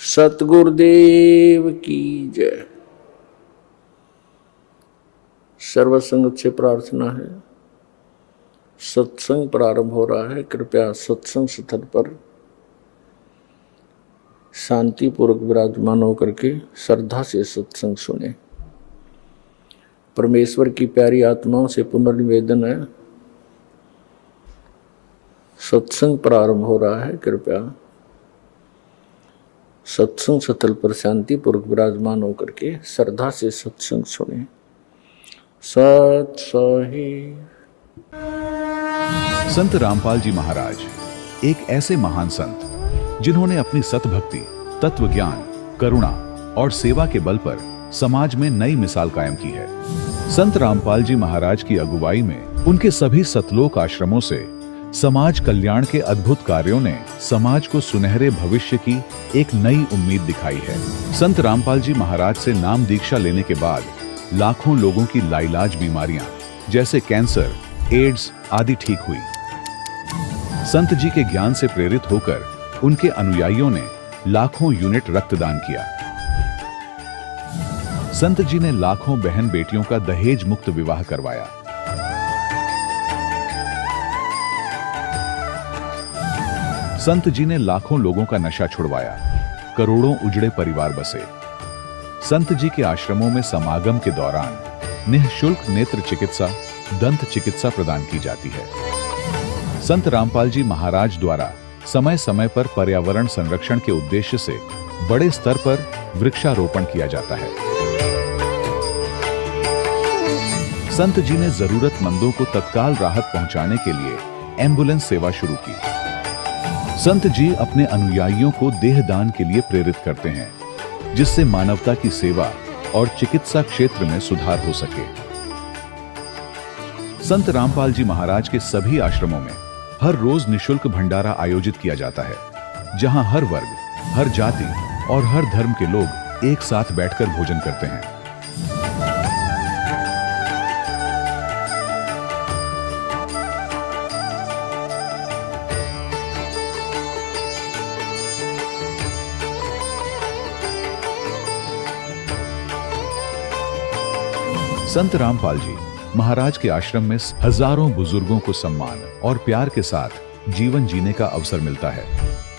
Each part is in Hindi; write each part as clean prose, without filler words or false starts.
सतगुरुदेव की जय। सर्वसंगत से प्रार्थना है, सत्संग प्रारंभ हो रहा है। कृपया सत्संग स्थल पर शांतिपूर्वक विराजमान होकर के श्रद्धा से सत्संग सुने। परमेश्वर की प्यारी आत्माओं से पुनर्निवेदन है, सत्संग प्रारंभ हो रहा है। कृपया सत्संग स्थल पर शांतिपूर्वक विराजमान होकर के श्रद्धा से सत्संग सुने। सत सही। संत रामपाल जी महाराज एक ऐसे महान संत जिन्होंने अपनी सतभक्ति, तत्व ज्ञान, करुणा और सेवा के बल पर समाज में नई मिसाल कायम की है। संत रामपाल जी महाराज की अगुवाई में उनके सभी सतलोक आश्रमों से समाज कल्याण के अद्भुत कार्यों ने समाज को सुनहरे भविष्य की एक नई उम्मीद दिखाई है। संत रामपाल जी महाराज से नाम दीक्षा लेने के बाद लाखों लोगों की लाइलाज बीमारियां जैसे कैंसर, एड्स आदि ठीक हुई। संत जी के ज्ञान से प्रेरित होकर उनके अनुयायियों ने लाखों यूनिट रक्तदान किया। संत जी ने लाखों बहन बेटियों का दहेज मुक्त विवाह करवाया। संत जी ने लाखों लोगों का नशा छुड़वाया, करोड़ों उजड़े परिवार बसे। संत जी के आश्रमों में समागम के दौरान निःशुल्क नेत्र चिकित्सा, दंत चिकित्सा प्रदान की जाती है। संत रामपाल जी महाराज द्वारा समय समय पर पर्यावरण संरक्षण के उद्देश्य से बड़े स्तर पर वृक्षारोपण किया जाता है। संत जी ने जरूरतमंदों को तत्काल राहत पहुंचाने के लिए एम्बुलेंस सेवा शुरू की। संत जी अपने अनुयायियों को देहदान के लिए प्रेरित करते हैं, जिससे मानवता की सेवा और चिकित्सा क्षेत्र में सुधार हो सके। संत रामपाल जी महाराज के सभी आश्रमों में हर रोज निःशुल्क भंडारा आयोजित किया जाता है, जहां हर वर्ग, हर जाति और हर धर्म के लोग एक साथ बैठकर भोजन करते हैं। संत रामपाल जी महाराज के आश्रम में हजारों बुजुर्गों को सम्मान और प्यार के साथ जीवन जीने का अवसर मिलता है।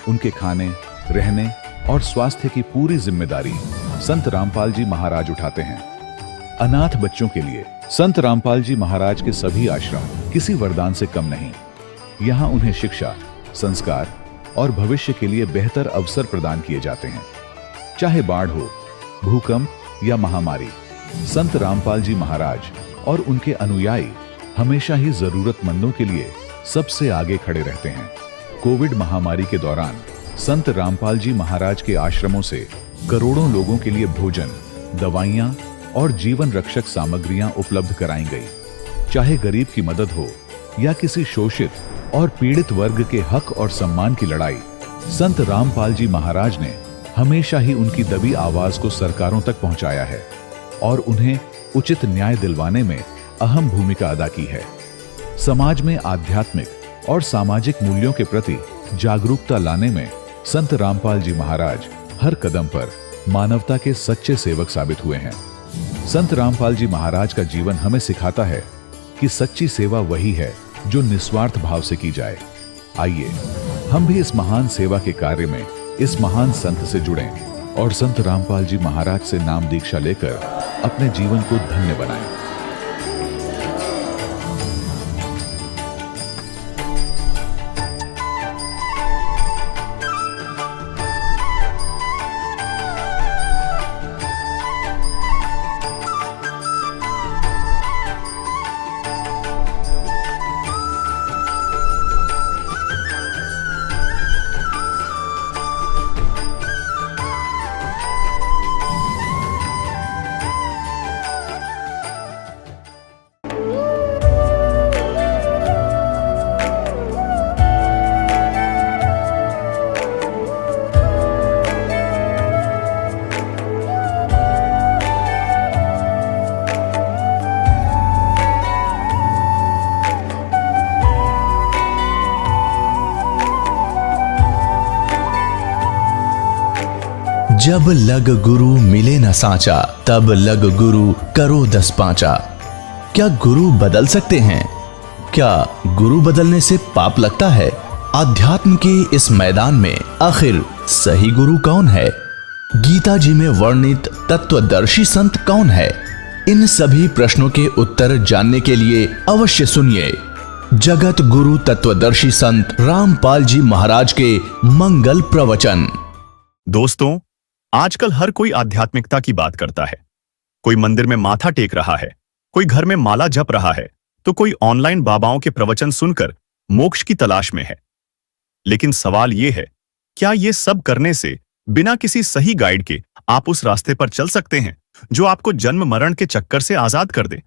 उनके खाने, रहने और स्वास्थ्य की पूरी जिम्मेदारी संत रामपाल जी महाराज उठाते हैं। अनाथ बच्चों के लिए संत रामपाल जी महाराज के सभी आश्रम किसी वरदान से कम नहीं। यहाँ उन्हें शिक्षा, संस्कार और भविष्य के लिए बेहतर अवसर प्रदान किए जाते हैं। चाहे बाढ़ हो, भूकंप या महामारी, संत रामपाल जी महाराज और उनके अनुयायी हमेशा ही जरूरतमंदों के लिए सबसे आगे खड़े रहते हैं। कोविड महामारी के दौरान संत रामपाल जी महाराज के आश्रमों से करोड़ों लोगों के लिए भोजन, दवाइयां और जीवन रक्षक सामग्रियां उपलब्ध कराई गई। चाहे गरीब की मदद हो या किसी शोषित और पीड़ित वर्ग के हक और सम्मान की लड़ाई, संत रामपाल जी महाराज ने हमेशा ही उनकी दबी आवाज को सरकारों तक पहुंचाया है और उन्हें उचित न्याय दिलवाने में अहम भूमिका अदा की है। समाज में आध्यात्मिक और सामाजिक मूल्यों के प्रति जागरूकता लाने में संत रामपाल जी महाराज हर कदम पर मानवता के सच्चे सेवक साबित हुए हैं। संत रामपाल जी महाराज का जीवन हमें सिखाता है कि सच्ची सेवा वही है जो निस्वार्थ भाव से की जाए। आइए हम भी इस महान सेवा के कार्य में इस महान संत से जुड़ें और संत रामपाल जी महाराज से नाम दीक्षा लेकर अपने जीवन को धन्य बनाएं। जब लग गुरु मिले न साचा, तब लग गुरु करो 10 पांचा। क्या गुरु बदल सकते हैं? क्या गुरु बदलने से पाप लगता है? आध्यात्म के इस मैदान में आखिर सही गुरु कौन है? गीता जी में वर्णित तत्वदर्शी संत कौन है? इन सभी प्रश्नों के उत्तर जानने के लिए अवश्य सुनिए जगत गुरु तत्वदर्शी संत रामपाल जी महाराज के मंगल प्रवचन। दोस्तों, आजकल हर कोई आध्यात्मिकता की बात करता है। कोई मंदिर में माथा टेक रहा है, कोई घर में माला जप रहा है, तो कोई ऑनलाइन बाबाओं के प्रवचन सुनकर मोक्ष की तलाश में है। लेकिन सवाल यह है, क्या ये सब करने से बिना किसी सही गाइड के आप उस रास्ते पर चल सकते हैं जो आपको जन्म मरण के चक्कर से आजाद कर दे?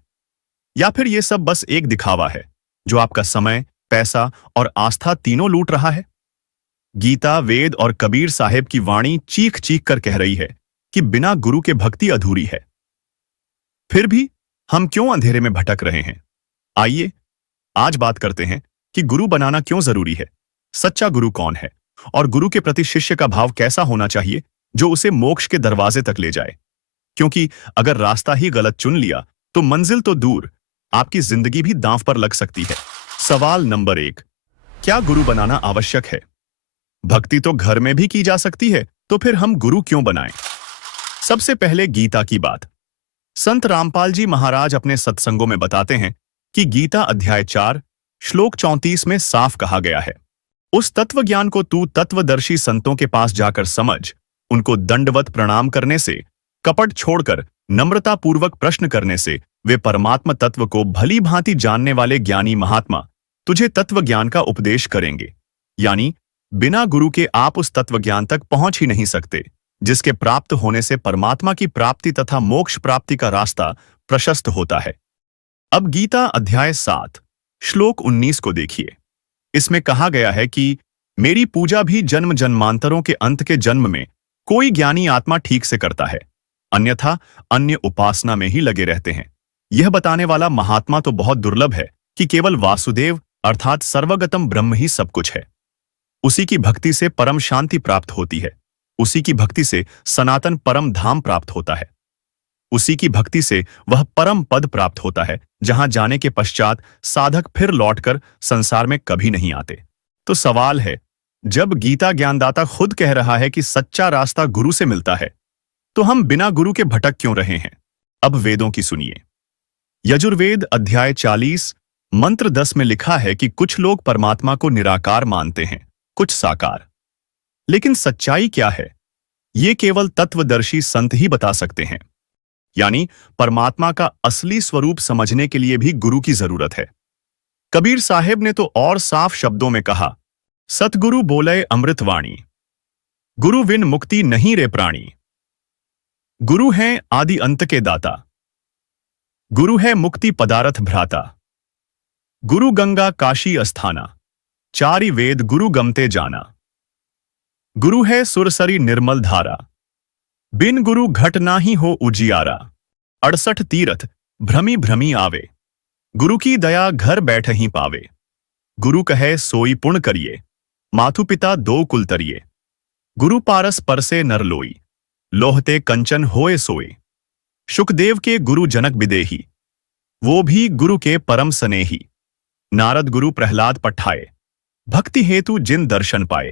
या फिर यह सब बस एक दिखावा है जो आपका समय, पैसा और आस्था तीनों लूट रहा है? गीता, वेद और कबीर साहेब की वाणी चीख चीख कर कह रही है कि बिना गुरु के भक्ति अधूरी है। फिर भी हम क्यों अंधेरे में भटक रहे हैं? आइए आज बात करते हैं कि गुरु बनाना क्यों जरूरी है, सच्चा गुरु कौन है और गुरु के प्रति शिष्य का भाव कैसा होना चाहिए जो उसे मोक्ष के दरवाजे तक ले जाए। क्योंकि अगर रास्ता ही गलत चुन लिया तो मंजिल तो दूर, आपकी जिंदगी भी दांव पर लग सकती है। सवाल नंबर 1, क्या गुरु बनाना आवश्यक है? भक्ति तो घर में भी की जा सकती है, तो फिर हम गुरु क्यों बनाएं? सबसे पहले गीता की बात। संत रामपाल जी महाराज अपने सत्संगों में बताते हैं कि गीता अध्याय 4 श्लोक 34 में साफ कहा गया है, उस तत्व ज्ञान को तू तत्वदर्शी संतों के पास जाकर समझ। उनको दंडवत प्रणाम करने से, कपट छोड़कर नम्रता पूर्वक प्रश्न करने से वे परमात्मा तत्व को भली भांति जानने वाले ज्ञानी महात्मा तुझे तत्व ज्ञान का उपदेश करेंगे। यानी बिना गुरु के आप उस तत्व ज्ञान तक पहुंच ही नहीं सकते, जिसके प्राप्त होने से परमात्मा की प्राप्ति तथा मोक्ष प्राप्ति का रास्ता प्रशस्त होता है। अब गीता अध्याय 7 श्लोक 19 को देखिए। इसमें कहा गया है कि मेरी पूजा भी जन्म जन्मांतरों के अंत के जन्म में कोई ज्ञानी आत्मा ठीक से करता है, अन्यथा अन्य उपासना में ही लगे रहते हैं। यह बताने वाला महात्मा तो बहुत दुर्लभ है कि केवल वासुदेव अर्थात सर्वगतम ब्रह्म ही सब कुछ है। उसी की भक्ति से परम शांति प्राप्त होती है, उसी की भक्ति से सनातन परम धाम प्राप्त होता है, उसी की भक्ति से वह परम पद प्राप्त होता है जहां जाने के पश्चात साधक फिर लौटकर संसार में कभी नहीं आते। तो सवाल है, जब गीता ज्ञानदाता खुद कह रहा है कि सच्चा रास्ता गुरु से मिलता है, तो हम बिना गुरु के भटक क्यों रहे हैं? अब वेदों की सुनिए। यजुर्वेद अध्याय 40 मंत्र 10 में लिखा है कि कुछ लोग परमात्मा को निराकार मानते हैं, कुछ साकार। लेकिन सच्चाई क्या है, ये केवल तत्वदर्शी संत ही बता सकते हैं। यानी परमात्मा का असली स्वरूप समझने के लिए भी गुरु की जरूरत है। कबीर साहेब ने तो और साफ शब्दों में कहा, सतगुरु बोले अमृतवाणी, गुरु विन मुक्ति नहीं रे प्राणी। गुरु हैं आदि अंत के दाता, गुरु है मुक्ति पदारथ भ्राता। गुरु गंगा काशी अस्थाना, चारि वेद गुरु गमते जाना। गुरु है सुरसरी निर्मल धारा, बिन गुरु घट नाही हो उजियारा। 68 तीरथ भ्रमी भ्रमी आवे, गुरु की दया घर बैठ ही पावे। गुरु कहे सोई पुण्य करिए, मातु पिता दो कुल तरिए। गुरु पारस परसे नर लोई, लोहते कंचन होए सोए। शुकदेव के गुरु जनक बिदेही, वो भी गुरु के परम सनेही। नारद गुरु प्रहलाद पठाए, भक्ति हेतु जिन दर्शन पाए।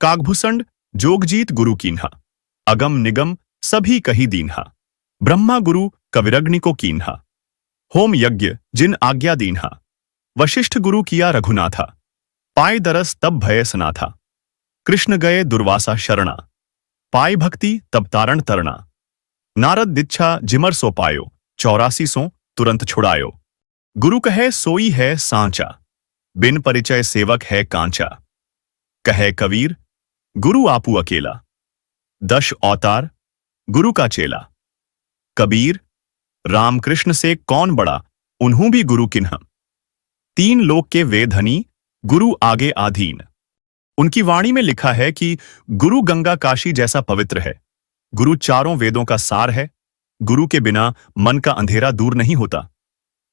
काकभूषण जोगजीत गुरु कीन्हा, अगम निगम सभी कही दीन्हा। ब्रह्मा गुरु कविरग्नि को कीन्हा, होम यज्ञ जिन आज्ञा दीन्हा। वशिष्ठ गुरु किया रघुनाथा, पाए दरस तब भय सनाथा। कृष्ण गए दुर्वासा शरणा, पाई भक्ति तब तारण तरना। नारद दिच्छा जिमर सो पायो, 84 सो तुरंत छुड़ायो। गुरु कहे सोई है सांचा, बिन परिचय सेवक है कांचा। कहे कबीर गुरु आपू अकेला, 10 अवतार गुरु का चेला। कबीर रामकृष्ण से कौन बड़ा, उन्हों भी गुरु किन्हा। 3 लोक के वे धनी, गुरु आगे आधीन। उनकी वाणी में लिखा है कि गुरु गंगा काशी जैसा पवित्र है। गुरु चारों वेदों का सार है। गुरु के बिना मन का अंधेरा दूर नहीं होता।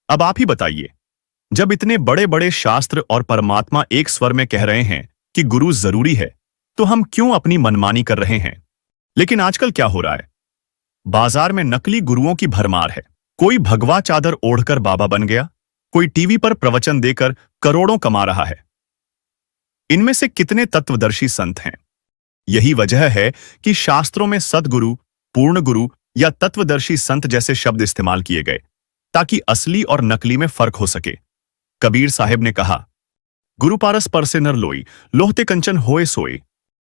अब आप ही बताइए, जब इतने बड़े बड़े शास्त्र और परमात्मा एक स्वर में कह रहे हैं कि गुरु जरूरी है, तो हम क्यों अपनी मनमानी कर रहे हैं? लेकिन आजकल क्या हो रहा है? बाजार में नकली गुरुओं की भरमार है। कोई भगवा चादर ओढ़कर बाबा बन गया, कोई टीवी पर प्रवचन देकर करोड़ों कमा रहा है। इनमें से कितने तत्वदर्शी संत हैं? यही वजह है कि शास्त्रों में सद्गुरु, पूर्ण गुरु या तत्वदर्शी संत जैसे शब्द इस्तेमाल किए गए, ताकि असली और नकली में फर्क हो सके। कबीर साहिब ने कहा, गुरु पारस पर से नर लोई, लोहते कंचन होए सोए।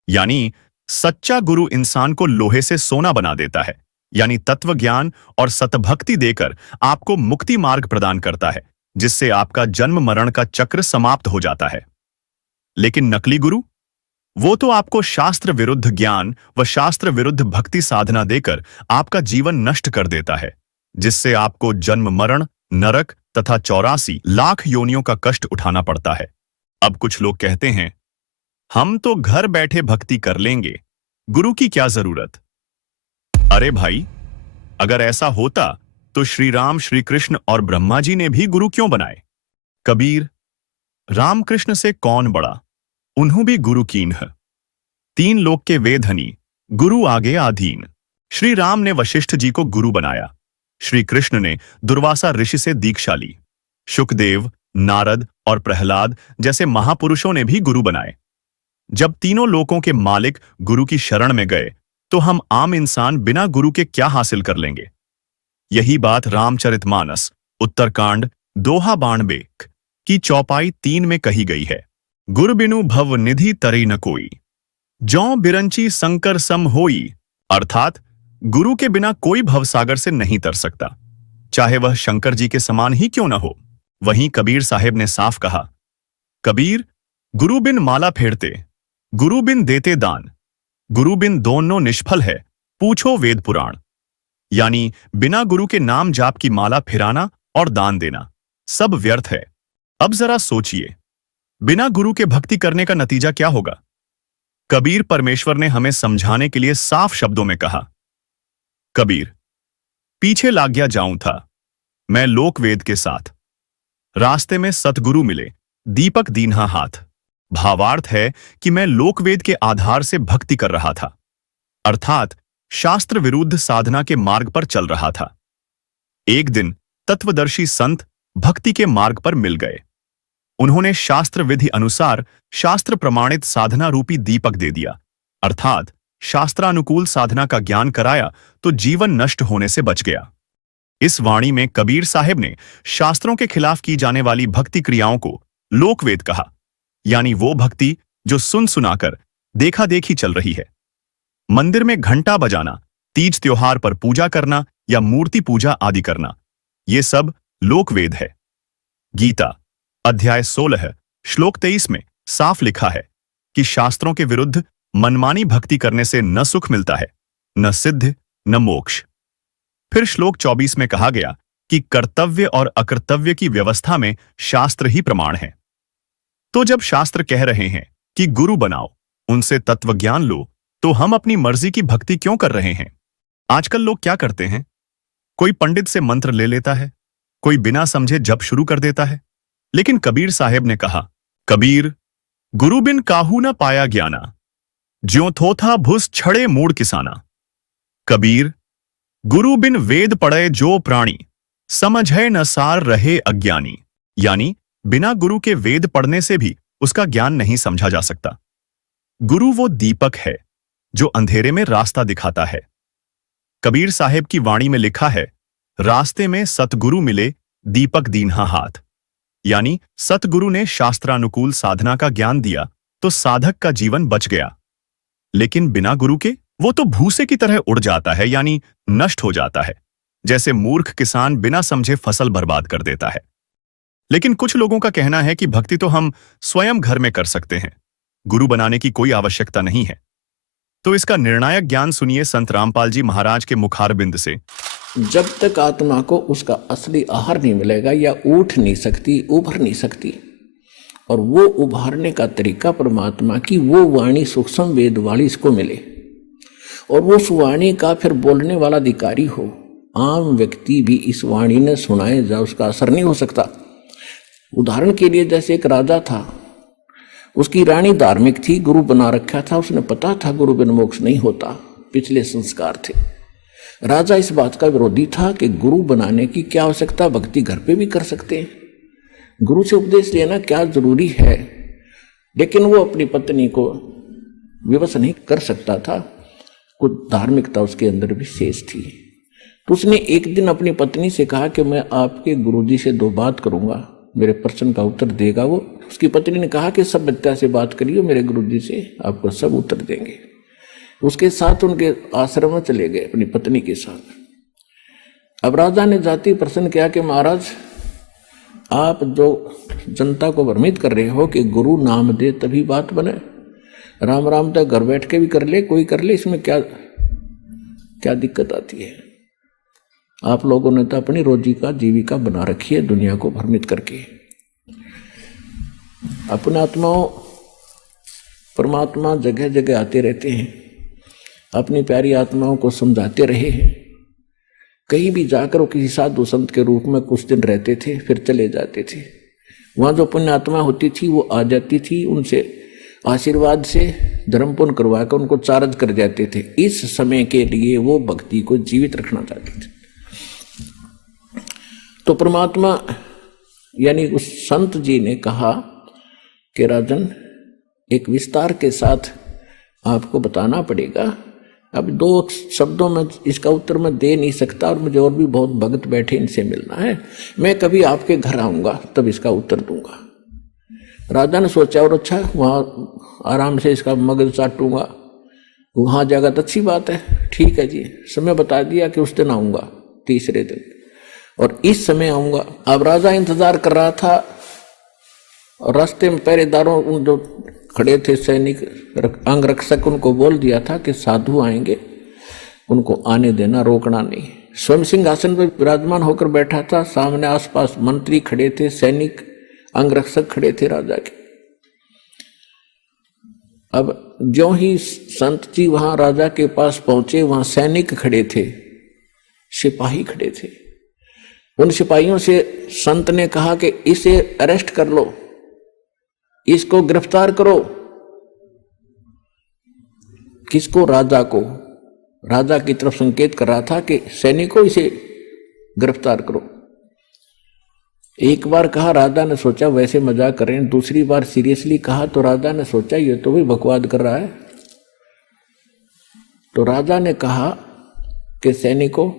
यानी सच्चा गुरु इंसान को लोहे से सोना बना देता है, यानी तत्व ज्ञान और सतभक्ति देकर आपको मुक्ति मार्ग प्रदान करता है, जिससे आपका जन्म मरण का चक्र समाप्त हो जाता है। लेकिन नकली गुरु, वो तो आपको शास्त्र विरुद्ध ज्ञान व शास्त्र विरुद्ध भक्ति साधना देकर आपका जीवन नष्ट कर देता है, जिससे आपको जन्म मरण, नरक तथा 84 लाख योनियों का कष्ट उठाना पड़ता है। अब कुछ लोग कहते हैं, हम तो घर बैठे भक्ति कर लेंगे, गुरु की क्या जरूरत? अरे भाई, अगर ऐसा होता तो श्री राम, श्री कृष्ण और ब्रह्मा जी ने भी गुरु क्यों बनाए? कबीर, रामकृष्ण से कौन बड़ा, उन्हों भी गुरु कीन है। 3 लोक के वेधनी, गुरु आगे आधीन। श्री राम ने वशिष्ठ जी को गुरु बनाया, श्री कृष्ण ने दुर्वासा ऋषि से दीक्षा ली, शुकदेव, नारद और प्रहलाद जैसे महापुरुषों ने भी गुरु बनाए। जब तीनों लोकों के मालिक गुरु की शरण में गए, तो हम आम इंसान बिना गुरु के क्या हासिल कर लेंगे? यही बात रामचरितमानस उत्तरकांड दोहा बाणबेक की चौपाई 3 में कही गई है। गुर बिनु भव निधि तरे न कोई, जौ बिरंची संकर सम होई। अर्थात गुरु के बिना कोई भवसागर से नहीं तर सकता, चाहे वह शंकर जी के समान ही क्यों न हो। वहीं कबीर साहिब ने साफ कहा, कबीर, गुरु बिन माला फेरते, गुरु बिन देते दान, गुरु बिन दोनों निष्फल है, पूछो वेद पुराण। यानी बिना गुरु के नाम जाप की माला फिराना और दान देना सब व्यर्थ है। अब जरा सोचिए, बिना गुरु के भक्ति करने का नतीजा क्या होगा? कबीर परमेश्वर ने हमें समझाने के लिए साफ शब्दों में कहा, कबीर, पीछे लाग गया जाऊं था मैं लोकवेद के साथ, रास्ते में सतगुरु मिले, दीपक दीन्हा हाथ। भावार्थ है कि मैं लोकवेद के आधार से भक्ति कर रहा था, अर्थात शास्त्र विरुद्ध साधना के मार्ग पर चल रहा था। एक दिन तत्वदर्शी संत भक्ति के मार्ग पर मिल गए। उन्होंने शास्त्र विधि अनुसार शास्त्र प्रमाणित साधना रूपी दीपक दे दिया, अर्थात शास्त्रानुकूल साधना का ज्ञान कराया, तो जीवन नष्ट होने से बच गया। इस वाणी में कबीर साहिब ने शास्त्रों के खिलाफ की जाने वाली भक्ति क्रियाओं को लोकवेद कहा, यानी वो भक्ति जो सुन सुनाकर देखा देखी चल रही है। मंदिर में घंटा बजाना, तीज त्योहार पर पूजा करना या मूर्ति पूजा आदि करना, ये सब लोकवेद है। गीता अध्याय 16 श्लोक 23 में साफ लिखा है कि शास्त्रों के विरुद्ध मनमानी भक्ति करने से न सुख मिलता है, न सिद्ध, न मोक्ष। फिर श्लोक 24 में कहा गया कि कर्तव्य और अकर्तव्य की व्यवस्था में शास्त्र ही प्रमाण है। तो जब शास्त्र कह रहे हैं कि गुरु बनाओ, उनसे तत्व ज्ञान लो, तो हम अपनी मर्जी की भक्ति क्यों कर रहे हैं? आजकल लोग क्या करते हैं? कोई पंडित से मंत्र ले लेता है, कोई बिना समझे जप शुरू कर देता है। लेकिन कबीर साहिब ने कहा, कबीर, गुरु बिन काहू न पाया ज्ञाना, ज्यों थोथा भुस छड़े मूड किसाना। कबीर, गुरु बिन वेद पढ़े जो प्राणी, समझे न सार रहे अज्ञानी। यानी बिना गुरु के वेद पढ़ने से भी उसका ज्ञान नहीं समझा जा सकता। गुरु वो दीपक है जो अंधेरे में रास्ता दिखाता है। कबीर साहिब की वाणी में लिखा है, रास्ते में सतगुरु मिले, दीपक दीन्हा हाथ। यानी सतगुरु ने शास्त्रानुकूल साधना का ज्ञान दिया तो साधक का जीवन बच गया। लेकिन बिना गुरु के वो तो भूसे की तरह उड़ जाता है, यानी नष्ट हो जाता है, जैसे मूर्ख किसान बिना समझे फसल बर्बाद कर देता है। लेकिन कुछ लोगों का कहना है कि भक्ति तो हम स्वयं घर में कर सकते हैं, गुरु बनाने की कोई आवश्यकता नहीं है। तो इसका निर्णायक ज्ञान सुनिए संत रामपाल जी महाराज के मुखारबिंद से। जब तक आत्मा को उसका असली आहार नहीं मिलेगा, या उठ नहीं सकती, उभर नहीं सकती, और वो उभारने का तरीका परमात्मा की वो वाणी सूक्ष्म वेद वाली इसको मिले, और वो उस वाणी का फिर बोलने वाला अधिकारी हो। आम व्यक्ति भी इस वाणी ने सुनाए जा, उसका असर नहीं हो सकता। उदाहरण के लिए, जैसे एक राजा था, उसकी रानी धार्मिक थी, गुरु बना रखा था, उसने पता था गुरु बिन मोक्ष नहीं होता, पिछले संस्कार थे। राजा इस बात का विरोधी था कि गुरु बनाने की क्या आवश्यकता, भक्ति घर पे भी कर सकते हैं, गुरु से उपदेश लेना क्या जरूरी है। लेकिन वो अपनी पत्नी को विवश नहीं कर सकता था, कुछ धार्मिकता उसके अंदर भी शेष थी। तो उसने एक दिन अपनी पत्नी से कहा कि मैं आपके गुरुजी से 2 बात करूंगा, मेरे प्रश्न का उत्तर देगा वो। उसकी पत्नी ने कहा कि सब बच्चा से बात करिए, मेरे गुरुजी से आपको सब उत्तर देंगे। उसके साथ उनके आश्रम में चले गए अपनी पत्नी के साथ। अब राजा ने जाति प्रश्न किया कि महाराज, आप जो जनता को भ्रमित कर रहे हो कि गुरु नाम दे तभी बात बने, राम राम तक घर बैठ के भी कर ले, कोई कर ले, इसमें क्या क्या दिक्कत आती है? आप लोगों ने तो अपनी रोजी का जीविका बना रखी है दुनिया को भ्रमित करके। अपने आत्माओं परमात्मा जगह जगह आते रहते हैं, अपनी प्यारी आत्माओं को समझाते रहे हैं। कहीं भी जाकर वो किसी साधु संत के रूप में कुछ दिन रहते थे, फिर चले जाते थे। वहाँ जो पुण्य आत्मा होती थी वो आ जाती थी, उनसे आशीर्वाद से धर्म पुण्य करवा कर उनको चार्ज कर जाते थे। इस समय के लिए वो भक्ति को जीवित रखना चाहते थे। तो परमात्मा यानी उस संत जी ने कहा कि राजन, एक विस्तार के साथ आपको बताना पड़ेगा। अब 2 शब्दों में इसका उत्तर मैं दे नहीं सकता, और मुझे और भी बहुत भक्त बैठे, इनसे मिलना है। मैं कभी आपके घर आऊंगा तब इसका उत्तर दूंगा। राजा ने सोचा, और अच्छा वहाँ आराम से इसका मगज चाटूंगा, वहाँ जाएगा तो अच्छी बात है, ठीक है जी। समय बता दिया कि उस दिन आऊंगा, तीसरे दिन, और इस समय आऊंगा। अब राजा इंतजार कर रहा था, और रास्ते में पहरेदारों उन जो खड़े थे सैनिक अंग रक्षक, उनको बोल दिया था कि साधु आएंगे, उनको आने देना, रोकना नहीं। स्वयं सिंहासन पर विराजमान होकर बैठा था, सामने आसपास मंत्री खड़े थे, सैनिक अंग रक्षक खड़े थे राजा के। अब ज्यों ही संत जी वहां राजा के पास पहुंचे, वहां सैनिक खड़े थे, सिपाही खड़े थे। उन सिपाहियों से संत ने कहा कि इसे अरेस्ट कर लो, इसको गिरफ्तार करो। किसको? राजा को। राजा की तरफ संकेत कर रहा था कि सैनिकों, इसे गिरफ्तार करो। एक बार कहा, राजा ने सोचा वैसे मजाक कर रहे हैं। दूसरी बार सीरियसली कहा तो राजा ने सोचा ये तो भी बकवाद कर रहा है। तो राजा ने कहा कि सैनिकों,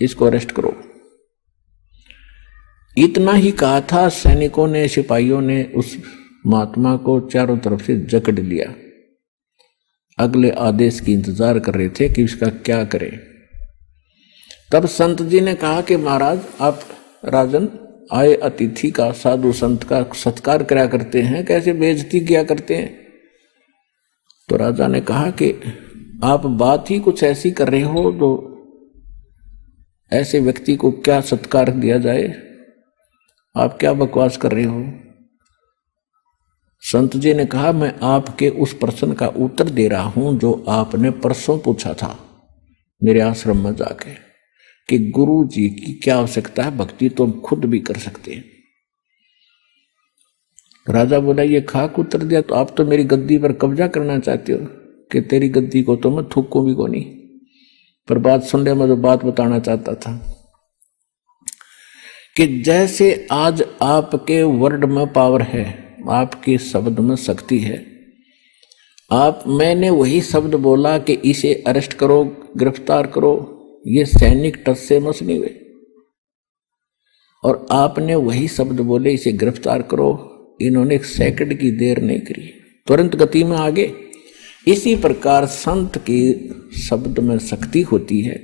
इसको अरेस्ट करो। इतना ही कहा था, सैनिकों ने, सिपाहियों ने उस महात्मा को चारों तरफ से जकड़ लिया। अगले आदेश की इंतजार कर रहे थे कि इसका क्या करें। तब संत जी ने कहा कि महाराज, आप राजन आए अतिथि का, साधु संत का सत्कार किया करते हैं, कैसे बेइज्जती किया करते हैं। तो राजा ने कहा कि आप बात ही कुछ ऐसी कर रहे हो तो ऐसे व्यक्ति को क्या सत्कार दिया जाए, आप क्या बकवास कर रहे हो। संत जी ने कहा, मैं आपके उस प्रश्न का उत्तर दे रहा हूं जो आपने परसों पूछा था मेरे आश्रम में जाके, कि गुरु जी की क्या आवश्यकता है, भक्ति तो हम खुद भी कर सकते हैं। राजा बोला, ये खाक उत्तर दिया, तो आप तो मेरी गद्दी पर कब्जा करना चाहते हो कि तेरी गद्दी को तो मैं थूकूं भी को नहीं। पर बात सुनने में जो बात बताना चाहता था कि जैसे आज आपके वर्ड में पावर है, आपके शब्द में शक्ति है। मैंने वही शब्द बोला कि इसे अरेस्ट करो, गिरफ्तार करो, ये सैनिक टस से मस नहीं हुए, और आपने वही शब्द बोले इसे गिरफ्तार करो, इन्होंने 1 सेकंड की देर नहीं करी, तुरंत गति में आगे। इसी प्रकार संत की शब्द में शक्ति होती है।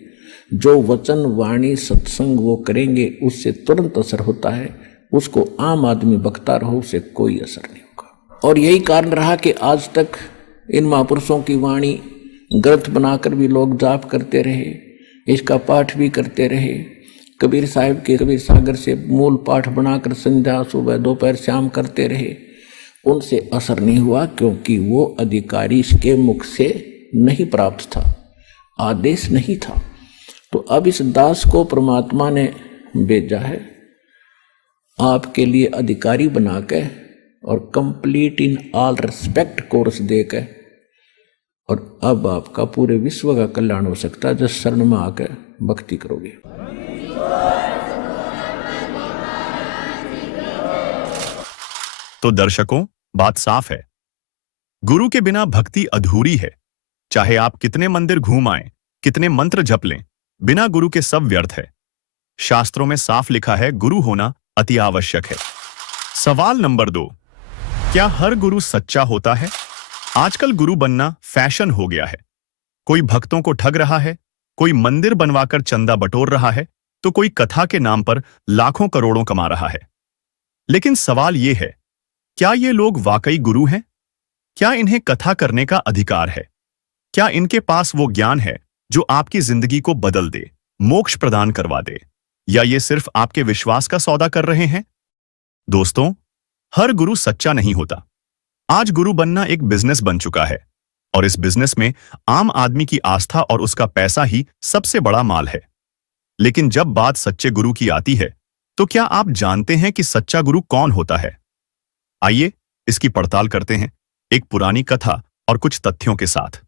जो वचन वाणी सत्संग वो करेंगे उससे तुरंत असर होता है, उसको आम आदमी बकता रहो उसे कोई असर नहीं होगा। और यही कारण रहा कि आज तक इन महापुरुषों की वाणी ग्रंथ बनाकर भी लोग जाप करते रहे, इसका पाठ भी करते रहे। कबीर साहिब के कबीर सागर से मूल पाठ बनाकर संध्या, सुबह, दोपहर, शाम करते रहे, उनसे असर नहीं हुआ, क्योंकि वो अधिकारी के मुख से नहीं प्राप्त था, आदेश नहीं था। तो अब इस दास को परमात्मा ने भेजा है आपके लिए अधिकारी बनाकर, और complete in all respect course देकर और अब आपका पूरे विश्व का कल्याण हो सकता है जब शरण में आकर भक्ति करोगे। तो दर्शकों, बात साफ है, गुरु के बिना भक्ति अधूरी है। चाहे आप कितने मंदिर घूम आएं, कितने मंत्र जप लें, बिना गुरु के सब व्यर्थ है। शास्त्रों में साफ लिखा है, गुरु होना अति आवश्यक है। सवाल नंबर 2, क्या हर गुरु सच्चा होता है? आजकल गुरु बनना फैशन हो गया है। कोई भक्तों को ठग रहा है, कोई मंदिर बनवाकर चंदा बटोर रहा है, तो कोई कथा के नाम पर लाखों करोड़ों कमा रहा है। लेकिन सवाल यह है, क्या ये लोग वाकई गुरु हैं? क्या इन्हें कथा करने का अधिकार है? क्या इनके पास वो ज्ञान है जो आपकी जिंदगी को बदल दे, मोक्ष प्रदान करवा दे, या ये सिर्फ आपके विश्वास का सौदा कर रहे हैं? दोस्तों, हर गुरु सच्चा नहीं होता। आज गुरु बनना एक बिजनेस बन चुका है, और इस बिजनेस में आम आदमी की आस्था और उसका पैसा ही सबसे बड़ा माल है। लेकिन जब बात सच्चे गुरु की आती है, तो क्या आप जानते हैं कि सच्चा गुरु कौन होता है? आइए इसकी पड़ताल करते हैं, एक पुरानी कथा और कुछ तथ्यों के साथ।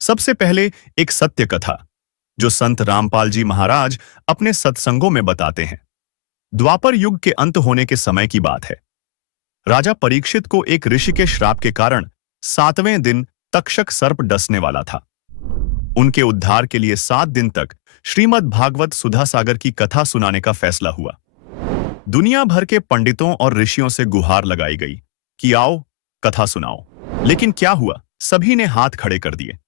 सबसे पहले एक सत्य कथा जो संत रामपाल जी महाराज अपने सत्संगों में बताते हैं। द्वापर युग के अंत होने के समय की बात है। राजा परीक्षित को एक ऋषि के श्राप के कारण 7वें दिन तक्षक सर्प डसने वाला था। उनके उद्धार के लिए 7 दिन तक श्रीमद् भागवत सुधा सागर की कथा सुनाने का फैसला हुआ। दुनिया भर के पंडितों और ऋषियों से गुहार लगाई गई कि आओ कथा सुनाओ, लेकिन क्या हुआ? सभी ने हाथ खड़े कर दिए।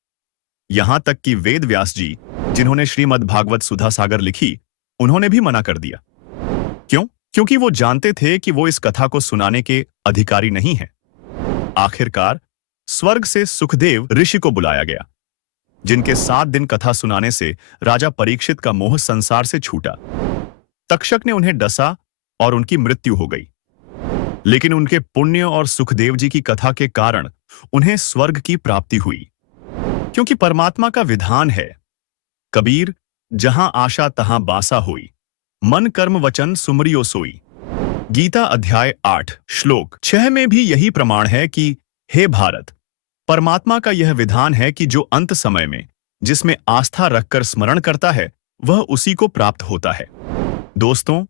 यहां तक कि वेद व्यास जी, जिन्होंने श्रीमद् भागवत सुधा सागर लिखी, उन्होंने भी मना कर दिया। क्यों? क्योंकि वो जानते थे कि वो इस कथा को सुनाने के अधिकारी नहीं हैं। आखिरकार स्वर्ग से सुखदेव ऋषि को बुलाया गया, जिनके 7 दिन कथा सुनाने से राजा परीक्षित का मोह संसार से छूटा। तक्षक ने उन्हें डसा और उनकी मृत्यु हो गई। लेकिन उनके पुण्य और सुखदेव जी की कथा के कारण उन्हें स्वर्ग की प्राप्ति हुई, क्योंकि परमात्मा का विधान है, कबीर जहां आशा तहां बासा होई, मन कर्म वचन सुमरियो सोई। गीता अध्याय 8 श्लोक 6 में भी यही प्रमाण है कि हे भारत, परमात्मा का यह विधान है कि जो अंत समय में जिसमें आस्था रखकर स्मरण करता है, वह उसी को प्राप्त होता है। दोस्तों,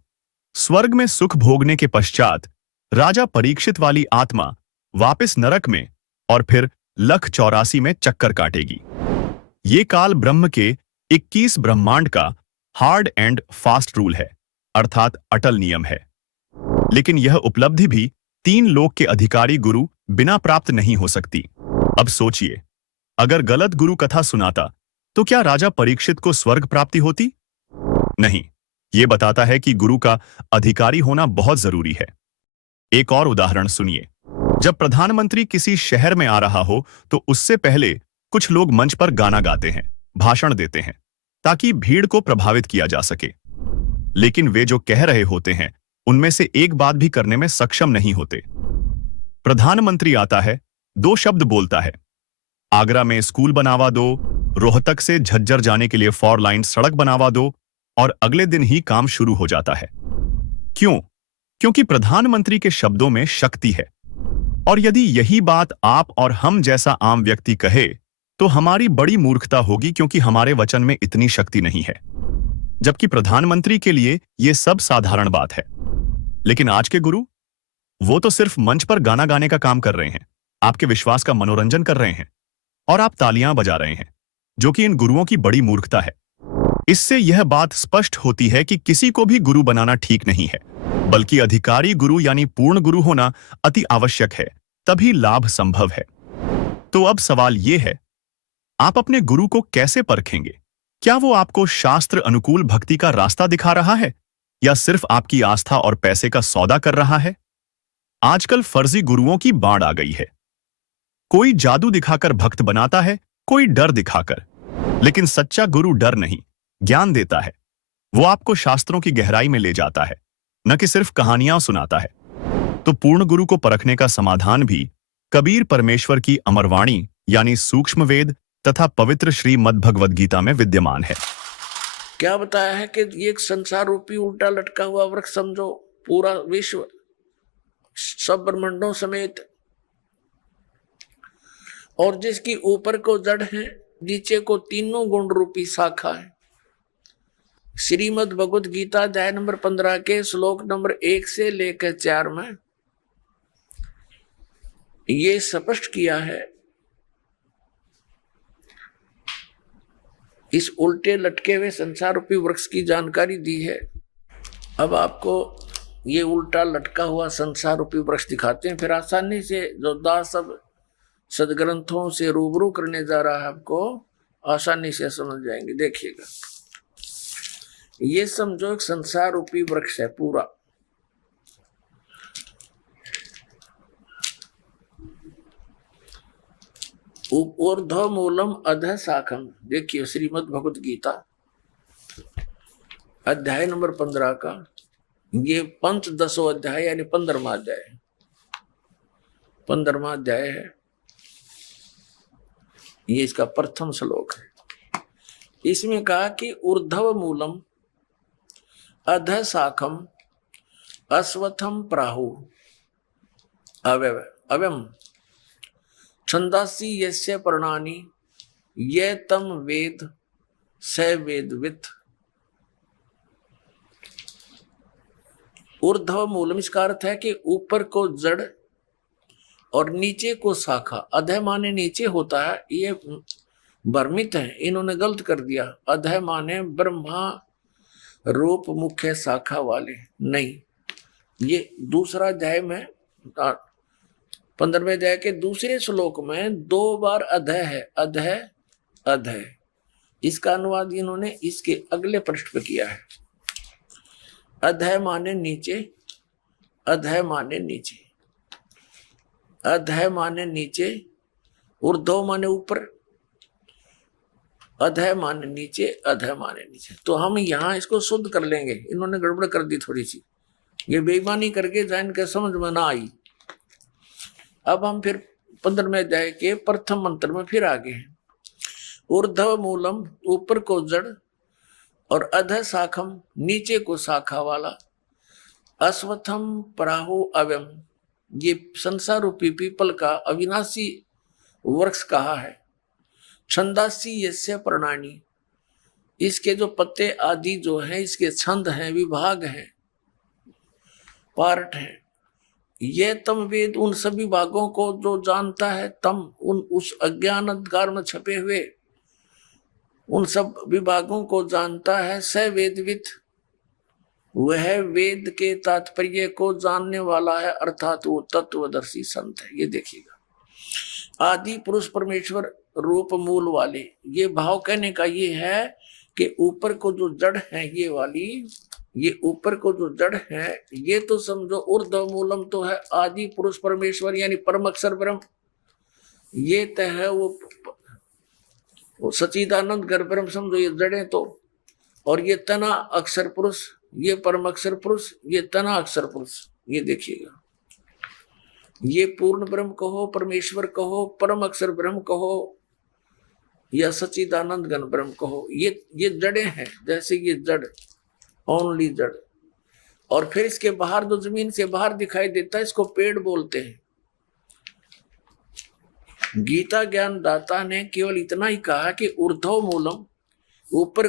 स्वर्ग में सुख भोगने के पश्चात राजा परीक्षित वाली आत्मा वापस नरक में और फिर लख 84 में चक्कर काटेगी। ये काल ब्रह्म के 21 ब्रह्मांड का हार्ड एंड फास्ट रूल है, अर्थात अटल नियम है। लेकिन यह उपलब्धि भी 3 लोक के अधिकारी गुरु बिना प्राप्त नहीं हो सकती। अब सोचिए, अगर गलत गुरु कथा सुनाता तो क्या राजा परीक्षित को स्वर्ग प्राप्ति होती? नहीं। यह बताता है कि गुरु का अधिकारी होना बहुत जरूरी है। एक और उदाहरण सुनिए। जब प्रधानमंत्री किसी शहर में आ रहा हो तो उससे पहले कुछ लोग मंच पर गाना गाते हैं, भाषण देते हैं, ताकि भीड़ को प्रभावित किया जा सके। लेकिन वे जो कह रहे होते हैं उनमें से एक बात भी करने में सक्षम नहीं होते। प्रधानमंत्री आता है, 2 शब्द बोलता है, आगरा में स्कूल बनावा दो, रोहतक से झज्जर जाने के लिए 4 लाइन सड़क बनावा दो, और अगले दिन ही काम शुरू हो जाता है। क्यों? क्योंकि प्रधानमंत्री के शब्दों में शक्ति है। और यदि यही बात आप और हम जैसा आम व्यक्ति कहे तो हमारी बड़ी मूर्खता होगी, क्योंकि हमारे वचन में इतनी शक्ति नहीं है। जबकि प्रधानमंत्री के लिए यह सब साधारण बात है। लेकिन आज के गुरु, वो तो सिर्फ मंच पर गाना गाने का काम कर रहे हैं, आपके विश्वास का मनोरंजन कर रहे हैं, और आप तालियां बजा रहे हैं, जो कि इन गुरुओं की बड़ी मूर्खता है। इससे यह बात स्पष्ट होती है कि किसी को भी गुरु बनाना ठीक नहीं है, बल्कि अधिकारी गुरु यानी पूर्ण गुरु होना अति आवश्यक है, तभी लाभ संभव है। तो अब सवाल यह है, आप अपने गुरु को कैसे परखेंगे? क्या वो आपको शास्त्र अनुकूल भक्ति का रास्ता दिखा रहा है, या सिर्फ आपकी आस्था और पैसे का सौदा कर रहा है? आजकल फर्जी गुरुओं की बाढ़ आ गई है। कोई जादू दिखाकर भक्त बनाता है, कोई डर दिखाकर। लेकिन सच्चा गुरु डर नहीं, ज्ञान देता है। वो आपको शास्त्रों की गहराई में ले जाता है, न कि सिर्फ कहानियां सुनाता है। तो पूर्ण गुरु को परखने का समाधान भी कबीर परमेश्वर की अमरवाणी यानी सूक्ष्म वेद तथा पवित्र श्रीमद् भगवद गीता में विद्यमान है। क्या बताया है कि ये एक संसार रूपी उल्टा लटका हुआ वृक्ष समझो, पूरा विश्व सब ब्रह्मांडों समेत, और जिसकी ऊपर को जड़ है, नीचे को तीनों गुण रूपी शाखा है। श्रीमद् भगवत गीता अध्याय नंबर 15 के श्लोक नंबर 1 से लेकर 4 में ये स्पष्ट किया है। इस उल्टे लटके हुए संसार रूपी वृक्ष की जानकारी दी है। अब आपको ये उल्टा लटका हुआ संसार रूपी वृक्ष दिखाते हैं, फिर आसानी से जो दास सब सदग्रंथों से रूबरू करने जा रहा है आपको आसानी से समझ जाएंगे। देखिएगा, ये समझो एक संसार रूपी वृक्ष है पूरा। ऊर्ध्व मूलम अधः शाखम। देखिए श्रीमद् भगवत गीता अध्याय नंबर 15 का ये पंचदशो अध्याय यानी 15वां अध्याय, 15वां अध्याय है। ये इसका प्रथम श्लोक है। इसमें कहा कि ऊर्ध्व मूलम अधः शाखम अश्वत्थम प्राहु अव्यम छंदासी यस्य पर्णानि ये तम वेद स वेदवित्। ऊर्ध्व मूलम इसका अर्थ है कि ऊपर को जड़ और नीचे को शाखा। अधः माने नीचे होता है, ये भ्रमित है, इन्होंने गलत कर दिया। अधः माने ब्रह्मा रूप मुख्य शाखा वाले, नहीं। ये दूसरा अध्याय में 15वें अध्याय के दूसरे श्लोक में 2 बार अधः है, अधः अधः। इसका अनुवाद इन्होंने इसके अगले पृष्ठ पे किया है। अधः माने नीचे, अधः माने नीचे, अधः माने नीचे, ऊर्ध्व माने ऊपर, अधः माने नीचे, अधः माने नीचे। तो हम यहाँ इसको शुद्ध कर लेंगे, इन्होंने गड़बड़ कर दी थोड़ी सी, ये बेईमानी करके जान के समझ में ना आई। अब हम फिर 15वें अध्याय के प्रथम मंत्र में फिर आगे हैं। ऊर्ध्व मूलम ऊपर को जड़ और अधः शाखम नीचे को शाखा वाला, अश्वत्थम प्राहु अव्यम ये संसार रूपी पीपल का अविनाशी वृक्ष कहा है। छंदासी यस्य पर्णानि इसके जो पत्ते आदि जो हैं इसके छंद हैं, विभाग हैं, पार्ट हैं। ये तम वेद उन सभी भागों को जो जानता है, तम उन उस अज्ञान अंधकार में छपे हुए उन सब विभागों को जानता है। स वेदवित् वह वेद के तात्पर्य को जानने वाला है, अर्थात वो तत्वदर्शी संत है। ये देखिएगा, आदि पुरुष परमेश्वर रूप मूल वाले, ये भाव कहने का ये है कि ऊपर को जो जड़ है ये वाली, ये ऊपर को जो जड़ है ये तो समझो ऊर्ध्व मूलम तो है आदि पुरुष परमेश्वर यानी परम अक्षर ब्रह्म, ये तो है वो सच्चिदानंद घर ब्रह्म समझो ये जड़ें तो। और ये तना अक्षर पुरुष, ये परम अक्षर पुरुष, ये तना अक्षर पुरुष। ये देखिएगा, ये पूर्ण ब्रह्म कहो, परमेश्वर कहो, परम अक्षर ब्रह्म कहो या सच्चिदानंद घन ब्रह्म कहो, ये जड़ें हैं। जैसे ये जड़, ओनली जड़, और फिर इसके बाहर जो जमीन से बाहर दिखाई देता है इसको पेड़ बोलते हैं। गीता ज्ञान दाता ने केवल इतना ही कहा कि ऊर्ध्व मूलम ऊपर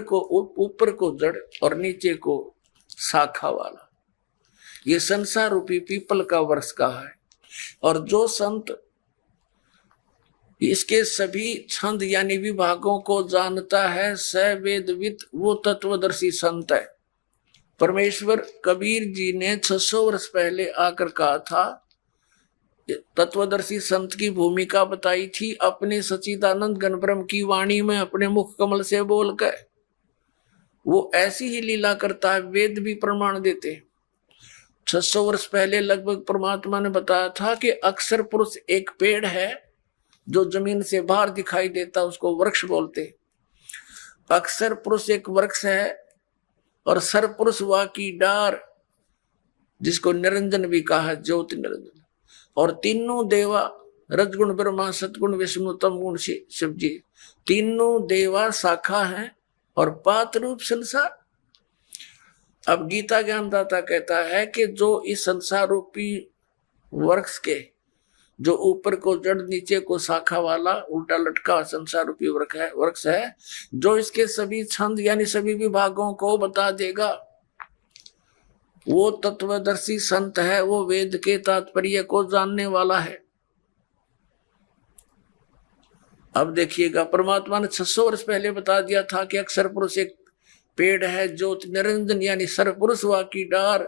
को जड़ और नीचे को शाखा वाला, ये संसार रूपी पीपल का वृक्ष कहा है। और जो संत इसके सभी छंद यानी विभागों को जानता है, स वेदवित् वो तत्वदर्शी संत है। परमेश्वर कबीर जी ने 600 वर्ष पहले आकर कहा था, तत्वदर्शी संत की भूमिका बताई थी अपने सच्चिदानंद घन ब्रह्म की वाणी में, अपने मुख कमल से बोलकर। वो ऐसी ही लीला करता है, वेद भी प्रमाण देते। 600 वर्ष पहले लगभग परमात्मा ने बताया था कि अक्षर पुरुष एक पेड़ है जो जमीन से बाहर दिखाई देता, उसको वृक्ष बोलते। अक्षर पुरुष एक वृक्ष है और सर पुरुष वा की डार जिसको निरंजन भी कहा है, ज्योति निरंजन। और तीनों देवा रजगुण ब्रह्मा सतगुण विष्णु तम गुण शिव जी, तीनों देवा शाखा हैं और पात रूप संसार। अब गीता ज्ञानदाता कहता है कि जो इस संसार रूपी वृक्ष के जो ऊपर को जड़ नीचे को शाखा वाला उल्टा लटका संसार रूपी वृक्ष है, जो इसके सभी छंद यानी सभी विभागों को बता देगा, वो तत्वदर्शी संत है, वो वेद के तात्पर्य को जानने वाला है। अब देखिएगा, परमात्मा ने 600 वर्ष पहले बता दिया था कि अक्षर पुरुष एक पेड़ है, ज्योति निरंजन यानी सर्वपुरुष वा की डार,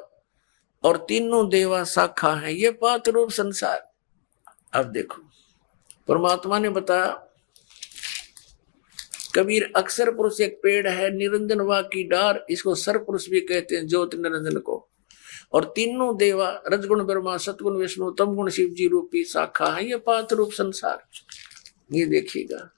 और तीनों देवा शाखा है, ये पात रूप संसार। अब देखो, परमात्मा ने बताया, कबीर अक्षर पुरुष एक पेड़ है, निरंजन वा की डार, इसको सर्वपुरुष भी कहते हैं, ज्योति निरंजन को, और तीनों देवा रजगुण ब्रह्मा सतगुण विष्णु तमगुण शिव जी रूपी शाखा है, ये पात रूप संसार। ये देखिएगा,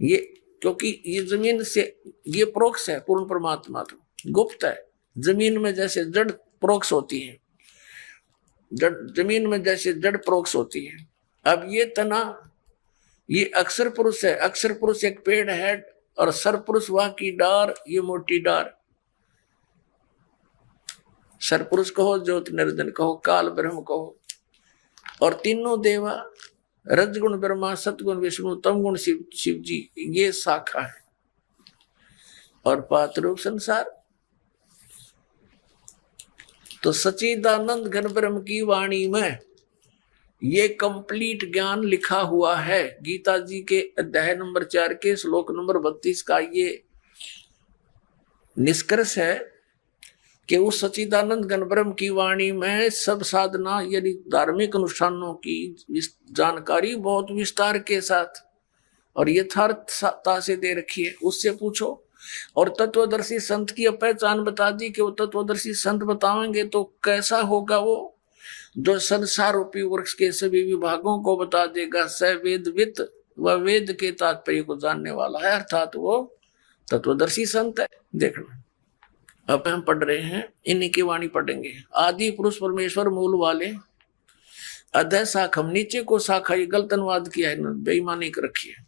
ये क्योंकि ये जमीन से ये प्रोक्ष है, पूर्ण परमात्मा तो गुप्त है। जमीन में जैसे जड़ प्रोक्ष होती है, जमीन में जैसे जड़ प्रोक्ष होती है। अब ये तना, ये अक्षर पुरुष है, अक्षर पुरुष एक पेड़ है, और सरपुरुष वह की डार, ये मोटी डार। सरपुरुष कहो, ज्योति निरंजन कहो, काल ब्रह्म कहो, और तीनों देवा रजगुण ब्रह्मा सतगुण विष्णु तमगुण शिव जी, ये शाखा है, और पात रूप संसार। तो सच्चिदानंद घन ब्रह्म की वाणी में ये कंप्लीट ज्ञान लिखा हुआ है। गीता जी के अध्याय नंबर 4 के श्लोक नंबर 32 का ये निष्कर्ष है कि उस सच्चिदानंद घन ब्रह्म की वाणी में सब साधना यानी धार्मिक अनुष्ठानों की जानकारी बहुत विस्तार के साथ और यथार्थता से दे रखी है। उससे पूछो, और तत्वदर्शी संत की पहचान बता दी कि वो तत्वदर्शी संत बताएंगे तो कैसा होगा, वो जो संसार रूपी वृक्ष के सभी विभागों को बता देगा। स वेदवित, वह वेद के तात्पर्य को जानने वाला है, अर्थात वो तत्वदर्शी संत है। देखना, अब हम पढ़ रहे हैं, इन्हीं की वाणी पढ़ेंगे। आदि पुरुष परमेश्वर मूल वाले अधः शाखम, नीचे को शाखा, ये गलत अनुवाद किया है, बेईमानी कर रखी है।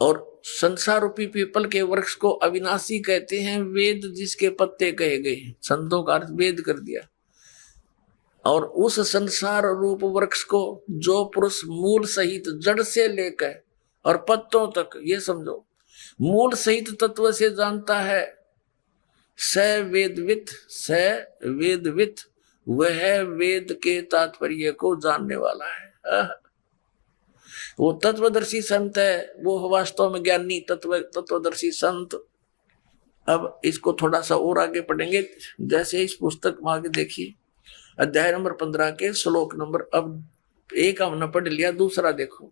और संसार रूपी पीपल के वृक्ष को अविनाशी कहते हैं, वेद जिसके पत्ते कहे गए, संतों का अर्थ वेद कर दिया। और उस संसार रूप वृक्ष को जो पुरुष मूल सहित जड़ से लेकर और पत्तों तक, ये समझो, मूल सहित तत्व से जानता है, स वेदवित, वह वेद के तात्पर्य को जानने वाला है। वो तत्वदर्शी संत है, वो वास्तव में ज्ञानी तत्वदर्शी संत। अब इसको थोड़ा सा और आगे पढ़ेंगे, जैसे इस पुस्तक में आगे देखिए, अध्याय नंबर 15 के श्लोक नंबर, अब एक हमने पढ़ लिया, दूसरा देखो।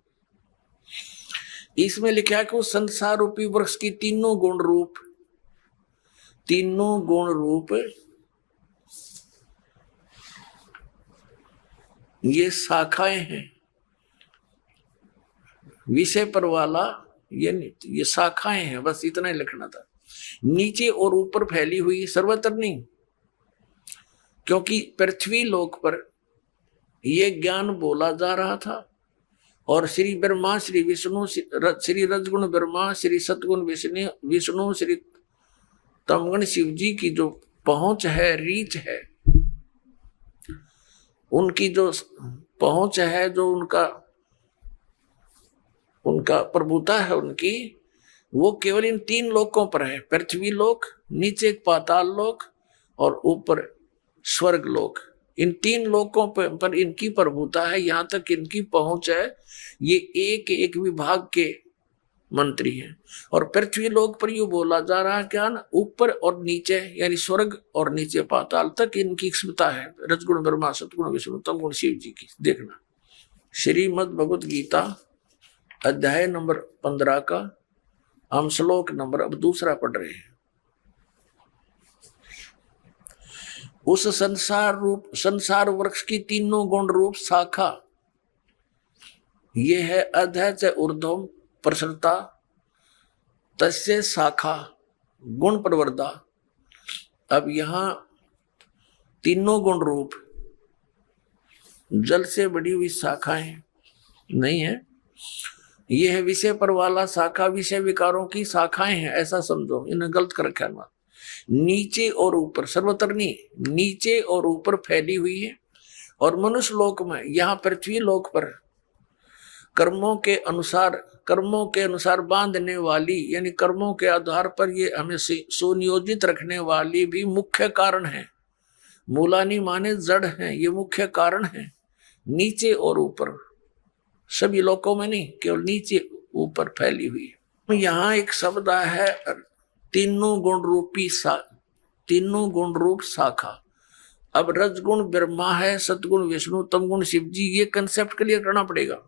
इसमें लिखा है कि उस संसार रूपी वृक्ष की तीनों गुण रूप ये शाखाएं हैं। विषय पर वाला ये शाखाएं हैं, बस इतना ही लिखना था। नीचे और ऊपर फैली हुई, सर्वत्र नहीं, क्योंकि पृथ्वी लोक पर ये ज्ञान बोला जा रहा था, और श्री ब्रह्मा, श्री विष्णु, श्री रजगुण ब्रह्मा, श्री सतगुण विष्णु, श्री तमगुण शिव जी की जो पहुंच है, रीच है, उनकी जो पहुंच है, जो उनका प्रभुता है उनकी, वो केवल इन 3 लोकों पर है। पृथ्वी लोक, नीचे पाताल लोक, और ऊपर स्वर्ग लोक। इन 3 लोकों पर इनकी प्रभुता है, यहाँ तक इनकी पहुंच है। ये एक एक विभाग के मंत्री हैं। और पृथ्वी लोक पर यू बोला जा रहा है क्या ना, ऊपर और नीचे यानी स्वर्ग और नीचे पाताल तक इनकी क्षमता है। रजगुण ब्रह्मा सतगुण विष्णु तमगुण शिव जी की। देखना, श्रीमद् भगवत गीता अध्याय नंबर 15 का हम श्लोक नंबर अब दूसरा पढ़ रहे हैं। उस संसार वृक्ष की तीनों गुण रूप शाखा, ये है अधः च ऊर्ध्वम प्रसरता तस्य शाखा गुण प्रवर्धा। अब यहां तीनों गुण रूप जल से बड़ी हुई शाखाएं नहीं है, यह है विषय पर वाला शाखा, विषय विकारों की शाखाएं हैं, ऐसा समझो। इन्हें गलत कर रखा है। नीचे और ऊपर, सर्वत्र नहीं, नीचे और ऊपर फैली हुई है, और मनुष्य लोक में, यहाँ पृथ्वी लोक पर कर्मों के अनुसार बांधने वाली, यानी कर्मों के आधार पर ये हमें सुनियोजित रखने वाली भी मुख्य कारण है। मूलानी माने जड़ है, ये मुख्य कारण है। नीचे और ऊपर, सभी लोकों में नहीं, केवल नीचे ऊपर फैली हुई है। यहाँ एक शब्द है तीनों गुण रूप शाखा। अब रजगुण ब्रह्मा है, सतगुण विष्णु, तमगुण शिव जी, ये कंसेप्ट क्लियर करना पड़ेगा।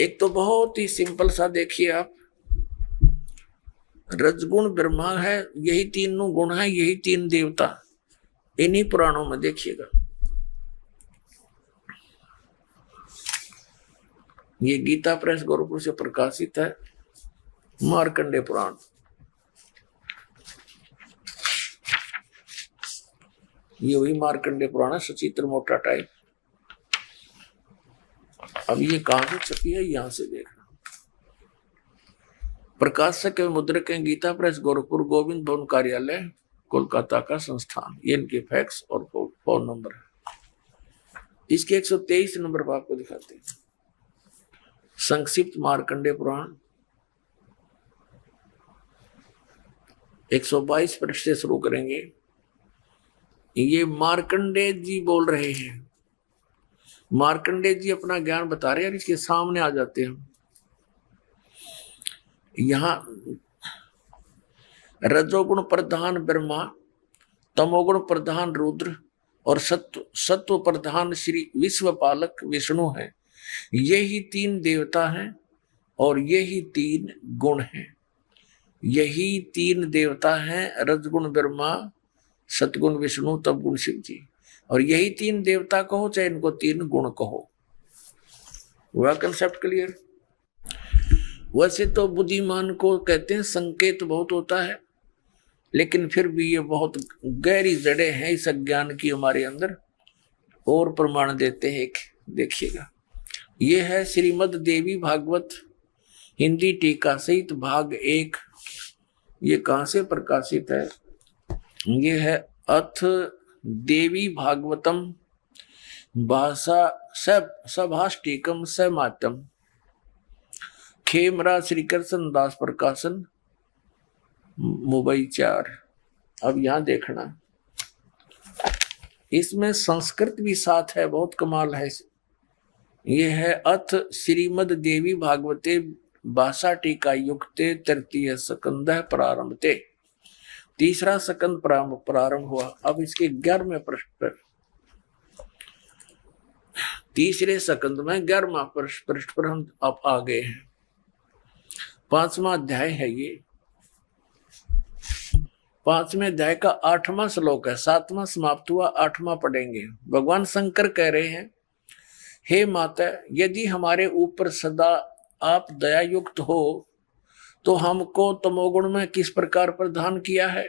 एक तो बहुत ही सिंपल सा देखिए आप, रजगुण ब्रह्मा है, यही तीनों गुण है, यही तीन देवता, इन्हीं पुराणों में देखिएगा। ये गीता प्रेस गोरखपुर से प्रकाशित है, मार्कंडे पुराण। ये वही मार्कंडे पुराण है, सचित्र मोटा टाइप। अब ये कहां से छपी है, यहां से देखना। प्रकाशक एवं मुद्रक हैं गीता प्रेस गोरखपुर, गोविंद भवन कार्यालय, कोलकाता का संस्थान। ये इनके फैक्स और फोन नंबर है। इसके 123 नंबर पर आपको दिखाते हैं। संक्षिप्त मार्कंडे पुराण 122 पृष्ठ से शुरू करेंगे। ये मार्कंडे जी बोल रहे हैं, मार्कंडे जी अपना ज्ञान बता रहे हैं, इसके सामने आ जाते हैं। यहां रजोगुण प्रधान ब्रह्मा, तमोगुण प्रधान रुद्र और सत्व प्रधान श्री विश्वपालक विष्णु है। यही तीन देवता हैं और यही तीन गुण हैं। यही तीन देवता हैं, रजगुण ब्रह्मा, सतगुण विष्णु, तमगुण शिव जी। और यही तीन देवता कहो चाहे इनको तीन गुण कहो। वह कंसेप्ट क्लियर। वैसे तो बुद्धिमान को कहते हैं संकेत बहुत होता है, लेकिन फिर भी ये बहुत गहरी जड़ें हैं इस अज्ञान की हमारे अंदर। और प्रमाण देते हैं, देखिएगा। ये है श्रीमद् देवी भागवत हिंदी टीका सहित भाग 1। ये कहां से प्रकाशित है? ये है अथ देवी भागवतम भाषा सभाष्टिकम समातम, खेमरा श्री कृष्ण दास प्रकाशन, मुंबई 4। अब यहां देखना, इसमें संस्कृत भी साथ है, बहुत कमाल है। ये है अथ श्रीमद् देवी भागवते भाषा टीका युक्ते तृतीय स्कंध प्रारंभते। तीसरा स्कंद प्रारंभ हुआ। अब इसके 11वें पृष्ठ पर, तीसरे स्कंद में 11वां पृष्ठ पर हम अब आ गए हैं। 5वां अध्याय है ये। 5वें अध्याय का 8वां श्लोक है। 7वां समाप्त हुआ, 8वां पढ़ेंगे। भगवान शंकर कह रहे हैं, हे माता, यदि हमारे ऊपर सदा आप दया युक्त हो तो हमको तमोगुण में किस प्रकार प्रदान किया है?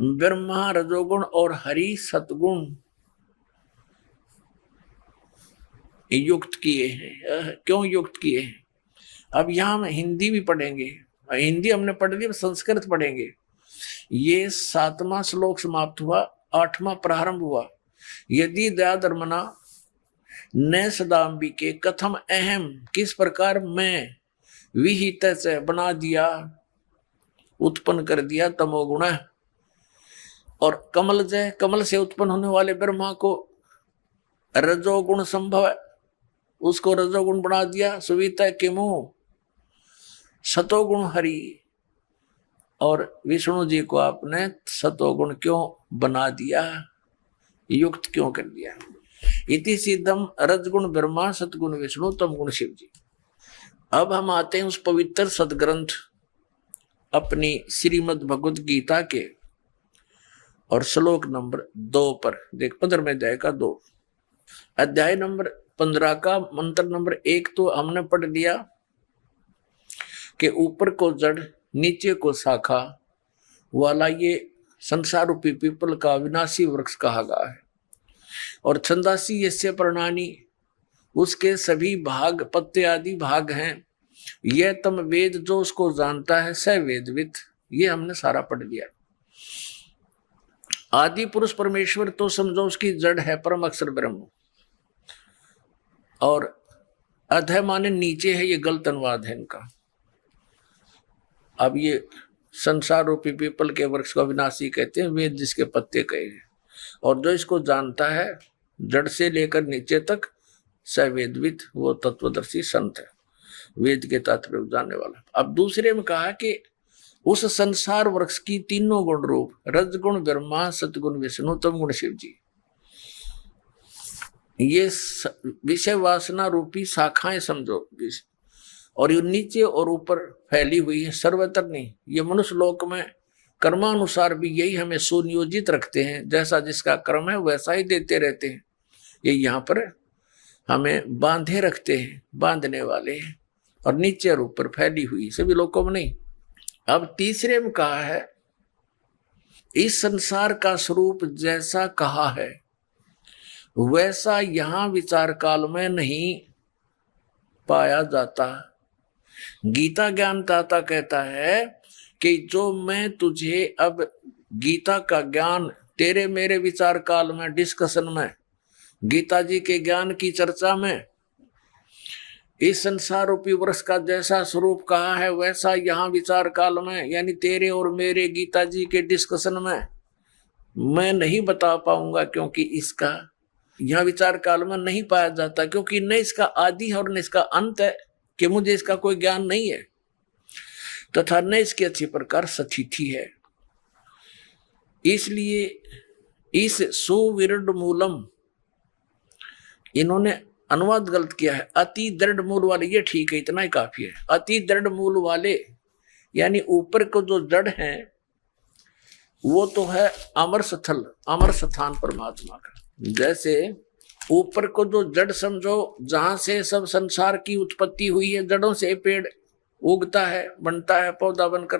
ब्रह्मा रजोगुण और हरि सतगुण युक्त किए हैं। क्यों युक्त किए हैं? अब यहां हम हिंदी भी पढ़ेंगे। हिंदी हमने पढ़ ली, संस्कृत पढ़ेंगे। ये 7वां श्लोक समाप्त हुआ, 8वां प्रारंभ हुआ। यदि दया धर्मना न सदाम्बिके कथम अहम, किस प्रकार मैं विहित से बना दिया, उत्पन्न कर दिया तमोगुण। और कमल से उत्पन्न होने वाले ब्रह्मा को रजोगुण संभव है, उसको रजोगुण बना दिया। सुविता किमु सतोगुण हरि, और विष्णु जी को आपने सतोगुण क्यों बना दिया, युक्त क्यों कर दिया? इति सिद्धम रजगुण ब्रह्मा सतगुण विष्णु तमगुण शिव जी। अब हम आते हैं उस पवित्र सदग्रंथ अपनी श्रीमद् भगवद गीता के, और श्लोक नंबर 2 पर देख। 15वें अध्याय का 2, अध्याय नंबर 15 का मंत्र नंबर 1 तो हमने पढ़ लिया कि ऊपर को जड़ नीचे को शाखा वाला ये संसार रूपी पीपल का विनाशी वृक्ष कहा गया है। और छंदासी यस्य प्रणानी, उसके सभी भाग पत्ते आदि भाग हैं। यह तम वेद, जो उसको जानता है, स वेदविद। ये हमने सारा पढ़ लिया। आदि पुरुष परमेश्वर तो समझो उसकी जड़ है परम अक्षर ब्रह्म, और अधः माने नीचे है, ये गलत अनुवाद है इनका। अब ये संसार रूपी पीपल के वृक्ष को अविनाशी कहते हैं, वेद जिसके पत्ते कहे हैं, और जो इसको जानता है जड़ से लेकर नीचे तक सवेदविद, वो तत्वदर्शी संत है, वेद के तात्पर्य जानने वाला। अब दूसरे में कहा कि उस संसार वृक्ष की तीनों गुण रूप, रजगुण ब्रह्मा, सतगुण विष्णु, तम गुण शिव जी, ये विषय वासना रूपी शाखाएं समझो, और ये नीचे और ऊपर फैली हुई है, सर्वत्र नहीं। ये मनुष्य लोक में कर्मानुसार भी यही हमें सुनियोजित रखते हैं, जैसा जिसका कर्म है वैसा ही देते रहते हैं। ये यहाँ पर हमें बांधे रखते हैं, बांधने वाले हैं, और नीचे और ऊपर फैली हुई सभी लोगों में नहीं। अब तीसरे में कहा है इस संसार का स्वरूप जैसा कहा है वैसा यहाँ विचार काल में नहीं पाया जाता। गीता ज्ञानदाता कहता है कि जो मैं तुझे अब गीता का ज्ञान तेरे मेरे विचार काल में डिस्कशन में, गीता जी के ज्ञान की चर्चा में, इस संसार रूपी वृक्ष का जैसा स्वरूप कहा है वैसा यहाँ विचार काल में, यानी तेरे और मेरे गीता जी के डिस्कशन में मैं नहीं बता पाऊंगा, क्योंकि इसका यहाँ विचार काल में नहीं पाया जाता, क्योंकि न इसका आदि है और न इसका अंत है, कि मुझे इसका कोई ज्ञान नहीं है, तथा न इसकी अच्छी प्रकार सथिति है। इसलिए इस सुविरुद्ध मूलम, इन्होंने अनुवाद गलत किया है, अति दृढ़ मूल वाले, ये ठीक है, इतना ही काफी है। अति दृढ़ मूल वाले यानी ऊपर को जो जड़ है वो तो है अमर स्थल, अमर स्थान परमात्मा का। जैसे ऊपर को जो जड़ समझो, जहां से सब संसार की उत्पत्ति हुई है, जड़ों से पेड़ उगता है, बनता है पौधा बनकर,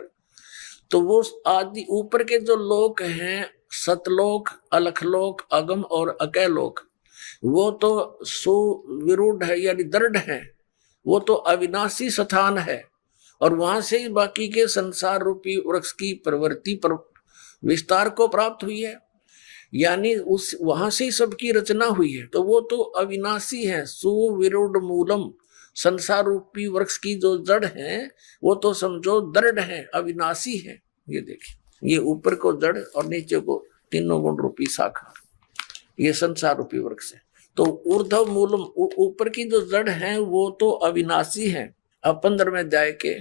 तो वो आदि ऊपर के जो लोक हैं, सतलोक, अलखलोक, अगम और अकैलोक, वो तो सुविरूढ़ है यानी दृढ़ है, वो तो अविनाशी स्थान है, और वहां से ही बाकी के संसार रूपी वृक्ष की प्रवृत्ति पर विस्तार को प्राप्त हुई है, यानी उस वहां से ही सबकी रचना हुई है, तो वो तो अविनाशी है। सुविरूढ़ मूलम, संसार रूपी वृक्ष की जो जड़ है वो तो समझो दृढ़ है, अविनाशी है। ये देखिए, ये ऊपर को जड़ और नीचे को तीनों गुण रूपी शाखा, ये संसार रूपी वृक्ष है। तो ऊर्ध्व मूलम, ऊपर की जो जड़ है वो तो अविनाशी है। अब 15वें अध्याय के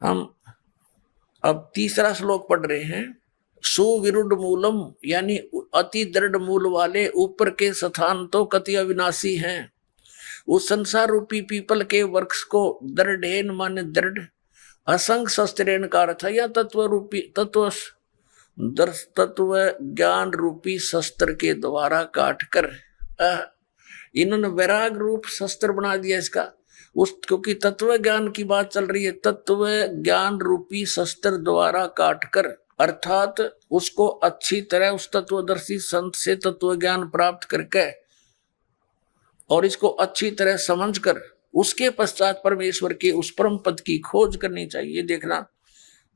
हम अब तीसरा श्लोक पढ़ रहे हैं। सुविरुद्ध मूलम यानी अति दृढ़ मूल वाले ऊपर के स्थान तो कति अविनाशी हैं। उस संसार रूपी पीपल के वृक्ष को दृढ़ेन माने दृढ़, असंग शस्त्रेण का अर्थ है या तत्व रूपी तत्व ज्ञान रूपी शस्त्र के द्वारा काट कर, इन्होंने वैराग रूप शस्त्र बना दिया इसका, उस क्योंकि तत्व ज्ञान की बात चल रही है, तत्व ज्ञान रूपी शस्त्र द्वारा काट कर, अर्थात उसको अच्छी तरह उस तत्वदर्शी संत से तत्व ज्ञान प्राप्त करके और इसको अच्छी तरह समझकर उसके पश्चात परमेश्वर के उस परम पद की खोज करनी चाहिए। देखना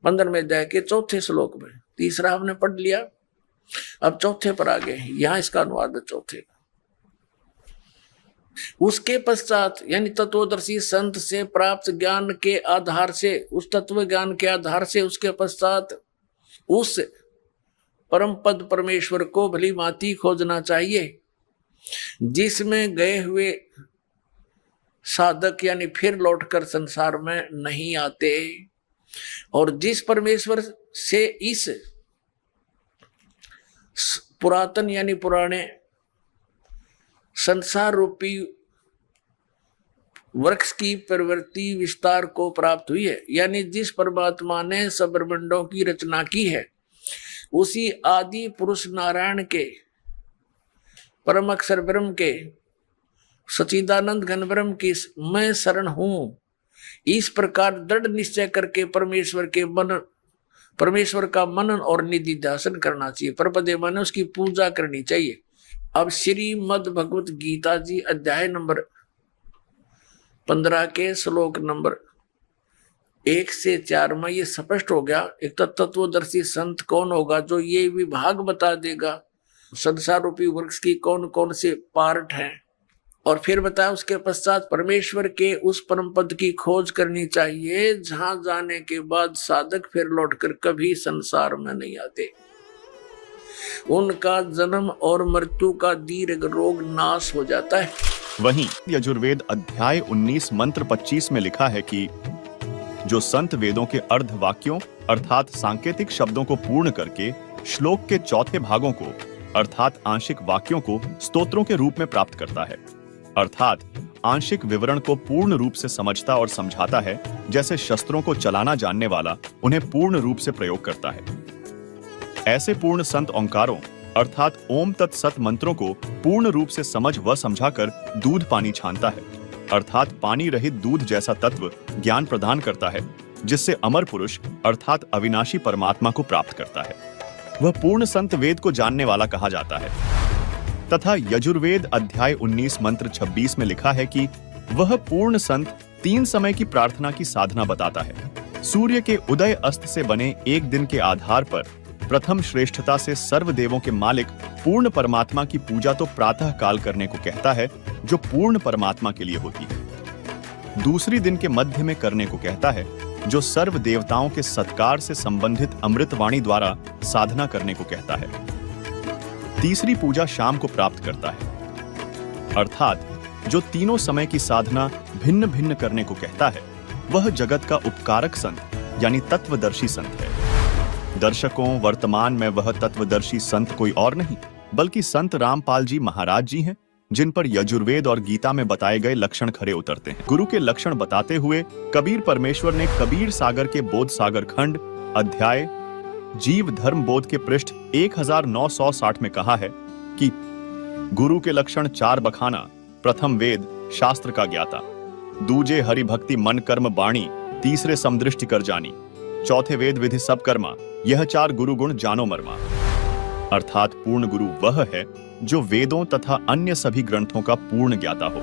15वें अध्याय के 4थे श्लोक में, तीसरा हमने पढ़ लिया, अब 4थे पर आ गए। यहां इसका अनुवाद है 4थे। उसके पश्चात यानी तत्वदर्शी संत से प्राप्त ज्ञान के आधार से, उस तत्व ज्ञान के आधार से उसके पश्चात उस परम पद परमेश्वर को भली माती खोजना चाहिए, जिसमें गए हुए साधक यानी फिर लौटकर संसार में नहीं आते, और जिस परमेश्वर से इस पुरातन यानी पुराने संसार रूपी वृक्ष की प्रवृत्ति विस्तार को प्राप्त हुई है, यानी जिस परमात्मा ने सब ब्रह्मांडों की रचना की है, उसी आदि पुरुष नारायण के परम अक्षर ब्रह्म के सचिदानंद घन ब्रह्म की मैं शरण हूं, इस प्रकार दृढ़ निश्चय करके परमेश्वर का मनन और निधि ध्यान करना चाहिए। परपदे माने उसकी पूजा करनी चाहिए। अब श्रीमद् भगवत गीता जी अध्याय नंबर 15 के श्लोक नंबर 1 से 4 में ये स्पष्ट हो गया। एक तो तत्वदर्शी संत कौन होगा जो ये विभाग बता देगा संसार रूपी वृक्ष की कौन कौन से पार्ट हैं, और फिर बताया उसके पश्चात परमेश्वर के उस परम पद की खोज करनी चाहिए जहां जाने के बाद साधक फिर लौटकर कभी संसार में नहीं आते। उनका जन्म और मृत्यु का दीर्घ रोग नाश हो जाता है। वहीं यजुर्वेद अध्याय 19 मंत्र 25 में लिखा है कि जो संत वेदों के अर्ध वाक्यों अर्थात सांकेतिक शब्दों को पूर्ण करके श्लोक के चौथे भागों को अर्थात आंशिक वाक्यों को स्तोत्रों के रूप में प्राप्त करता है, अर्थात आंशिक विवरण को पूर्ण रूप से समझता और समझाता है, जैसे शस्त्रों को चलाना जानने वाला उन्हें पूर्ण रूप से प्रयोग करता है। ऐसे पूर्ण संत ओंकारों अर्थात ओम तत्सत मंत्रों को पूर्ण रूप से समझ व समझाकर दूध पानी छानता है, अर्थात पानी रहित दूध जैसा तत्व ज्ञान प्रदान करता है, जिससे अमर पुरुष अर्थात अविनाशी परमात्मा को प्राप्त करता है। वह पूर्ण संत वेद को जानने वाला कहा जाता है। तथा यजुर्वेद अध्याय 19 मंत्र 26 में लिखा है कि वह पूर्ण संत 3 समय की प्रार्थना की साधना बताता है। सूर्य के उदय अस्त से बने एक दिन के आधार पर प्रथम श्रेष्ठता से सर्व देवों के मालिक पूर्ण परमात्मा की पूजा तो प्रातः काल करने को कहता है, जो पूर्ण परमात्मा के लिए होती है। दूसरी दिन के मध्य में करने को कहता है, जो सर्व देवताओं के सत्कार से संबंधित अमृतवाणी द्वारा साधना करने को कहता है। तीसरी पूजा शाम को प्राप्त करता है, अर्थात जो तीनों समय की साधना भिन्न भिन्न करने को कहता है, वह जगत का उपकारक संत यानी तत्वदर्शी संत है। दर्शकों, वर्तमान में वह तत्वदर्शी संत कोई और नहीं बल्कि संत रामपाल जी महाराज जी हैं, जिन पर यजुर्वेद और गीता में बताए गए लक्षण खरे उतरते हैं। गुरु के लक्षण बताते हुए कबीर परमेश्वर ने कबीर सागर के बोध सागर खंड अध्याय जीव धर्म बोध के पृष्ठ 1960 में कहा है कि गुरु के लक्षण 4 बखाना। प्रथम वेद शास्त्र का ज्ञाता, दूजे हरि भक्ति मन कर्म बाणी, तीसरे समदृष्टि कर जानी, चौथे वेद विधि सब कर्मा, यह 4 गुरु गुण जानो मर्मा। अर्थात पूर्ण गुरु वह है जो वेदों तथा अन्य सभी ग्रंथों का पूर्ण ज्ञाता हो।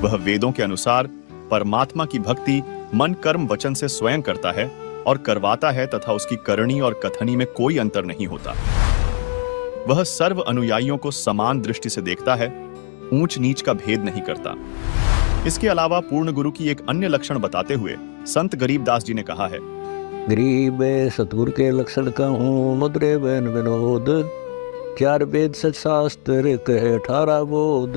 वह वेदों के अनुसार परमात्मा की भक्ति मन कर्म वचन से स्वयं करता है और करवाता है तथा उसकी करनी और कथनी में कोई अंतर नहीं होता। वह सर्व अनुयायियों को समान दृष्टि से देखता है, ऊंच नीच का भेद नहीं करता। इसके अलावा पूर्ण गुरु की एक अन्य लक्षण बताते हुए संत गरीबदास जी ने कहा है, गरीब सतगुरु के लक्षण कहूँ मुद्रे बन विनोद, 4 वेद सच शास्त्र कहे 18 बोध।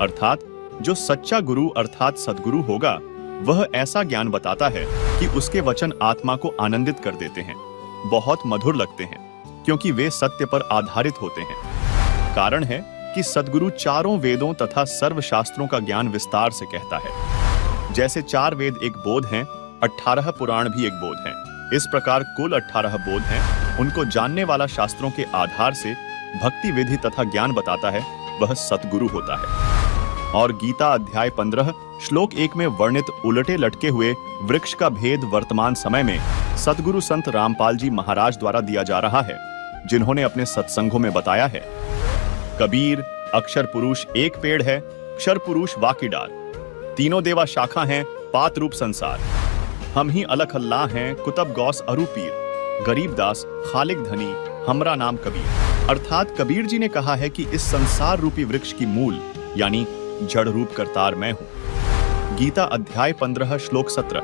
अर्थात जो सच्चा गुरु अर्थात सदगुरु होगा वह ऐसा ज्ञान बताता है कि उसके वचन आत्मा को आनंदित कर देते हैं, बहुत मधुर लगते हैं, क्योंकि वे सत्य पर आधारित होते हैं। कारण है कि सदगुरु चारों वेदों तथा सर्व शास्त्रों का ज्ञान विस्तार से कहता है। जैसे 4 वेद एक बोध हैं, 18 पुराण भी एक बोध हैं। इस प्रकार कुल 18 बोध हैं। उनको जानने वाला शास्त्रों के आधार से भक्ति विधि तथा ज्ञान बताता है, वह सतगुरु होता है। और गीता अध्याय 15 श्लोक 1 में वर्णित उलटे लटके हुए वृक्ष का भेद वर्तमान समय में सतगुरु संत रामपाल जी महाराज द्वारा दिया जा रहा है, जिन्होंने अपने सत्संगों में बताया है। कबीर अक्षर पुरुष एक पेड़ है, क्षर पुरुष वाकी डाल, तीनों देवा शाखा हैं, पात रूप संसार, हम ही अलख अल्लाह हैं, कुतब गौस अरू पीर, गरीबदास खालिक धनी, हमरा नाम कबीर। अर्थात कबीर जी ने कहा है कि इस संसार रूपी वृक्ष की मूल यानी जड़ रूप करतार मैं हूं। गीता अध्याय 15 श्लोक 17,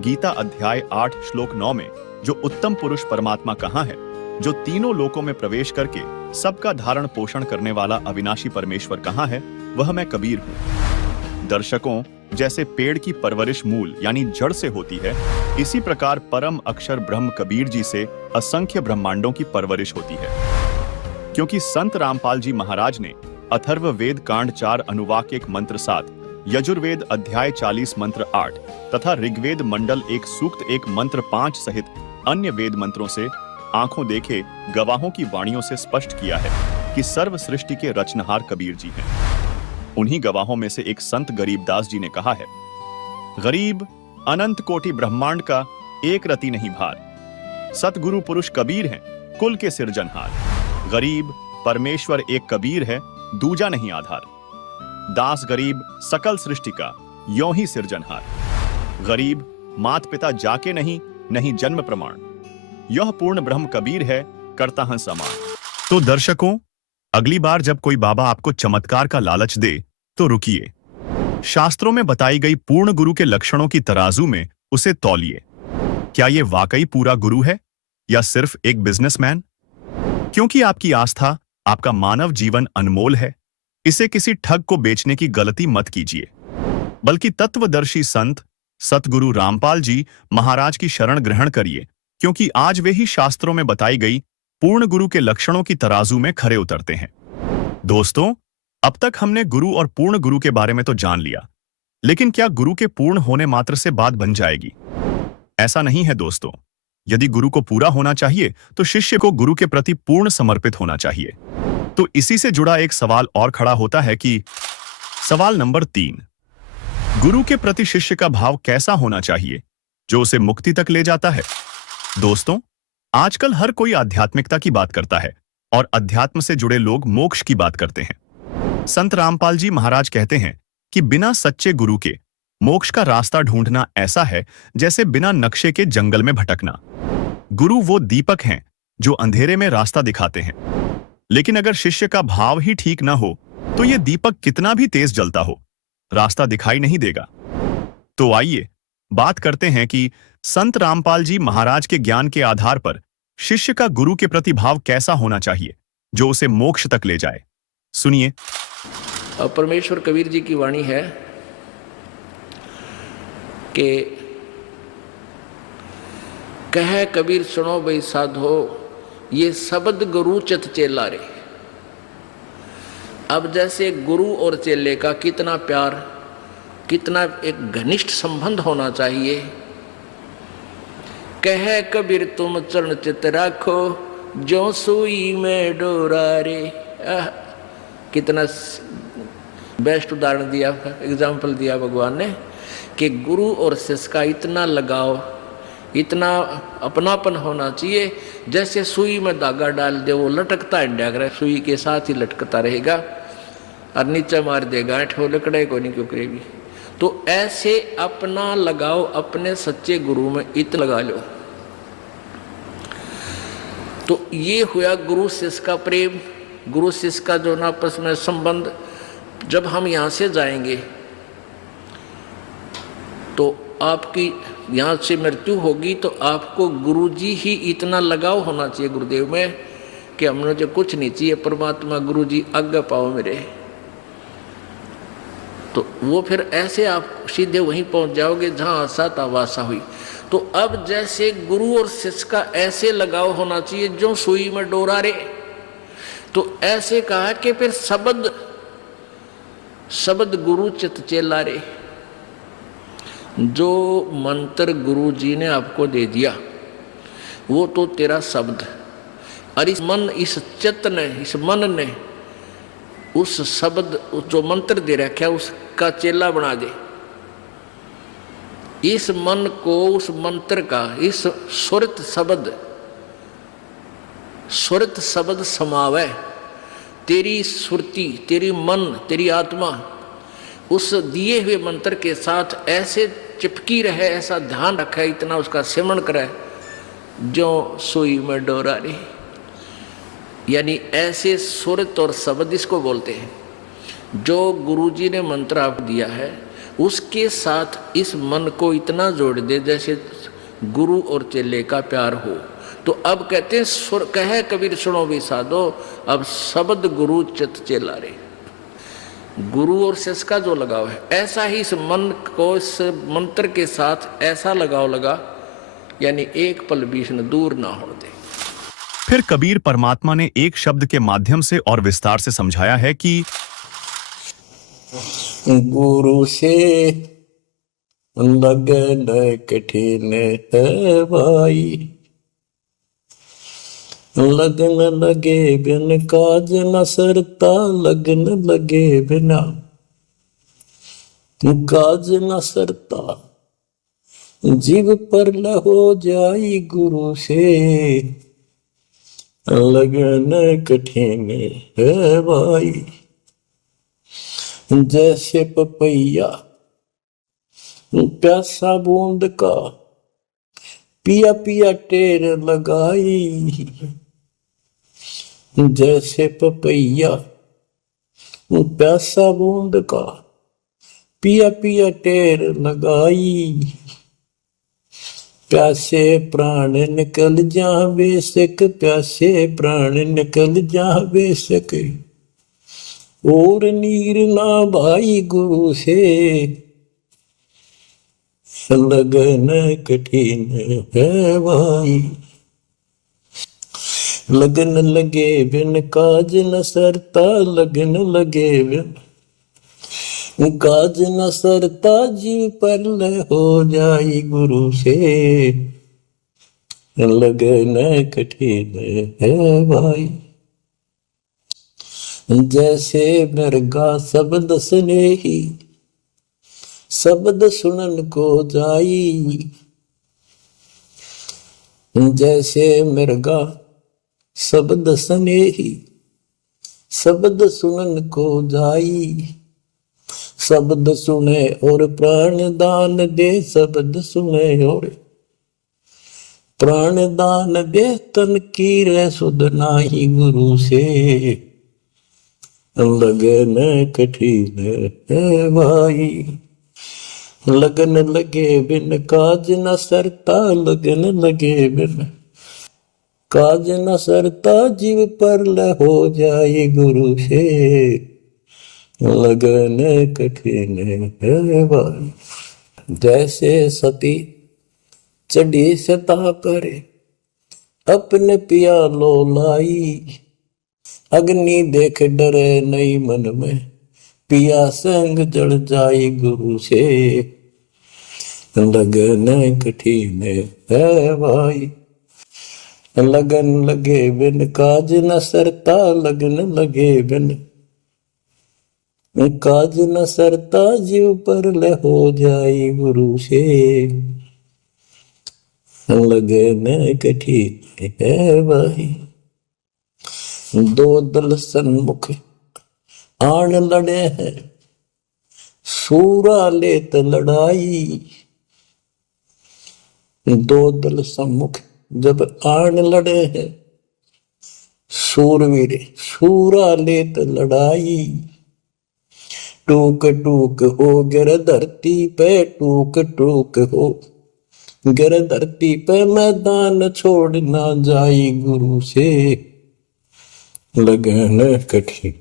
गीता अध्याय 8 श्लोक 9 में जो उत्तम पुरुष परमात्मा कहाँ है, जो तीनों लोकों में प्रवेश करके सबका धारण पोषण करने वाला अविनाशी परमेश्वर कहाँ है, वह मैं कबीर हूं। दर्शकों, जैसे पेड़ की परवरिश मूल यानी जड़ से होती है, इसी प्रकार परम अक्षर ब्रह्म कबीर जी से असंख्य ब्रह्मांडों की परवरिश होती है। क्योंकि संत रामपाल जी महाराज ने अथर्व वेद कांड 4 अनुवाक 1 मंत्र 7, यजुर्वेद अध्याय 40 मंत्र 8 तथा ऋग्वेद मंडल 1 सूक्त 1 मंत्र 5 सहित अन्य वेद मंत्रों से आंखों देखे गवाहों की वाणियों से स्पष्ट किया है कि सर्व सृष्टि के रचनहार कबीर जी हैं। उन्हीं गवाहों में से एक संत गरीबदास जी ने कहा है, गरीब अनंत कोटि ब्रह्मांड का एक रति नहीं भार, सतगुरु पुरुष कबीर हैं कुल के सिरजनहार। गरीब परमेश्वर एक कबीर है, दूजा नहीं आधार, दास गरीब सकल सृष्टि का यों ही सिरजनहार। गरीब मात पिता जाके नहीं, नहीं जन्म प्रमाण। यह पूर्ण ब्रह्म कबीर है, करता हूं समान। तो दर्शकों, अगली बार जब कोई बाबा आपको चमत्कार का लालच दे तो रुकिए। शास्त्रों में बताई गई पूर्ण गुरु के लक्षणों की तराजू में उसे तौलिए। क्या यह वाकई पूरा गुरु है या सिर्फ एक बिजनेसमैन? क्योंकि आपकी आस्था, आपका मानव जीवन अनमोल है। इसे किसी ठग को बेचने की गलती मत कीजिए, बल्कि तत्वदर्शी संत सतगुरु रामपाल जी महाराज की शरण ग्रहण करिए, क्योंकि आज वे ही शास्त्रों में बताई गई पूर्ण गुरु के लक्षणों की तराजू में खरे उतरते हैं। दोस्तों, अब तक हमने गुरु और पूर्ण गुरु के बारे में तो जान लिया, लेकिन क्या गुरु के पूर्ण होने मात्र से बात बन जाएगी? ऐसा नहीं है दोस्तों। यदि गुरु को पूरा होना चाहिए तो शिष्य को गुरु के प्रति पूर्ण समर्पित होना चाहिए। तो इसी से जुड़ा एक सवाल और खड़ा होता है कि सवाल नंबर 3, गुरु के प्रति शिष्य का भाव कैसा होना चाहिए जो उसे मुक्ति तक ले जाता है? दोस्तों, आजकल हर कोई आध्यात्मिकता की बात करता है और अध्यात्म से जुड़े लोग मोक्ष की बात करते हैं। संत रामपाल जी महाराज कहते हैं कि बिना सच्चे गुरु के मोक्ष का रास्ता ढूंढना ऐसा है जैसे बिना नक्शे के जंगल में भटकना। गुरु वो दीपक हैं जो अंधेरे में रास्ता दिखाते हैं, लेकिन अगर शिष्य का भाव ही ठीक ना हो तो यह दीपक कितना भी तेज जलता हो, रास्ता दिखाई नहीं देगा। तो आइए बात करते हैं कि संत रामपाल जी महाराज के ज्ञान के आधार पर शिष्य का गुरु के प्रति भाव कैसा होना चाहिए जो उसे मोक्ष तक ले जाए। सुनिए। अब परमेश्वर कबीर जी की वाणी है कि कह कबीर सुनो भाई साधो, ये शब्द गुरु चित चेला रे। अब जैसे गुरु और चेले का कितना प्यार, कितना एक घनिष्ठ संबंध होना चाहिए। कह कबीर तुम चरण चित राखो, जो सुई में डोरा रे। कितना बेस्ट उदाहरण दिया, एग्जाम्पल दिया भगवान ने कि गुरु और शिष्य का इतना लगाव, इतना अपनापन होना चाहिए जैसे सुई में धागा डाल दे, वो लटकता है, सुई के साथ ही लटकता रहेगा और नीचे मार देगा, ठो लकड़े को नहीं क्यों करेगी। तो ऐसे अपना लगाओ अपने सच्चे गुरु में इत लगा लो। तो ये हुआ गुरु शिष्य का प्रेम, गुरु शिष्य का जो ना आपस में संबंध। जब हम यहाँ से जाएंगे तो आपकी यहाँ से मृत्यु होगी तो आपको गुरु जी ही इतना लगाव होना चाहिए गुरुदेव में कि हमने जो कुछ नहीं चाहिए, परमात्मा गुरु जी आज्ञा पाओ मेरे। तो वो फिर ऐसे आप सीधे वहीं पहुंच जाओगे जहाँ आशा था वासा हुई। तो अब जैसे गुरु और शिष्य का ऐसे लगाव होना चाहिए जो सुई में डोरा रे। तो ऐसे कहा कि फिर शब्द गुरु चित चेला रे। जो मंत्र गुरु जी ने आपको दे दिया वो तो तेरा शब्द, और इस मन, इस चित्त ने, इस मन ने उस शब्द जो मंत्र दे रखा उसका चेला बना दे। इस मन को उस मंत्र का, इस सुरत शब्द समावे। तेरी सुरती, तेरी मन, तेरी आत्मा उस दिए हुए मंत्र के साथ ऐसे चिपकी रहे, ऐसा ध्यान रखे, इतना उसका सिमरण करे जो सुई में डोरा रे। यानी ऐसे सुरत और शब्द इसको बोलते हैं। जो गुरुजी ने मंत्र आप दिया है उसके साथ इस मन को इतना जोड़ दे जैसे गुरु और चेले का प्यार हो। तो अब कहते हैं कहे कबीर सुनो भी साधो, अब शब्द गुरु चित चेला रे। गुरु और शिष्य का जो लगाव है ऐसा ही इस मन को इस मंत्र के साथ ऐसा लगाव लगा, यानी एक पल भी इसने दूर ना हो दे। फिर कबीर परमात्मा ने एक शब्द के माध्यम से और विस्तार से समझाया है कि गुरु से लगन कठिन है भाई, लगन लगे बिन काज न सरता, लगन लगे बिना काज न सरता। जीव पर हो जाई गुरु से, लगन कठिन है भाई। जैसे पपैया प्यासा बूंद का पिया पिया टेर लगाई, जैसे पपैया प्यासा बूंद का पिया पिया टेर लगाई, प्यासे प्राण निकल जा बेशक, प्यासे प्राण निकल जा बेशक, और नीर ना भाई गुरु से लगन कठिन है भाई। लगन लगे बिन काज न सरता, लगन लगे बिन काज न सरता, जीव परलय हो जाई गुरु से लगन कठिन है भाई। जैसे मृगा शब्द स्नेही, शब्द सुनन को जाई, जैसे मृगा शब्द स्नेही, शब्द सुनन को जाई, शब्द सुने और प्राण दान दे, शब्द सुने और प्राण दान दे, तन की रह सुध नाही गुरु से लगन कठिन है भाई। लगन लगे बिन काज न सरता, लगन लगे बिन काज न सरता, जीव परलय हो जाए गुरु से लगन कठिन है भाई। जैसे सती चढ़ी सता करे, अपने पिया लो लाई, अग्नि देख डरे नहीं मन में, पिया संग जड़ जाई गुरु से लगन कठिन है भाई। लगन लगे बिन काज न सरता, लगन लगे बिन काज न सरता, जीव परलय हो जाई गुरु से लगन कठिन है भाई। दो दल सन्मुख आन लड़े हैं, सूरा लेत लड़ाई, दो दल सम्मुख जब आन लड़े हैं, सूरवीर सूरा लेत लड़ाई, टूक टूक हो गिर धरती पे, टूक टूक हो गिर धरती पे, मैदान छोड़ ना जाई गुरु से लगन कठिन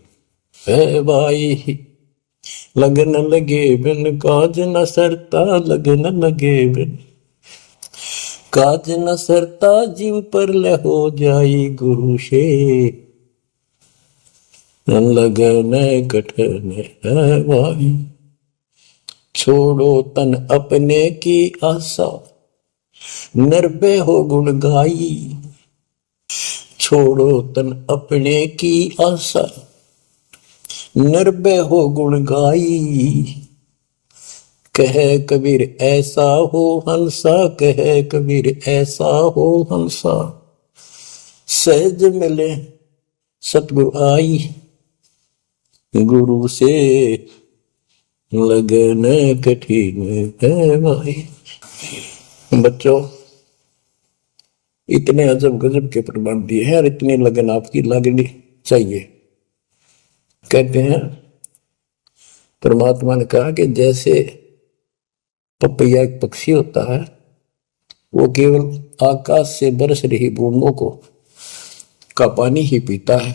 है भाई। लगन लगे बिन काज न सरता, लगन लगे बिन काज न सरता, जीव परलय हो जाई गुरु से लगन कठिन है भाई। छोड़ो तन अपने की आशा, निर्भय हो गुण गाई, छोड़ो तन अपने की आशा, निर्भय हो गुण गाई, कहे कबीर ऐसा हो हंसा, कहे कबीर ऐसा हो हंसा, सहज मिले सतगुरु आई, गुरु से लगन कठिन है भाई। बच्चों, इतने अजब गजब के प्रमाण दिए हैं और इतनी लगन आपकी लगनी चाहिए। कहते हैं परमात्मा ने कहा कि जैसे पपैया एक पक्षी होता है, वो केवल आकाश से बरस रही बूंदों को का पानी ही पीता है,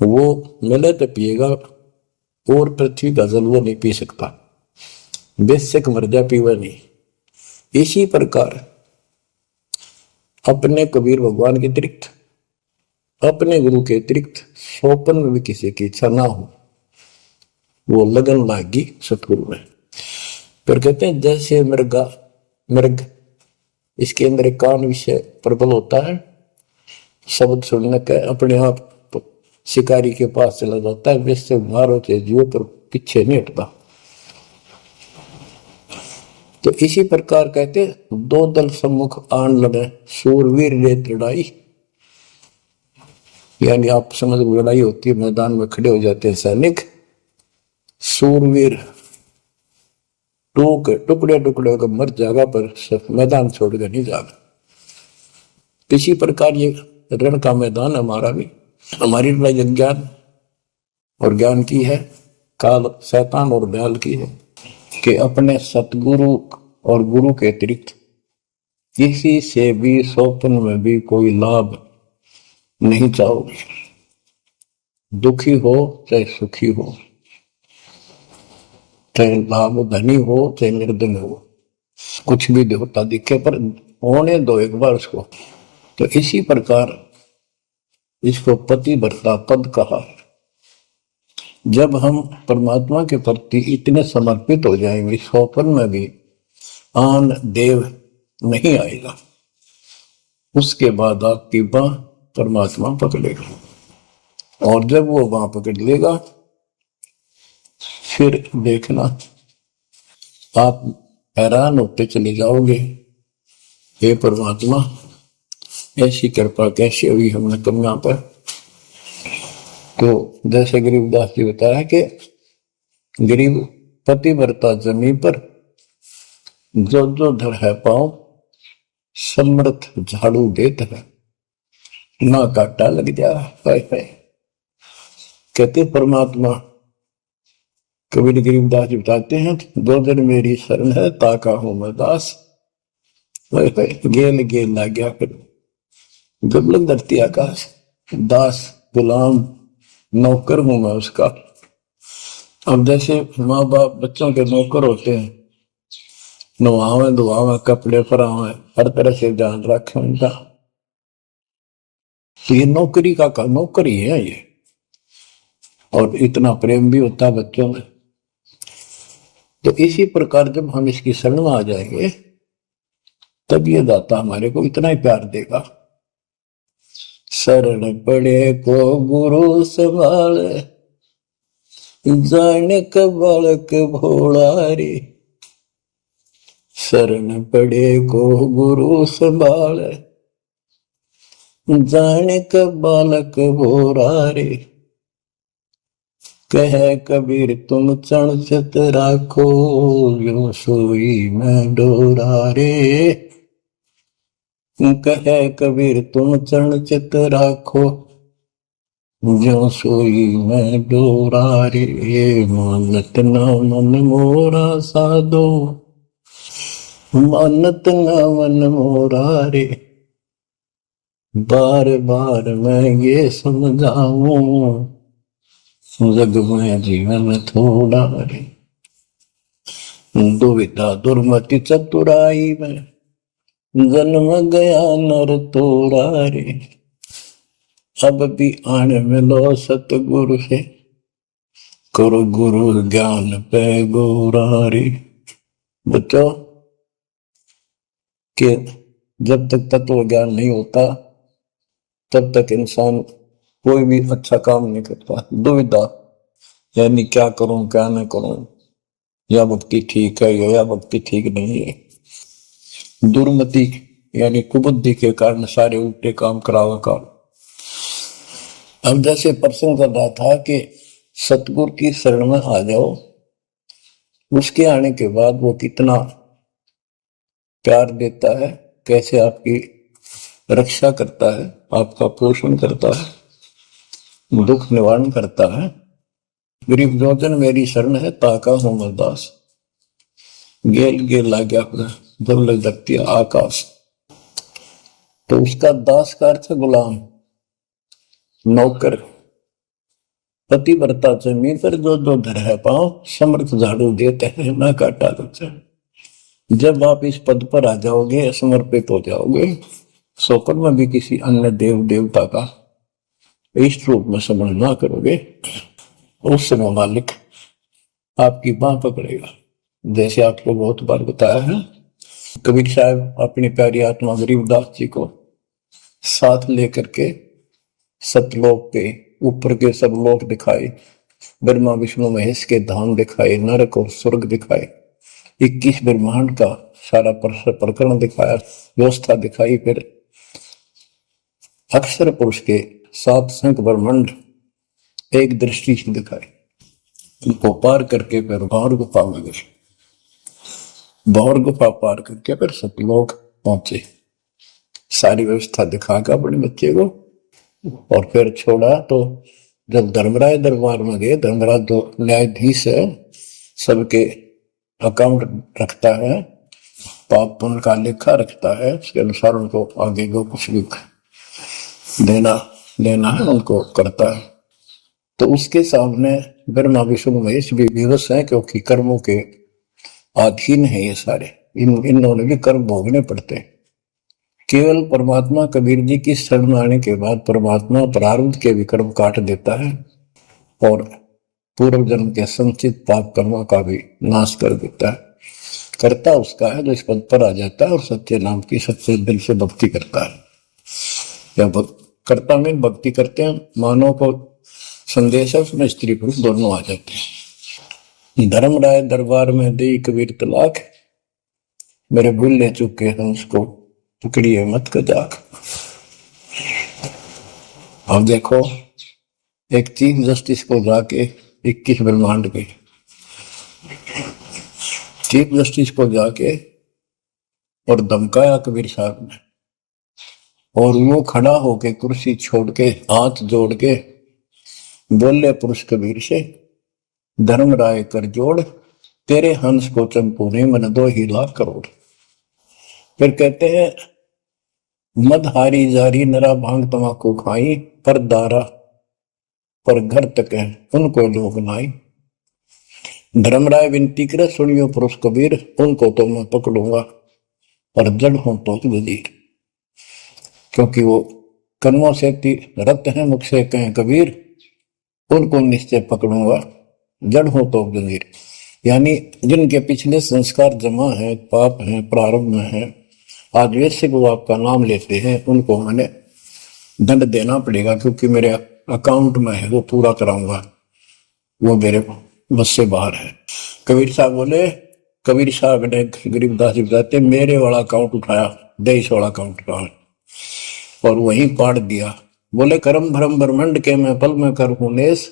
वो मिले तो पिएगा और पृथ्वी का जल वो नहीं पी सकता, बेशक मर जा पीवा नहीं। इसी प्रकार अपने कबीर भगवान के अतिरिक्त, अपने गुरु के अतिरिक्त सोपन में भी किसी की इच्छा ना हो, वो लगन लागी सतगुरु में। फिर कहते हैं जैसे मृग इसके अंदर एक कान विषय प्रबल होता है, शब्द सुनने का अपने आप शिकारी के पास चला जाता है, वैसे मारो चाहे जीव पर पीछे नहीं हटता। तो इसी प्रकार कहते दो दल सम्मुख आन लड़े, सूरवीर रेत लड़ाई, यानी आप समझ लड़ाई होती है, मैदान में खड़े हो जाते हैं सैनिक, सूरवीर टुकड़े टुकड़े होकर मर जाएगा, पर मैदान छोड़कर नहीं जाएगा। किसी प्रकार ये रण का मैदान हमारा भी, हमारी लड़ाई अज्ञान और ज्ञान की है, काल शैतान और दयाल की है कि अपने सतगुरु और गुरु के अतिरिक्त किसी से भी स्वप्न में भी कोई लाभ नहीं चाहोगे। दुखी हो चाहे सुखी हो, चाहे लाभ धनी हो चाहे निर्धन हो, कुछ भी देवता दिखे पर होने दो एक बार उसको। तो इसी प्रकार इसको पतिव्रता पद कहा है। जब हम परमात्मा के प्रति इतने समर्पित हो जाएंगे, स्वप्न में भी आन देव नहीं आएगा, उसके बाद आपकी बांह परमात्मा पकड़ेगा, और जब वो बांह पकड़ लेगा फिर देखना आप हैरान होते चले जाओगे, हे परमात्मा ऐसी कृपा कैसे हुई हमने कन्या पर। तो जैसे गरीबदास जी बताया कि गरीब पतिव्रता जमीन पर जो जो धर है पाओ, समर्थ झाड़ू देता है, ना काटा लग जा। कहते परमात्मा, कबीर गरीबदास जी बताते हैं, दो दिन मेरी शरण है ताका हूं मैं दास। गेल गेल ला गया फिर गबलन धरती आकाश, दास गुलाम नौकर हूं मैं उसका। अब जैसे माँ बाप बच्चों के नौकर होते हैं, नवावे धुआवे कपड़े परावे हर तरह से ध्यान रखें उनका, तो ये नौकरी का नौकर ही है ये। और इतना प्रेम भी होता है बच्चों में। तो इसी प्रकार जब हम इसकी शरण में आ जाएंगे तब ये दाता हमारे को इतना ही प्यार देगा। शरण पड़े को गुरु संभाले, जाने का बालक भोला रे। शरण पड़े को गुरु संभाले, जाने का बालक भोला रे। कह कबीर तुम चरण चित राखो, यो सोई मैं डोरा रे। कह कबीर तुम चरण चित राखो, जो सोई मैं डोरा रे। मानत न मन मोरा साधो, मानत न मन मोरा रे। बार बार मैं ये समझाऊं, जग में जीवन थोड़ा रे। दुविधा दुर्मति चतुराई में, जन्म गया नर तोड़ा रे। अब भी आन मिलो सतगुरु से, करो गुरु ज्ञान पे गोरा रे। बच्चों कि जब तक तत्व ज्ञान नहीं होता तब तक इंसान कोई भी अच्छा काम नहीं करता। दुविधा यानी क्या करूं क्या न करूं, या भक्ति ठीक है या भक्ति ठीक नहीं है। दुर्मति यानी कुबुद्धि के कारण सारे उल्टे काम करावा काम। अब जैसे प्रसंग कर रहा था कि सतगुरु की शरण में आ जाओ, उसके आने के बाद वो कितना प्यार देता है, कैसे आपकी रक्षा करता है, आपका पोषण करता है, दुख निवारण करता है। गरीब जोजन मेरी शरण है ताका हूं मैं दास। गेल गेल ला गया जब लग धरती आकाश। तो उसका दास का अर्थ गुलाम, नौकर। पतिव्रता जमीन पर जो जो धर है पाओ, समर्थ झाड़ू देते हैं ना काटा लगता है। जब आप इस पद पर आ जाओगे, समर्पित हो जाओगे, स्वप्न में भी किसी अन्य देव देवता का इष्ट रूप में समझ ना करोगे, उस समय मालिक आपकी बांह पकड़ेगा। जैसे आपको बहुत बार बताया है, कबीर साहब अपनी प्यारी आत्मा गरीबदास जी को साथ लेकर के सतलोक के ऊपर के सब लोक दिखाए, ब्रह्मा विष्णु महेश के धाम दिखाए, नरक और स्वर्ग दिखाए, 21 ब्रह्मांड का सारा प्रकरण दिखाया, व्यवस्था दिखाई। फिर अक्षर पुरुष के 7 संख ब्रह्मांड एक दृष्टि से दिखाए, उनको पार करके फिर और गुफा में गए। भौर गुफा पार करके फिर सतलोक पहुंचे। सारी व्यवस्था दिखाकर अपने बच्चे को और फिर छोड़ा। तो जब धर्मराज दरबार में गए, धर्मराज जो न्यायाधीश है, सबके अकाउंट रखता है, पाप पुण्य का लेखा रखता है, उसके अनुसार उनको आगे को कुछ भी देना लेना है उनको करता है। तो उसके सामने ब्रह्मा विष्णु महेश भी विवश है, क्योंकि कर्मों के अधीन है ये सारे, इन्होंने भी कर्म भोगने पड़ते हैं। केवल परमात्मा कबीर जी की शरण आने के बाद परमात्मा प्रारब्ध के भी कर्म काट देता है और पूर्व जन्म के संचित पाप कर्मों का भी नाश कर देता है। करता उसका है जो इस पद पर आ जाता है और सच्चे नाम की सच्चे दिल से भक्ति करता है। या करता में भक्ति करते हैं, मानव को संदेश है, उसमें स्त्री पुरुष दोनों आ जाते हैं। धर्मराय दरबार में दे कबीर तलाक, मेरे भूल ले चुके हैं उसको पकड़िए मत कजाक। अब देखो, एक चीफ जस्टिस को जाके 21 ब्रह्मांड के चीफ जस्टिस को जाके और धमकाया कबीर साहब ने, और वो खड़ा होके कुर्सी छोड़ के हाथ जोड़ के बोले पुरुष कबीर से, धर्मराय कर जोड़, तेरे हंस को चंपू ने मन 2 लाख करोड़। फिर कहते हैं, मदहारी जारी नरा भांग तमाकू खाई, पर दारा पर घर तक है उनको लोग नाई। धर्मराय विनती करे, सुनियो पुरुष कबीर, उनको तो मैं पकड़ूंगा और जड़ हूं तो वजीर। क्योंकि वो कर्मों से रत है, मुख से कहें कबीर, उनको निश्चय पकड़ूंगा, जड़ हो तो वजीर। यानी जिनके पिछले संस्कार जमा है, पाप है, प्रारंभ में है, आज वैसे वो आपका नाम लेते हैं, उनको मैंने दंड देना पड़ेगा, क्योंकि मेरे अकाउंट में है, वो पूरा कराऊंगा, वो मेरे बस से बाहर है। कबीर साहब बोले, कबीर साहब ने गरीबदास जी बताते, मेरे वाला अकाउंट उठाया, देश वाला अकाउंट उठाया और वहीं पाड़ दिया। बोले, करम भरम ब्रह्मंड के मैं पल में कर हूं नेस,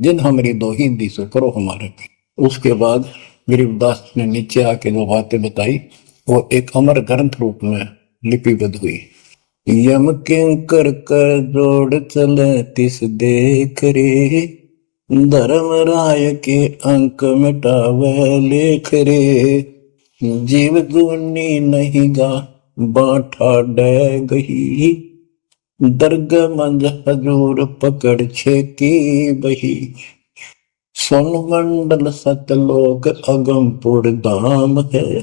जिन हमारी 2 ही दी सो करो हमारे पे। उसके बाद गरीबदास ने नीचे आके जो बातें बताई, वो एक अमर ग्रंथ रूप में लिपिबद्ध हुई। यम किंकर कर जोड़ चले तिस देख रे, धर्म राय के अंक मिटावे लेख रे, जीव गुनी नहीं गा बांटा डे गही, दर्ग मंज हजूर पकड़ छेकी बही, सोन मंडल सतलोक अगमपुर धाम है,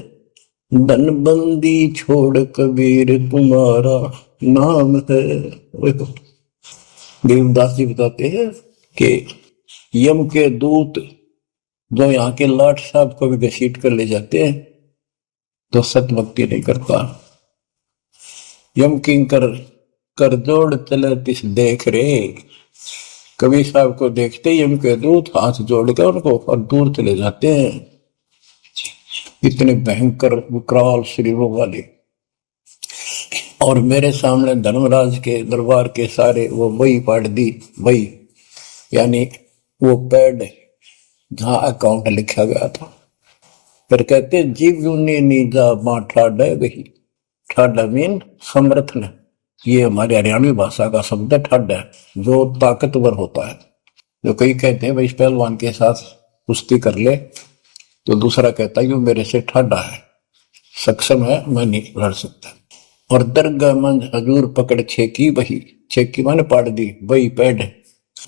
धनबंदी छोड़ कबीर तुम्हारा नाम है। देवदास जी बताते हैं कि यम के दूत जो यहाँ के लाट साहब को भी घसीट कर ले जाते हैं तो सत भक्ति नहीं करता। यम किंकर कर जोड़ चले तिस देख रे, कबीर साहब को देखते यम के दूत हाथ जोड़ कर उनको और दूर चले जाते हैं। इतने भयंकर विकराल शरीरों वाले। और मेरे सामने धर्मराज के दरबार के सारे वो वही पाड़ दी, वही यानी वो पैड जहां अकाउंट लिखा गया था। फिर कहते जीव यूनी नीजा मां ठाडा गही, ठाडा मीन समर्थन, ये हमारी हरियाणवी भाषा का शब्द है ठाडा, जो ताकतवर होता है। जो कई कहते हैं भाई इस पहलवान के साथ कुश्ती कर ले, तो दूसरा कहता है कि मेरे से ठाडा है, सक्षम है, मैं नहीं लड़ सकता। और दरगाह मंज हजूर पकड़ छेकी बही, छेकी मैंने पाड़ दी वही पैड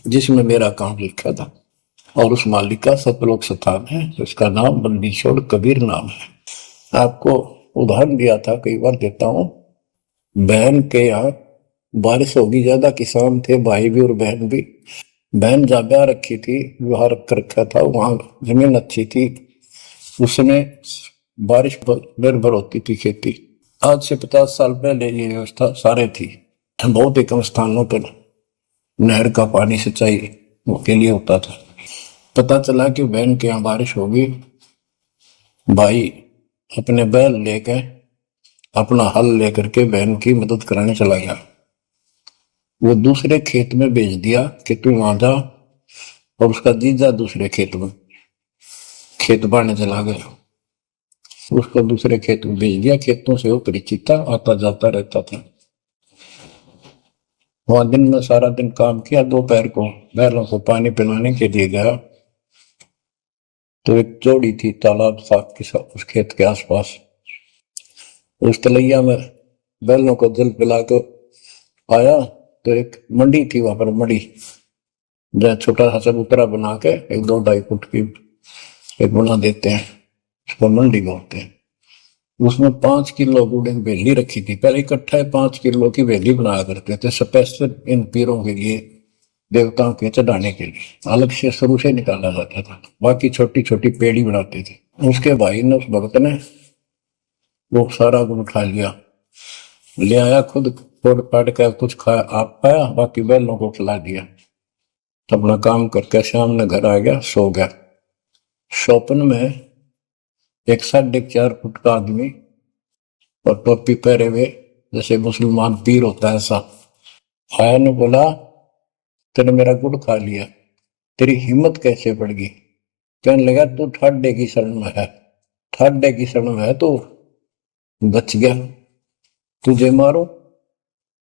जिसमें मेरा अकाउंट लिखा था, और उस मालिक का सतलोक स्थान है, उसका नाम बंदी छोड़ कबीर नाम है। आपको उदाहरण दिया था, कई बार देता हूँ। बहन के यहाँ बारिश होगी ज्यादा, किसान थे, भाई भी और बहन भी। बहन जहाँ ब्याह रखी थी, विवाह कर रखा था, वहां जमीन अच्छी थी, उसमें बारिश पर निर्भर होती थी खेती। आज से 50 साल पहले ये व्यवस्था सारे थी। बहुत ही कम स्थानों पर नहर का पानी सिंचाई के लिए होता था। पता चला कि बहन के यहाँ बारिश होगी, भाई अपने बैल लेकर अपना हल लेकर के बहन की मदद कराने चला गया। वो दूसरे खेत में भेज दिया कि तू वहां जा, और उसका जीजा दूसरे खेत में खेत बांटने चला गया। उसको दूसरे खेत में भेज दिया। खेतों से वो परिचित था, आता जाता रहता था। वहां दिन में सारा दिन काम किया। दोपहर को बैलों को पानी पिलाने के लिए गया तो एक जोड़ी थी, तालाब था उस खेत के आसपास। उस तलैया में बैलों को जल पिला के आया तो एक मंडी थी, वहां पर मंडी जहाँ छोटा सा चबूतरा बना के 1-2 फुट की एक बना देते हैं, उसको मंडी बोलते हैं। उसमें 5 किलो गुड़ की बेली रखी थी। पहले इकट्ठा 5 किलो की बेली बनाया करते थे स्पेशल इन पीरों के लिए, देवताओं के चढ़ाने के लिए। अलग से शुरू से निकाला जाता था, बाकी छोटी छोटी पेड़ी बनाते थे। उसके भाई ने, उस भक्त ने वो सारा गुड़ उठा लिया, ले आया, खुद फोड़ पाट कर कुछ खाया, आप खाया, बाकी बैलों को खिला दिया। अपना काम करके शाम में घर आ गया, सो गया। स्वप्न में एक 4.5 फुट का आदमी और टोपी पहरे हुए जैसे मुसलमान पीर होता है ऐसा आया ने बोला, तेने मेरा गुड़ खा लिया, तेरी हिम्मत कैसे बढ़ गई? कहने लगा, तू ठाडे की शरण में है, ठाडे की शरण में है तो बच गया, तुझे मारो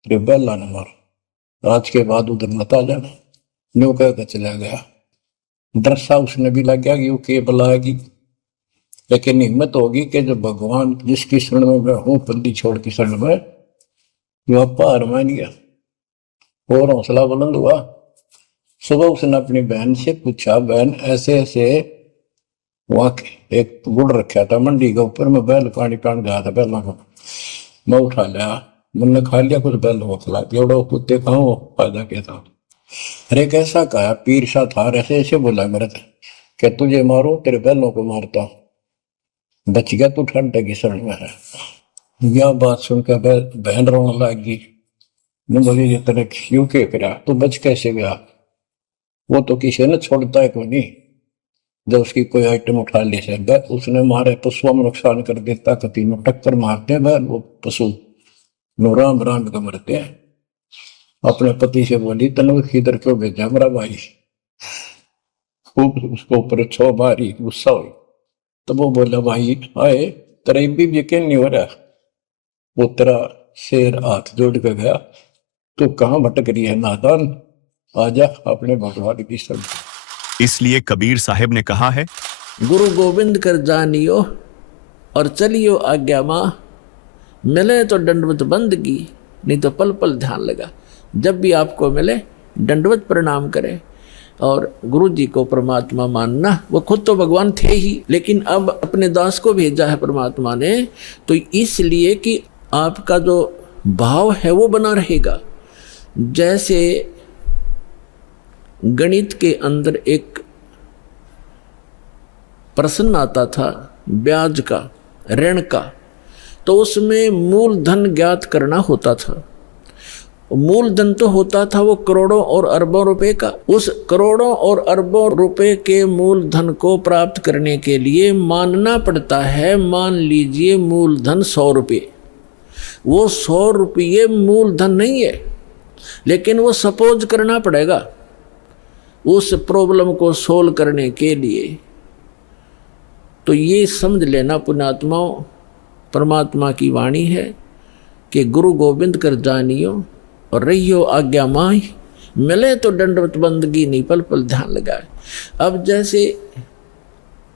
तेरे बैला न मारो, आज के बाद उधर मत आ जाना। न्यू कहकर चला गया। दरसा उसने भी लग गया कि वो के बुलाएगी, लेकिन हिम्मत होगी कि जो भगवान जिसकी शरण में मैं हूं, पल्ली छोड़ की शरण में, जो पार मान गया और हौसला बुलंद हुआ। सुबह उसने अपनी बहन से पूछा, बहन ऐसे ऐसे वहां एक गुड़ रखा था मंडी के ऊपर, मैं बैल पानी पान गया था, बैलों को मैं उठा लिया, मैंने खा लिया, कुछ बैलों को खिला दिया, और कुत्ते खाओ फायदा क्या था। अरे कैसा कहा, पीर सा था, ऐसे ऐसे बोला मेरे कि तुझे मारो तेरे बैलों को मारता, बच गया तू ठंडे की शरण में है। यह बात सुनकर बहन रोने लगी। बोली, ये तेरे क्यों के करा, तू बच कैसे गया? वो तो किसी ने छोड़ता है कोई नहीं, जब उसकी कोई आइटम उठा ले से उसने मारे पशुओं में नुकसान कर देता, कति में टक्कर मारते हैं वो पशु राम राम का मरते हैं। अपने पति से बोली, तनु इधर क्यों भेजा मेरा भाई? खूब उसको ऊपर 6 बारी गुस्सा हुई। तो वो बोला, भाई आए तेरा भी यकीन नहीं हो रहा, वो तेरा शेर हाथ जोड़ के गया, तू कहाँ भटक रही है नादान, आजा अपने भगवान की शरण। इसलिए कबीर साहब ने कहा है, गुरु गोविंद कर जानियो और चलियो आज्ञा माँ, मिले तो दंडवत बंदगी, नहीं तो पल पल ध्यान लगा। जब भी आपको मिले दंडवत प्रणाम करें और गुरु जी को परमात्मा मानना। वो खुद तो भगवान थे ही, लेकिन अब अपने दास को भेजा है परमात्मा ने, तो इसलिए कि आपका जो भाव है वो बना रहेगा। जैसे गणित के अंदर एक प्रश्न आता था ब्याज का, ऋण का, तो उसमें मूलधन ज्ञात करना होता था। मूलधन तो होता था वो करोड़ों और अरबों रुपए का। उस करोड़ों और अरबों रुपए के मूलधन को प्राप्त करने के लिए मानना पड़ता है, मान लीजिए मूलधन 100 रुपये। वो 100 रुपये मूलधन नहीं है, लेकिन वो सपोज करना पड़ेगा उस प्रॉब्लम को सोल्व करने के लिए। तो ये समझ लेना पुण्यात्माओं, परमात्मा की वाणी है कि गुरु गोविंद कर जानियो और रहियो आज्ञा माही, मिले तो दंडवत बंदगी, नहीं पल पल ध्यान लगाए। अब जैसे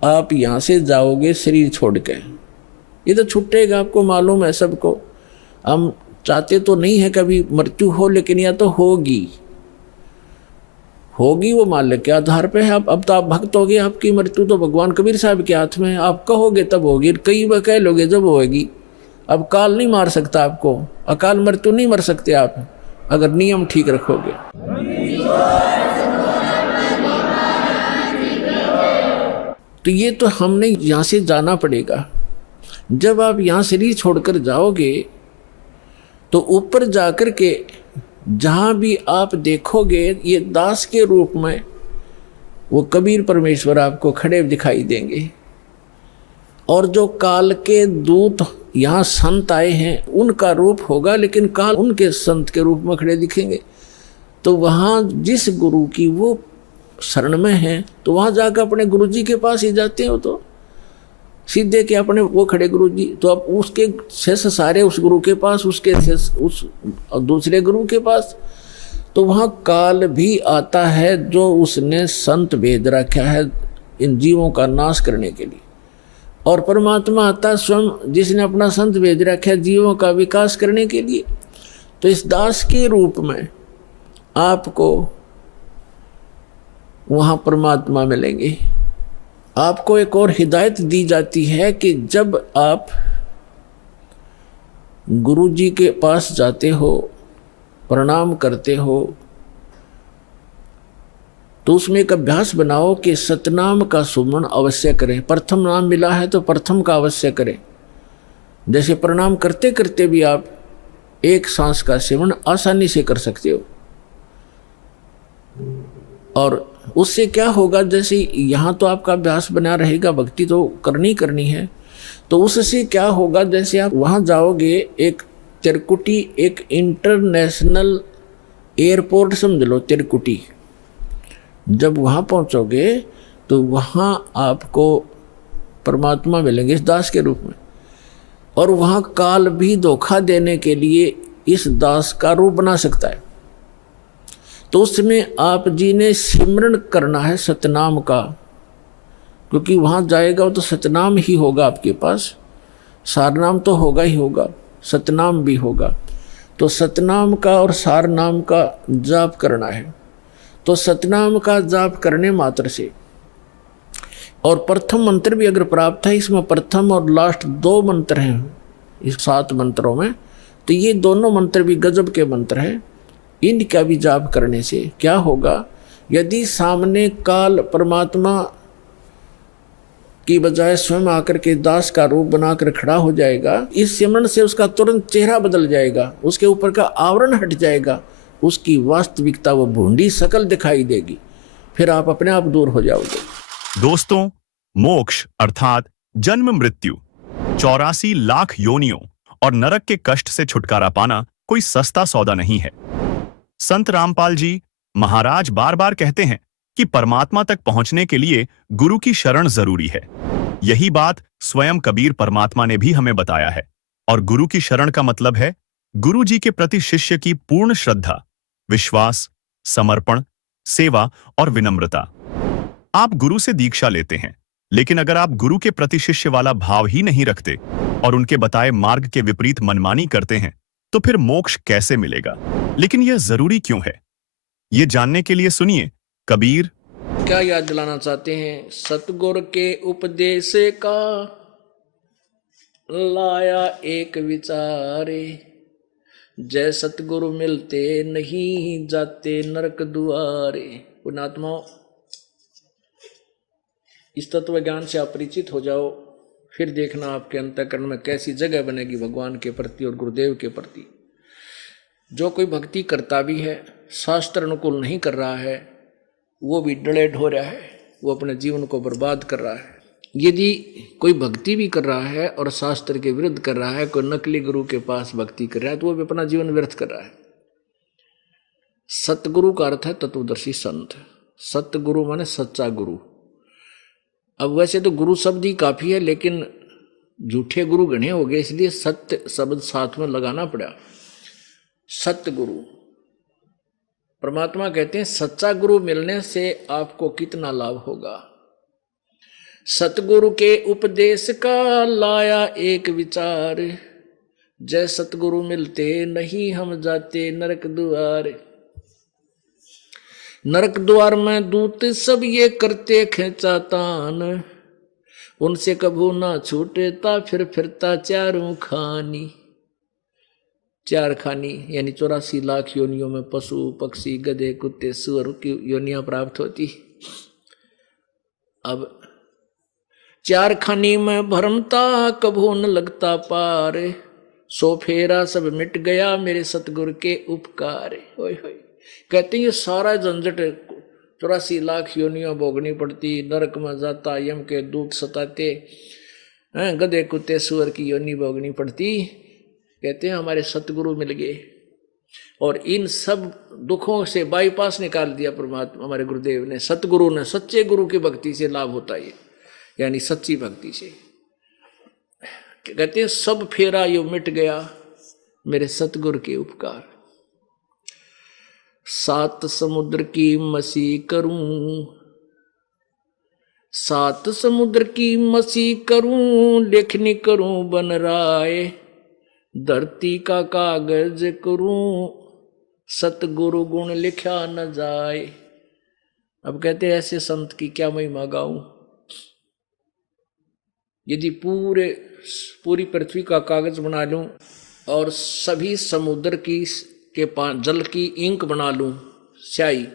आप यहाँ से जाओगे शरीर छोड़ के, ये तो छूटेगा, आपको मालूम है सबको। हम चाहते तो नहीं है कभी मृत्यु हो, लेकिन यह तो होगी वो मालिक के आधार पे है। अब तो आप भक्त हो गए, आपकी मृत्यु तो भगवान कबीर साहब के हाथ में है। आप कहोगे तब होगी, कई बार कह लोगे जब होगी। अब काल नहीं मार सकता आपको, अकाल मृत्यु नहीं मर सकते आप, अगर नियम ठीक रखोगे। तो ये तो हमने यहाँ से जाना पड़ेगा। जब आप यहाँ शरीर छोड़कर जाओगे तो ऊपर जाकर के जहाँ भी आप देखोगे ये दास के रूप में वो कबीर परमेश्वर आपको खड़े दिखाई देंगे। और जो काल के दूत यहाँ संत आए हैं उनका रूप होगा, लेकिन काल उनके संत के रूप में खड़े दिखेंगे। तो वहाँ जिस गुरु की वो शरण में है तो वहाँ जाकर अपने गुरु जी के पास ही जाते हो। सीधे के अपने वो खड़े गुरु जी, तो अब उसके शिष्य सारे उस गुरु के पास, उसके शिष्य उस दूसरे गुरु के पास। तो वहाँ काल भी आता है जो उसने संत भेज रखा है इन जीवों का नाश करने के लिए, और परमात्मा आता स्वयं जिसने अपना संत भेज रखा है जीवों का विकास करने के लिए। तो इस दास के रूप में आपको वहाँ परमात्मा मिलेंगे। आपको एक और हिदायत दी जाती है कि जब आप गुरु जी के पास जाते हो, प्रणाम करते हो, तो उसमें एक अभ्यास बनाओ कि सतनाम का सुमन अवश्य करें। प्रथम नाम मिला है तो प्रथम का अवश्य करें। जैसे प्रणाम करते करते भी आप एक सांस का सेवन आसानी से कर सकते हो। और उससे क्या होगा, जैसे यहाँ तो आपका अभ्यास बना रहेगा, भक्ति तो करनी है, तो उससे क्या होगा, जैसे आप वहाँ जाओगे, एक तिरकुटी, एक इंटरनेशनल एयरपोर्ट समझ लो तिरकुटी, जब वहाँ पहुँचोगे तो वहाँ आपको परमात्मा मिलेंगे इस दास के रूप में। और वहाँ काल भी धोखा देने के लिए इस दास का रूप बना सकता है। तो उसमें आप जी ने सिमरन करना है सतनाम का, क्योंकि वहाँ जाएगा तो सतनाम ही होगा आपके पास, सारनाम तो होगा ही होगा, सतनाम भी होगा। तो सतनाम का और सारनाम का जाप करना है। तो सतनाम का जाप करने मात्र से, और प्रथम मंत्र भी अगर प्राप्त है, इसमें प्रथम और लास्ट 2 मंत्र हैं इस 7 मंत्रों में, तो ये दोनों मंत्र भी गजब के मंत्र हैं। इनका भी जाप करने से क्या होगा, यदि सामने काल परमात्मा की बजाय स्वयं आकर के दास का रूप बनाकर खड़ा हो जाएगा, इस सिमरन से उसका तुरंत चेहरा बदल जाएगा, उसके ऊपर का आवरण हट जाएगा, उसकी वास्तविकता वो भूंडी शकल दिखाई देगी, फिर आप अपने आप दूर हो जाओगे। दोस्तों, मोक्ष अर्थात जन्म मृत्यु, 84 लाख योनियों और नरक के कष्ट से छुटकारा पाना कोई सस्ता सौदा नहीं है। संत रामपाल जी महाराज बार बार कहते हैं कि परमात्मा तक पहुंचने के लिए गुरु की शरण जरूरी है। यही बात स्वयं कबीर परमात्मा ने भी हमें बताया है। और गुरु की शरण का मतलब है गुरु जी के प्रति शिष्य की पूर्ण श्रद्धा, विश्वास, समर्पण, सेवा और विनम्रता। आप गुरु से दीक्षा लेते हैं, लेकिन अगर आप गुरु के प्रति शिष्य वाला भाव ही नहीं रखते और उनके बताए मार्ग के विपरीत मनमानी करते हैं, तो फिर मोक्ष कैसे मिलेगा? लेकिन यह जरूरी क्यों है, ये जानने के लिए सुनिए कबीर क्या याद दिलाना चाहते हैं। सतगुर के उपदेश का लाया एक विचारे, जय सतगुरु मिलते नहीं जाते नरक दुआरे। पुण्यात्माओं, इस तत्व ज्ञान से आप परिचित हो जाओ, फिर देखना आपके अंतःकरण में कैसी जगह बनेगी भगवान के प्रति और गुरुदेव के प्रति। जो कोई भक्ति करता भी है, शास्त्र अनुकूल नहीं कर रहा है, वो भी डलेड हो रहा है, वो अपने जीवन को बर्बाद कर रहा है। यदि कोई भक्ति भी कर रहा है और शास्त्र के विरुद्ध कर रहा है, कोई नकली गुरु के पास भक्ति कर रहा है, तो वो भी अपना जीवन व्यर्थ कर रहा है। सतगुरु का अर्थ है तत्वदर्शी संत। सतगुरु माने सच्चा गुरु। अब वैसे तो गुरु शब्द ही काफी है, लेकिन झूठे गुरु घने हो गए, इसलिए सत्य शब्द साथ में लगाना पड़ा। सतगुरु, परमात्मा कहते हैं सच्चा गुरु मिलने से आपको कितना लाभ होगा। सतगुरु के उपदेश का लाया एक विचार, जय सतगुरु मिलते नहीं हम जाते नरक द्वार। नरक द्वार में दूत सब ये करते खेचा तान, उनसे कभू ना छूटता फिर फिरता चारों खानी। 4 खानी यानी 84 लाख योनियों में पशु पक्षी गधे कुत्ते सुअर की योनियां प्राप्त होती। अब 4 खानी में भरमता कभू न लगता पार, सो फेरा सब मिट गया मेरे सतगुरु के उपकार। ओए होए, कहते हैं ये सारा झंझट 84 लाख योनियां भोगनी पड़ती, नरक में जाता, यम के दूत सताते, गधे कुत्ते सुअर की योनि भोगनी पड़ती। कहते हैं हमारे सतगुरु मिल गए और इन सब दुखों से बाईपास निकाल दिया परमात्मा हमारे गुरुदेव ने। सतगुरु ने, सच्चे गुरु की भक्ति से लाभ होता है, यानी सच्ची भक्ति से। कहते हैं सब फेरा यो मिट गया मेरे सतगुरु के उपकार। सात समुद्र की मसी करूं, सात समुद्र की मसी करूं, लेखनी करूं बन राय, धरती का कागज करूं, सतगुरु गुण लिखा न जाए। अब कहते हैं ऐसे संत की क्या महिमा गाऊं। यदि पूरी पृथ्वी का कागज बना लूं और सभी समुद्र की के जल की इंक बना लूं, स्याही,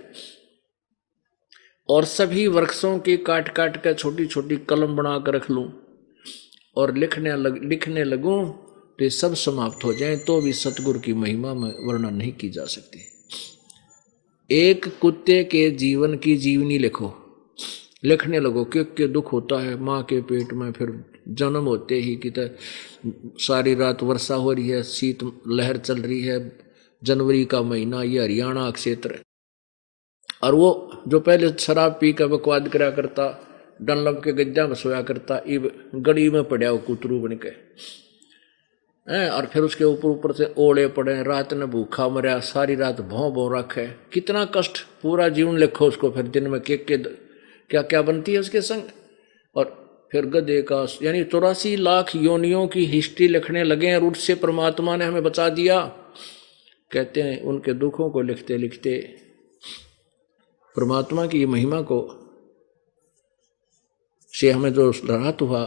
और सभी वृक्षों के काट काट कर छोटी छोटी कलम बना कर रख लूं और लिखने लगूं तो ये सब समाप्त हो जाएं, तो भी सतगुरु की महिमा में वर्णन नहीं की जा सकती। एक कुत्ते के जीवन की जीवनी लिखो, लिखने लगो कि दुख होता है माँ के पेट में, फिर जन्म होते ही कि सारी रात वर्षा हो रही है, शीत लहर चल रही है, जनवरी का महीना, ये हरियाणा क्षेत्र, और वो जो पहले शराब पी कर बकवाद करा करता, डनलप के गद्दा में सोया करता, इब गड़ी में पड़ा वो कुतरू बन के, और फिर उसके ऊपर से ओले पड़े, रात ने भूखा मरा, सारी रात भौं भौं रखे, कितना कष्ट, पूरा जीवन लिखो उसको, फिर दिन में क्या क्या बनती है उसके संग, और फिर गधे का, यानी 84 लाख योनियों की हिस्ट्री लिखने लगे और उससे परमात्मा ने हमें बचा दिया। कहते हैं उनके दुखों को लिखते लिखते परमात्मा की महिमा को से हमें जो राहत हुआ,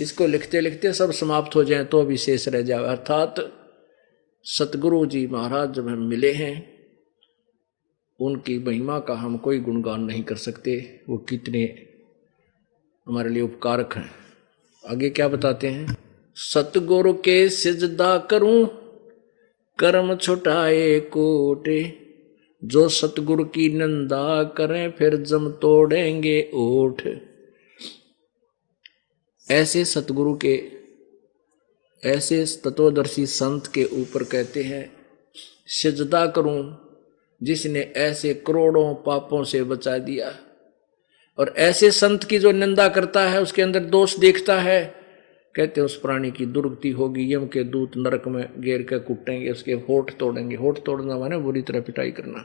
इसको लिखते लिखते सब समाप्त हो जाए तो भी शेष रह जाए। अर्थात सतगुरु जी महाराज जब हम मिले हैं, उनकी महिमा का हम कोई गुणगान नहीं कर सकते, वो कितने हमारे लिए उपकारक हैं। आगे क्या बताते हैं, सतगुरु के सिजदा करूं, कर्म छुटाए कोटे, जो सतगुरु की निंदा करें फिर जम तोड़ेंगे ओठ। ऐसे सतगुरु के, ऐसे तत्वदर्शी संत के ऊपर कहते हैं सिजदा करूं, जिसने ऐसे करोड़ों पापों से बचा दिया। और ऐसे संत की जो निंदा करता है, उसके अंदर दोष देखता है, कहते हैं उस प्राणी की दुर्गति होगी, यम के दूत नरक में घेर कर कुटेंगे, उसके होठ तोड़ेंगे। होठ तोड़ना माने बुरी तरह पिटाई करना।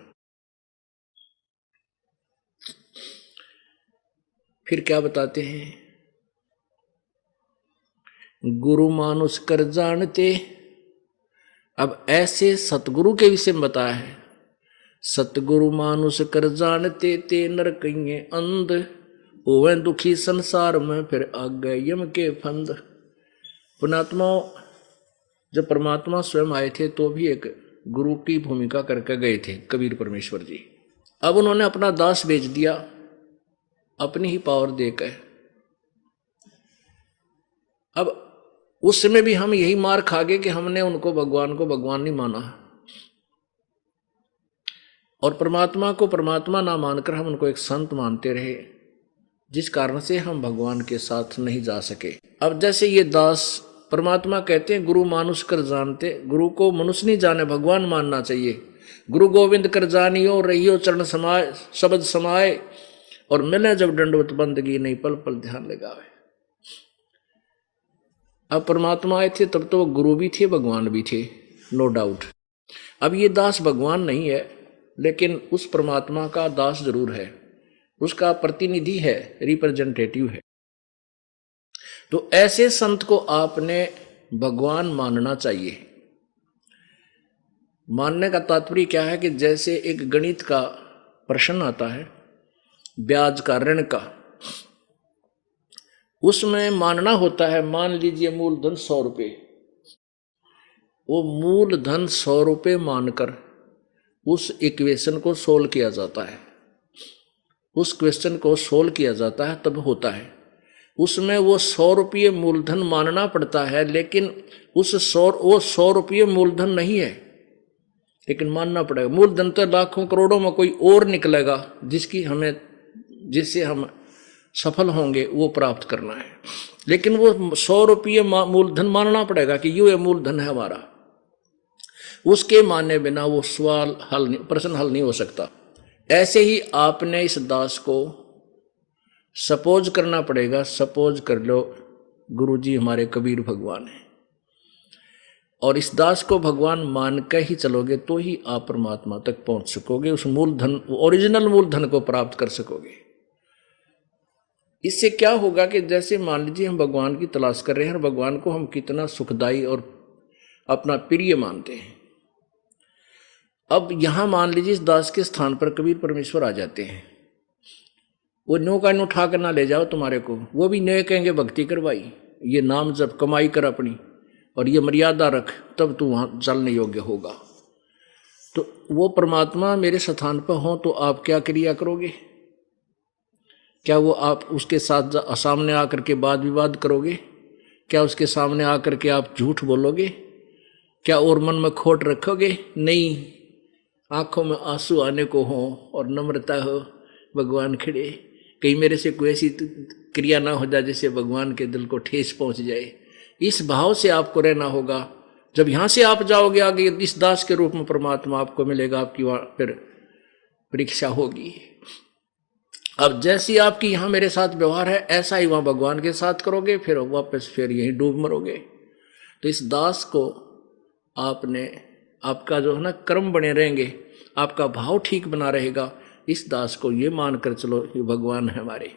फिर क्या बताते हैं, गुरु मानुष कर जानते। अब ऐसे सतगुरु के विषय में बताया है, सतगुरु मानुष कर जानते, ते नर कहिए अंध, होवे दुखी संसार में फिर आगे यम के फंद। पुणात्मा जब परमात्मा स्वयं आए थे तो भी एक गुरु की भूमिका करके गए थे कबीर परमेश्वर जी। अब उन्होंने अपना दास बेच दिया अपनी ही पावर देकर। अब उस समय भी हम यही मार खा गए कि हमने उनको भगवान को भगवान नहीं माना, और परमात्मा को परमात्मा ना मानकर हम उनको एक संत मानते रहे, जिस कारण से हम भगवान के साथ नहीं जा सके। अब जैसे ये दास, परमात्मा कहते हैं गुरु मानुष कर जानते, गुरु को मनुष्य नहीं जाने, भगवान मानना चाहिए। गुरु गोविंद कर जानियो, रहियो चरण समाए, शब्द समाए, और मिले जब दंडवत बंदगी, नहीं पल पल ध्यान लगावे। अब परमात्मा आए थे तब तो गुरु भी थे भगवान भी थे, नो डाउट। अब ये दास भगवान नहीं है, लेकिन उस परमात्मा का दास जरूर है, उसका प्रतिनिधि है, रिप्रेजेंटेटिव है। तो ऐसे संत को आपने भगवान मानना चाहिए। मानने का तात्पर्य क्या है कि जैसे एक गणित का प्रश्न आता है, ब्याज का, ऋण का, उसमें मानना होता है, मान लीजिए मूलधन 100 रुपये, वो मूलधन 100 रुपये मानकर उस इक्वेशन को सोल्व किया जाता है, उस क्वेश्चन को सोल्व किया जाता है, तब होता है। उसमें वो 100 रुपये मूलधन मानना पड़ता है, लेकिन वो 100 रुपये मूलधन नहीं है, लेकिन मानना पड़ेगा। मूलधन तो लाखों करोड़ों में कोई और निकलेगा, जिससे हम सफल होंगे, वो प्राप्त करना है। लेकिन वो 100 रुपये मूलधन मानना पड़ेगा कि ये मूलधन है हमारा। उसके माने बिना वो सवाल हल नहीं, प्रश्न हल नहीं हो सकता। ऐसे ही आपने इस दास को सपोज करना पड़ेगा। सपोज कर लो गुरु जी हमारे कबीर भगवान हैं। और इस दास को भगवान मान कर ही चलोगे तो ही आप परमात्मा तक पहुंच सकोगे, उस मूलधन, ओरिजिनल मूलधन को प्राप्त कर सकोगे। इससे क्या होगा कि जैसे मान लीजिए हम भगवान की तलाश कर रहे हैं और भगवान को हम कितना सुखदाई और अपना प्रिय मानते हैं। अब यहां मान लीजिए इस दास के स्थान पर कबीर परमेश्वर आ जाते हैं, वो नो का नो उठा कर ना ले जाओ तुम्हारे को, वो भी नो कहेंगे भक्ति करवाई, ये नाम जब कमाई कर अपनी और ये मर्यादा रख, तब तू वहां चलने योग्य होगा। तो वो परमात्मा मेरे स्थान पर हो तो आप क्या क्रिया करोगे? क्या वो आप उसके साथ सामने आकर के वाद विवाद करोगे? क्या उसके सामने आकर के आप झूठ बोलोगे? क्या और मन में खोट रखोगे? नहीं, आंखों में आंसू आने को हो और नम्रता हो, भगवान खड़े, कहीं मेरे से कोई ऐसी क्रिया ना हो जाए जिससे भगवान के दिल को ठेस पहुंच जाए। इस भाव से आपको रहना होगा। जब यहां से आप जाओगे आगे, इस दास के रूप में परमात्मा आपको मिलेगा, आपकी फिर परीक्षा होगी। अब जैसी आपकी यहां मेरे साथ व्यवहार है, ऐसा ही वहां भगवान के साथ करोगे, फिर वापस फिर यहीं डूब मरोगे। तो इस दास को आपने, आपका जो है ना कर्म बने रहेंगे, आपका भाव ठीक बना रहेगा। इस दास को ये मान कर चलो ये भगवान है हमारे,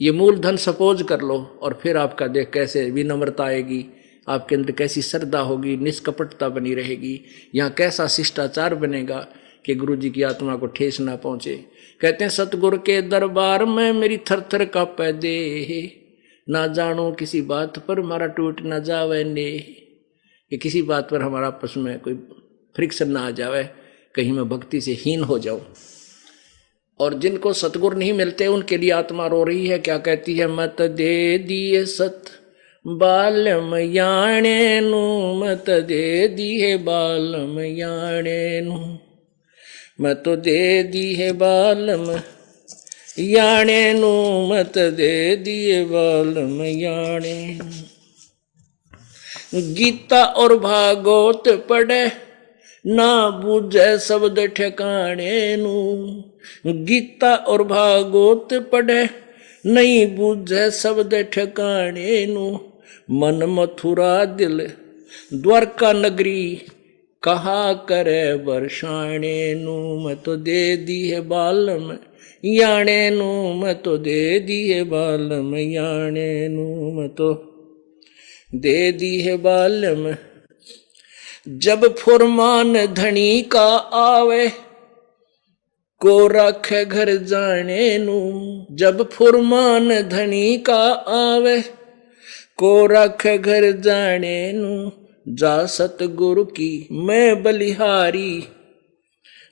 ये मूलधन सपोज कर लो, और फिर आपका देख कैसे विनम्रता आएगी, आपके अंदर कैसी श्रद्धा होगी, निष्कपटता बनी रहेगी, यहाँ कैसा शिष्टाचार बनेगा कि गुरु जी की आत्मा को ठेस ना पहुंचे। कहते हैं सतगुरु के दरबार में मेरी थर थर कांपे देह, ना जानो किसी बात पर हमारा टूट ना जावे ने, कि किसी बात पर हमारा आपस में कोई फ्रिक्शन ना आ जावे, कहीं मैं भक्ति से हीन हो जाऊं। और जिनको सतगुरु नहीं मिलते उनके लिए आत्मा रो रही है, क्या कहती है? मत दे दिए सत बालम याणे नु, मत दे दिए बालम याणे नु, मत दे दिए बालम याणे नु, मत दे दिए बालम याणे। गीता और भागवत पढ़े ना बूझे शब्द ठिकाने नु, गीता और भागवत पढ़े नहीं बूझे शब्द ठिकाने नु, मन मथुरा दिल द्वारका नगरी कहा करे बरसाने नु, मैं तो दे दी है बालम याणे नु, मैं तो दे दी है बालम याणे नु, मैं तो दे दी है बालम। जब फुरमान धनी का आवे को रखे घर जाने नु, जब फुरमान धनी का आवे को रखे घर जाने नु, जा सतगुरु की मैं बलिहारी,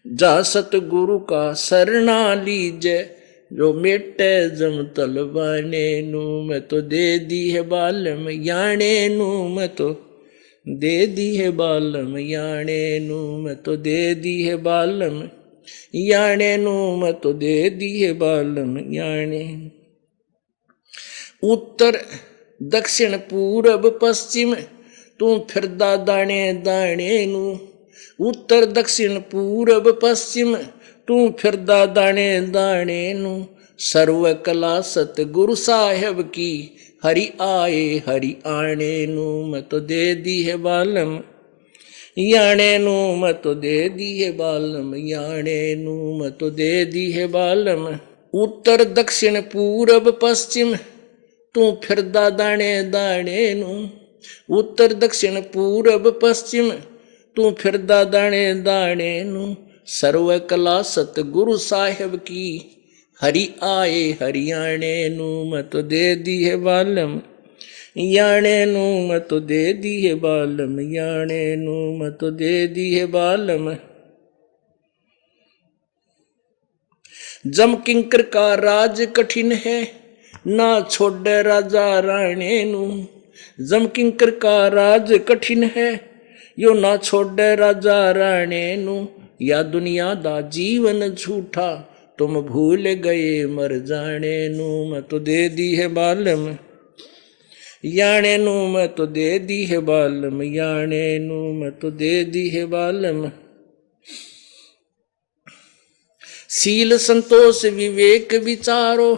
जा सतगुरु का शरणा लीजे, जो मेटे जम तलवाने नु, मैं तो दे दी है बालम याणे नु, मैं तो दे दी है बालम याणे नु, मैं तो दे दी है बालम याणे नु, मैं तो दे दी है बालम याणे। उत्तर दक्षिण पूरब पश्चिम तू फिरदा दाणे दाणे नु, उत्तर दक्षिण पूरब पश्चिम तू फिरदा दाणे दाणे नु, सर्व कला सतगुरु साहेब की हरि आए हरि आने नु, मैं तो दे दी है बालम याणे नु, मैं तो दे दी है बालम याणे नु, मैं तो दे दी है बालम। उत्तर दक्षिण पूरब पश्चिम तू फिरदा दाणे दाणे नु, उत्तर दक्षिण पूरब पश्चिम तू फिरदा दाणे दाणे नु, सर्व कला सतगुरु साहेब की हरि आए हरियाणे नु, मैं तो दे दी है बालम याणे नु, मैं तो दे दी है बालम याणे नु, मैं तो दे दी है बालम। जम किंकर का राज कठिन है ना छोड़े राजा राणे नु, जम किंकर का राज कठिन है यो ना छोड़े राजा राणे नु, या दुनिया दा जीवन झूठा तुम भूल गए मर जाने नु, मैं तो दे दी है बालम याणे नु, मैं तो दे दी है बालम याणे नु, मैं तो दे दी है बालम। सील संतोष विवेक विचारो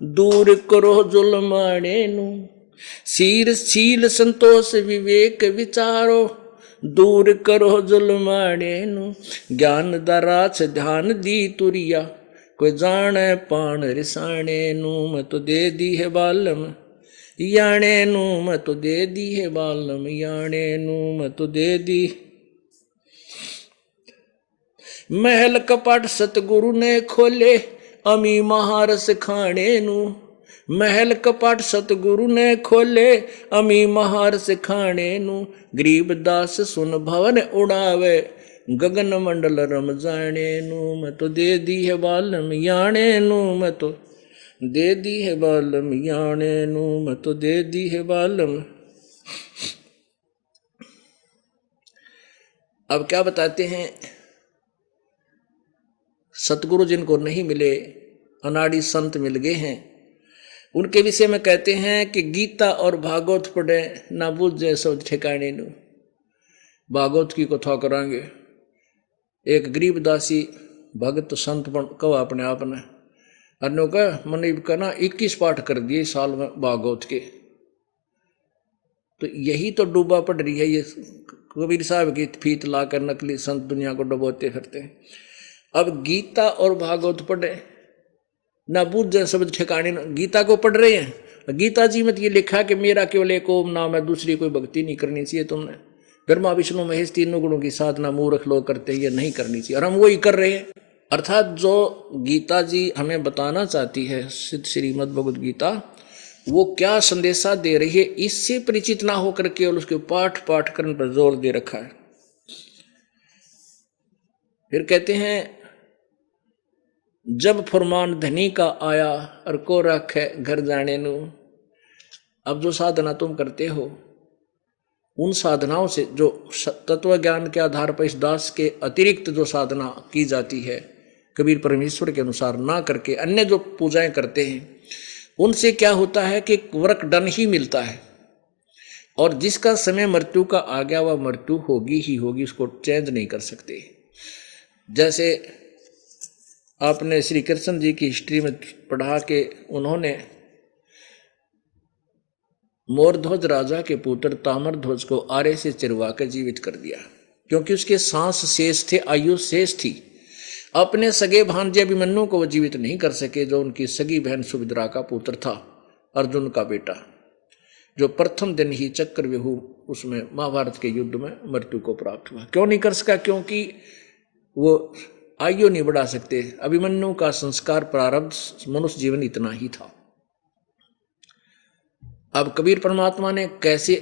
दूर करो जुल्माने नु, शीर शील संतोष विवेक विचारो, दूर करो जुलमाने नु। ज्ञान दराच ध्यान दी तुरिया, कोई जाने पान रिसाने नु। मैं तो दे दी है बालम याने नु, मैं तो दे दी है बालम याने नु, मैं तो दे दी। महल कपट सतगुरु ने खोले, अमी महारस खाने नु। महल कपट सतगुरु ने खोले, अमी महारस खाने नु। गरीब दास सुन भवन उड़ावे, गगन मंडल रम जाने नु। मैं तो दे दी है बालम याने नु, मैं तो दे दी है बालम याने नु, मैं तो दे दी है बालम। अब क्या बताते हैं, सतगुरु जिनको नहीं मिले, अनाड़ी संत मिल गए हैं, उनके विषय में कहते हैं कि गीता और भागवत पढ़े ना बूझे सब ठिकाने नु। भागवत की कथा करांगे। एक गरीब दासी भगत संत कहो अपने आप ने, अन्यों का मन का ना 21 पाठ कर दिए साल में भागवत के। तो यही तो डूबा पड़ रही है ये कबीर साहब की फीत लाकर नकली संत दुनिया को डुबोते फिरते हैं। अब गीता और भागवत पढ़े ना बूझे शब्द ठिकाने। गीता को पढ़ रहे हैं, गीता जी में ये लिखा कि मेरा केवल एक ओम नाम है, दूसरी कोई भक्ति नहीं करनी चाहिए तुमने। ब्रह्मा विष्णु महेश तीनों गुणों की साधना मूर्ख लोग करते हैं, ये नहीं करनी चाहिए, और हम वही कर रहे हैं। अर्थात जो गीता जी हमें बताना चाहती है, सिद्ध श्रीमद् भगवद गीता, वो क्या संदेशा दे रही है, इससे परिचित ना होकर केवल उसके पाठ पाठ करने पर जोर दे रखा है। फिर कहते हैं, जब फरमान धनी का आया, और को रखे घर जाने नु। अब जो साधना तुम करते हो, उन साधनाओं से जो तत्व ज्ञान के आधार पर इस दास के अतिरिक्त जो साधना की जाती है, कबीर परमेश्वर के अनुसार ना करके अन्य जो पूजाएं करते हैं, उनसे क्या होता है कि वर्क डन ही मिलता है। और जिसका समय मृत्यु का आ गया, वह मृत्यु होगी ही होगी, उसको चेंज नहीं कर सकते। जैसे आपने श्री कृष्ण जी की हिस्ट्री में पढ़ा के उन्होंने मोरध्वज राजा के पुत्र ताम्रध्वज को आरे से चिरवा कर जीवित कर दिया, क्योंकि उसके सांस शेष थे, आयु शेष थी। अपने सगे भांजे अभिमन्यु को वो जीवित नहीं कर सके, जो उनकी सगी बहन सुभद्रा का पुत्र था, अर्जुन का बेटा, जो प्रथम दिन ही चक्रव्यूह उसमें महाभारत के युद्ध में मृत्यु को प्राप्त हुआ। क्यों नहीं कर सका? क्योंकि वो आयु नहीं बढ़ा सकते। अभिमन्यु का संस्कार प्रारब्ध मनुष्य जीवन इतना ही था। अब कबीर परमात्मा ने कैसे,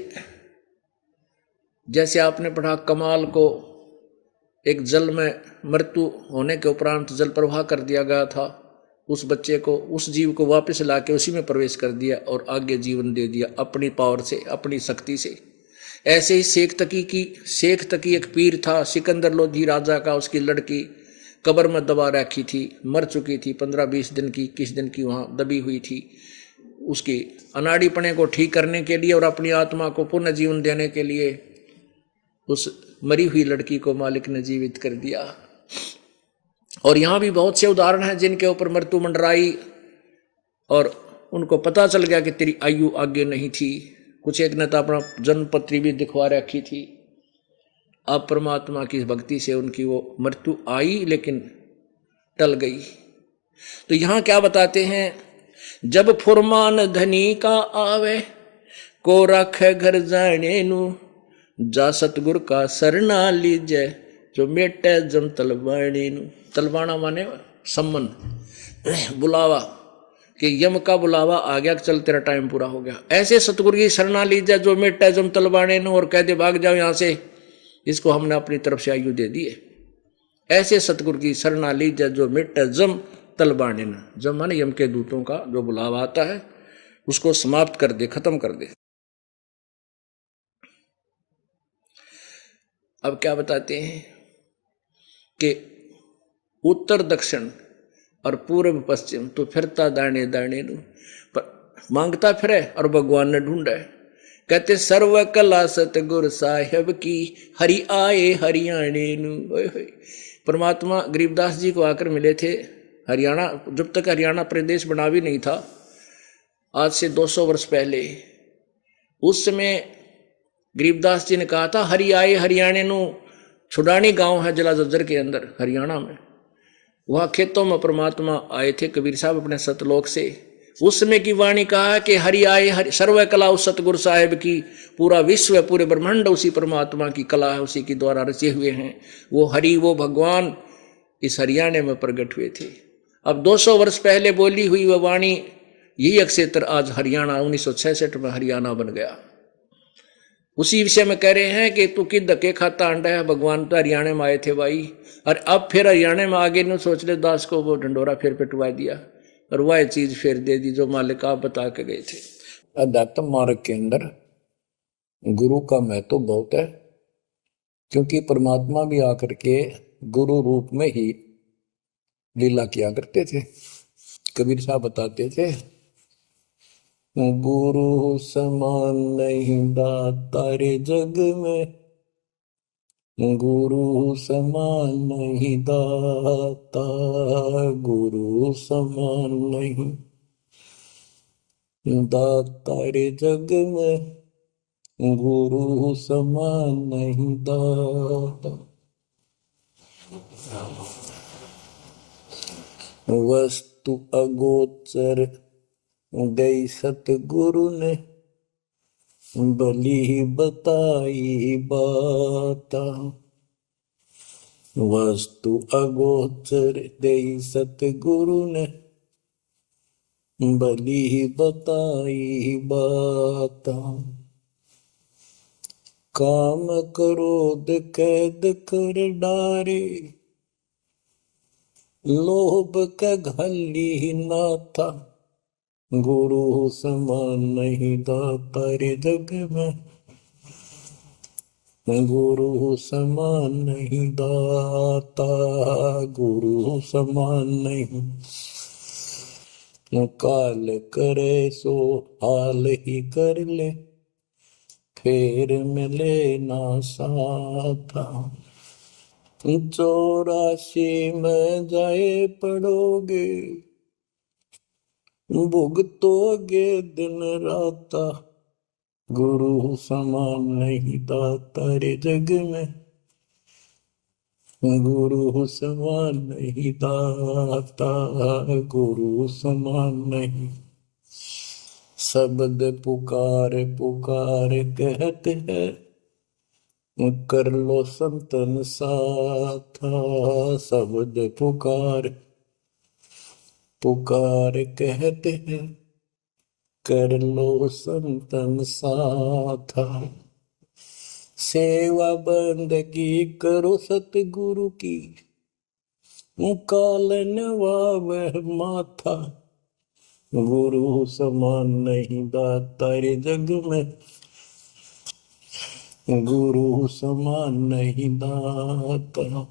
जैसे आपने पढ़ा, कमाल को एक जल में मृत्यु होने के उपरांत जल प्रवाह कर दिया गया था, उस बच्चे को, उस जीव को वापस लाके उसी में प्रवेश कर दिया और आगे जीवन दे दिया अपनी पावर से, अपनी शक्ति से। ऐसे ही शेख तकी एक पीर था, सिकंदर लोधी राजा का, उसकी लड़की कब्र में दबा रखी थी, मर चुकी थी, 15-20 दिन की, किस दिन की वहाँ दबी हुई थी। उसकी अनाड़ीपने को ठीक करने के लिए और अपनी आत्मा को पुनः जीवन देने के लिए उस मरी हुई लड़की को मालिक ने जीवित कर दिया। और यहाँ भी बहुत से उदाहरण हैं जिनके ऊपर मृत्यु मंडराई और उनको पता चल गया कि तेरी आयु आगे नहीं थी। कुछ एक ने तो अपना जन्म पत्री भी दिखवा रखी थी। अब परमात्मा की भक्ति से उनकी वो मृत्यु आई, लेकिन टल गई। तो यहाँ क्या बताते हैं, जब फुरमान धनी का आवे, को रखे घर जाने नु। जा सतगुर का सरना लीजे, जो मेटे जम तलवाणी नु। तलवाना माने सम्मन, बुलावा, कि यम का बुलावा आ गया, चल तेरा टाइम पूरा हो गया। ऐसे सतगुरु की शरणा लीजिए, जो मेटे जम तलवाणे नु, और कह दे भाग जाओ यहाँ से, इसको हमने अपनी तरफ से आयु दे दी है। ऐसे सतगुरु की शरणा लीजिए, जो मेटे जम तलवाणे न। जम माने यम के दूतों का जो बुलावा आता है, उसको समाप्त कर दे, खत्म कर दे। अब क्या बताते हैं कि उत्तर दक्षिण और पूर्व पश्चिम तो फिरता दाने दाने नु, पर मांगता फिरे और भगवान ने ढूंढा है। कहते सर्व कला सतगुर साहेब की, हरि आए हरियाणे नु। परमात्मा गरीबदास जी को आकर मिले थे हरियाणा, जब तक हरियाणा प्रदेश बना भी नहीं था, आज से 200 वर्ष पहले। उस समय गरीबदास जी ने कहा था, हरि आए हरियाणे नु छुडानी गांव है जला जज्जर के अंदर हरियाणा में, वहां खेतों में परमात्मा आए थे कबीर साहब अपने सतलोक से। उस समय की वाणी कहा कि हरि आए हरि सर्व कला उस सतगुरु साहेब की, पूरा विश्व है, पूरे ब्रह्मांड उसी परमात्मा की कला है, उसी के द्वारा रचे हुए हैं। वो हरि वो भगवान इस हरियाणा में प्रकट हुए थे। अब 200 वर्ष पहले बोली हुई वह वाणी, यही अक्षेत्र आज हरियाणा 1966 में हरियाणा बन गया। उसी विषय में कह रहे हैं कि तू कि धक्के खाता अंडा है, भगवान तो हरियाणा में आए थे भाई, और अब फिर हरियाणा में आगे न सोच ले दास को वो ढंडोरा फिर पिटवा दिया और वह चीज फिर दे दी जो मालिक आप बता के गए थे। अध्यात्म मार्ग के अंदर गुरु का महत्व बहुत है, क्योंकि परमात्मा भी आकर के गुरु रूप में ही लीला किया करते थे। कबीर साहब बताते थे, गुरु समान नहीं दाता रे जग में, गुरु समान नहीं दाता, गुरु समान नहीं दाता रे जग में, गुरु समान नहीं दाता। वस्तु अगोचर गई सतगुरु ने, भली बताई बाता। वस्तु अगोचर गई सतगुरु ने, भली बताई बाता। काम क्रोध कैद कर डारे, लोभ का घली ना था, गुरु समान नहीं दाता रे जग में, गुरु समान नहीं दाता, गुरु समान नहीं। काल करे सो हाल ही कर ले, फिर मिले ना साथा। 84 में जाए पड़ोगे, भुगतोगे दिन राता, गुरु समान नहीं दाता रे जग में, गुरु समान नहीं दाता, गुरु समान नहीं। शब्द पुकार पुकार कहते हैं, कर लो संतन साथा। शब्द पुकार पुकार कहते हैं, कर लो संतन साथा। सेवा बंदगी करो सतगुरु की, कालन वह माथा, गुरु समान नहीं दाता रे जग में, गुरु समान नहीं दाता।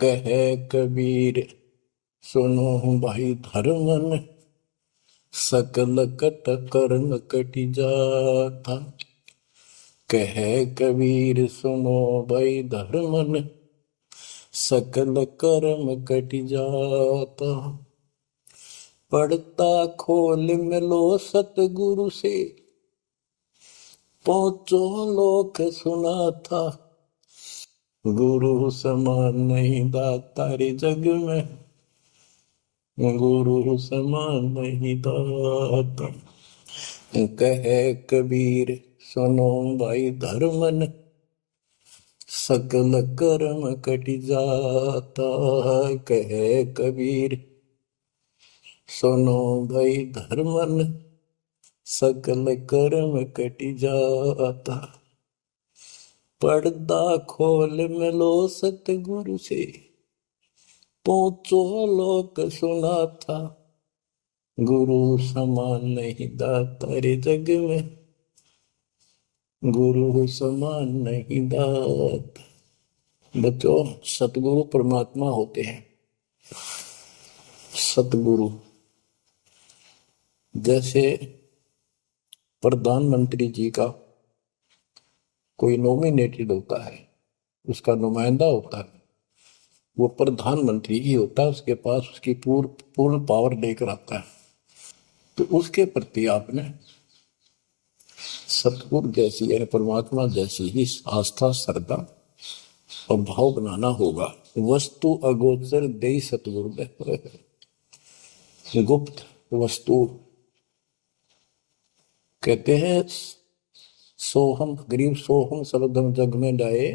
कहे कबीर सुनो भाई धर्मन, सकल कट कर्म कटि जाता। कहे कबीर सुनो भाई धर्मन, सकल कर्म कटि जाता। पढ़ता खोल मिलो सतगुरु से, पहुंचो लोक सुना था, गुरु समान नहीं दाता रे जग में, गुरु समान नहीं दाता। कहे कबीर सुनो भाई धर्मन, सकल कर्म कटि जाता। कहे कबीर सुनो भाई धर्मन, सकल कर्म कटि जाता। पर्दा खोल मिलो सतगुरु से, पहुंचो लोक सुना था, गुरु समान नहीं दाता रे जग में, गुरु समान नहीं दाता। बच्चों, सतगुरु परमात्मा होते हैं। सतगुरु जैसे प्रधानमंत्री जी का कोई नॉमिनेटेड होता है, उसका नुमाइंदा होता है, वो प्रधानमंत्री ही होता है, उसके पास उसकी पूर्ण पावर लेकर आता है। तो उसके प्रति आपने सतगुरु जैसी यानी परमात्मा जैसी ही आस्था, श्रद्धा और भाव बनाना होगा। वस्तु अगोचर दे सतगुरु दे, गुप्त वस्तु कहते हैं। सोहम गरीब सोहम शब्द हम जग में डाए,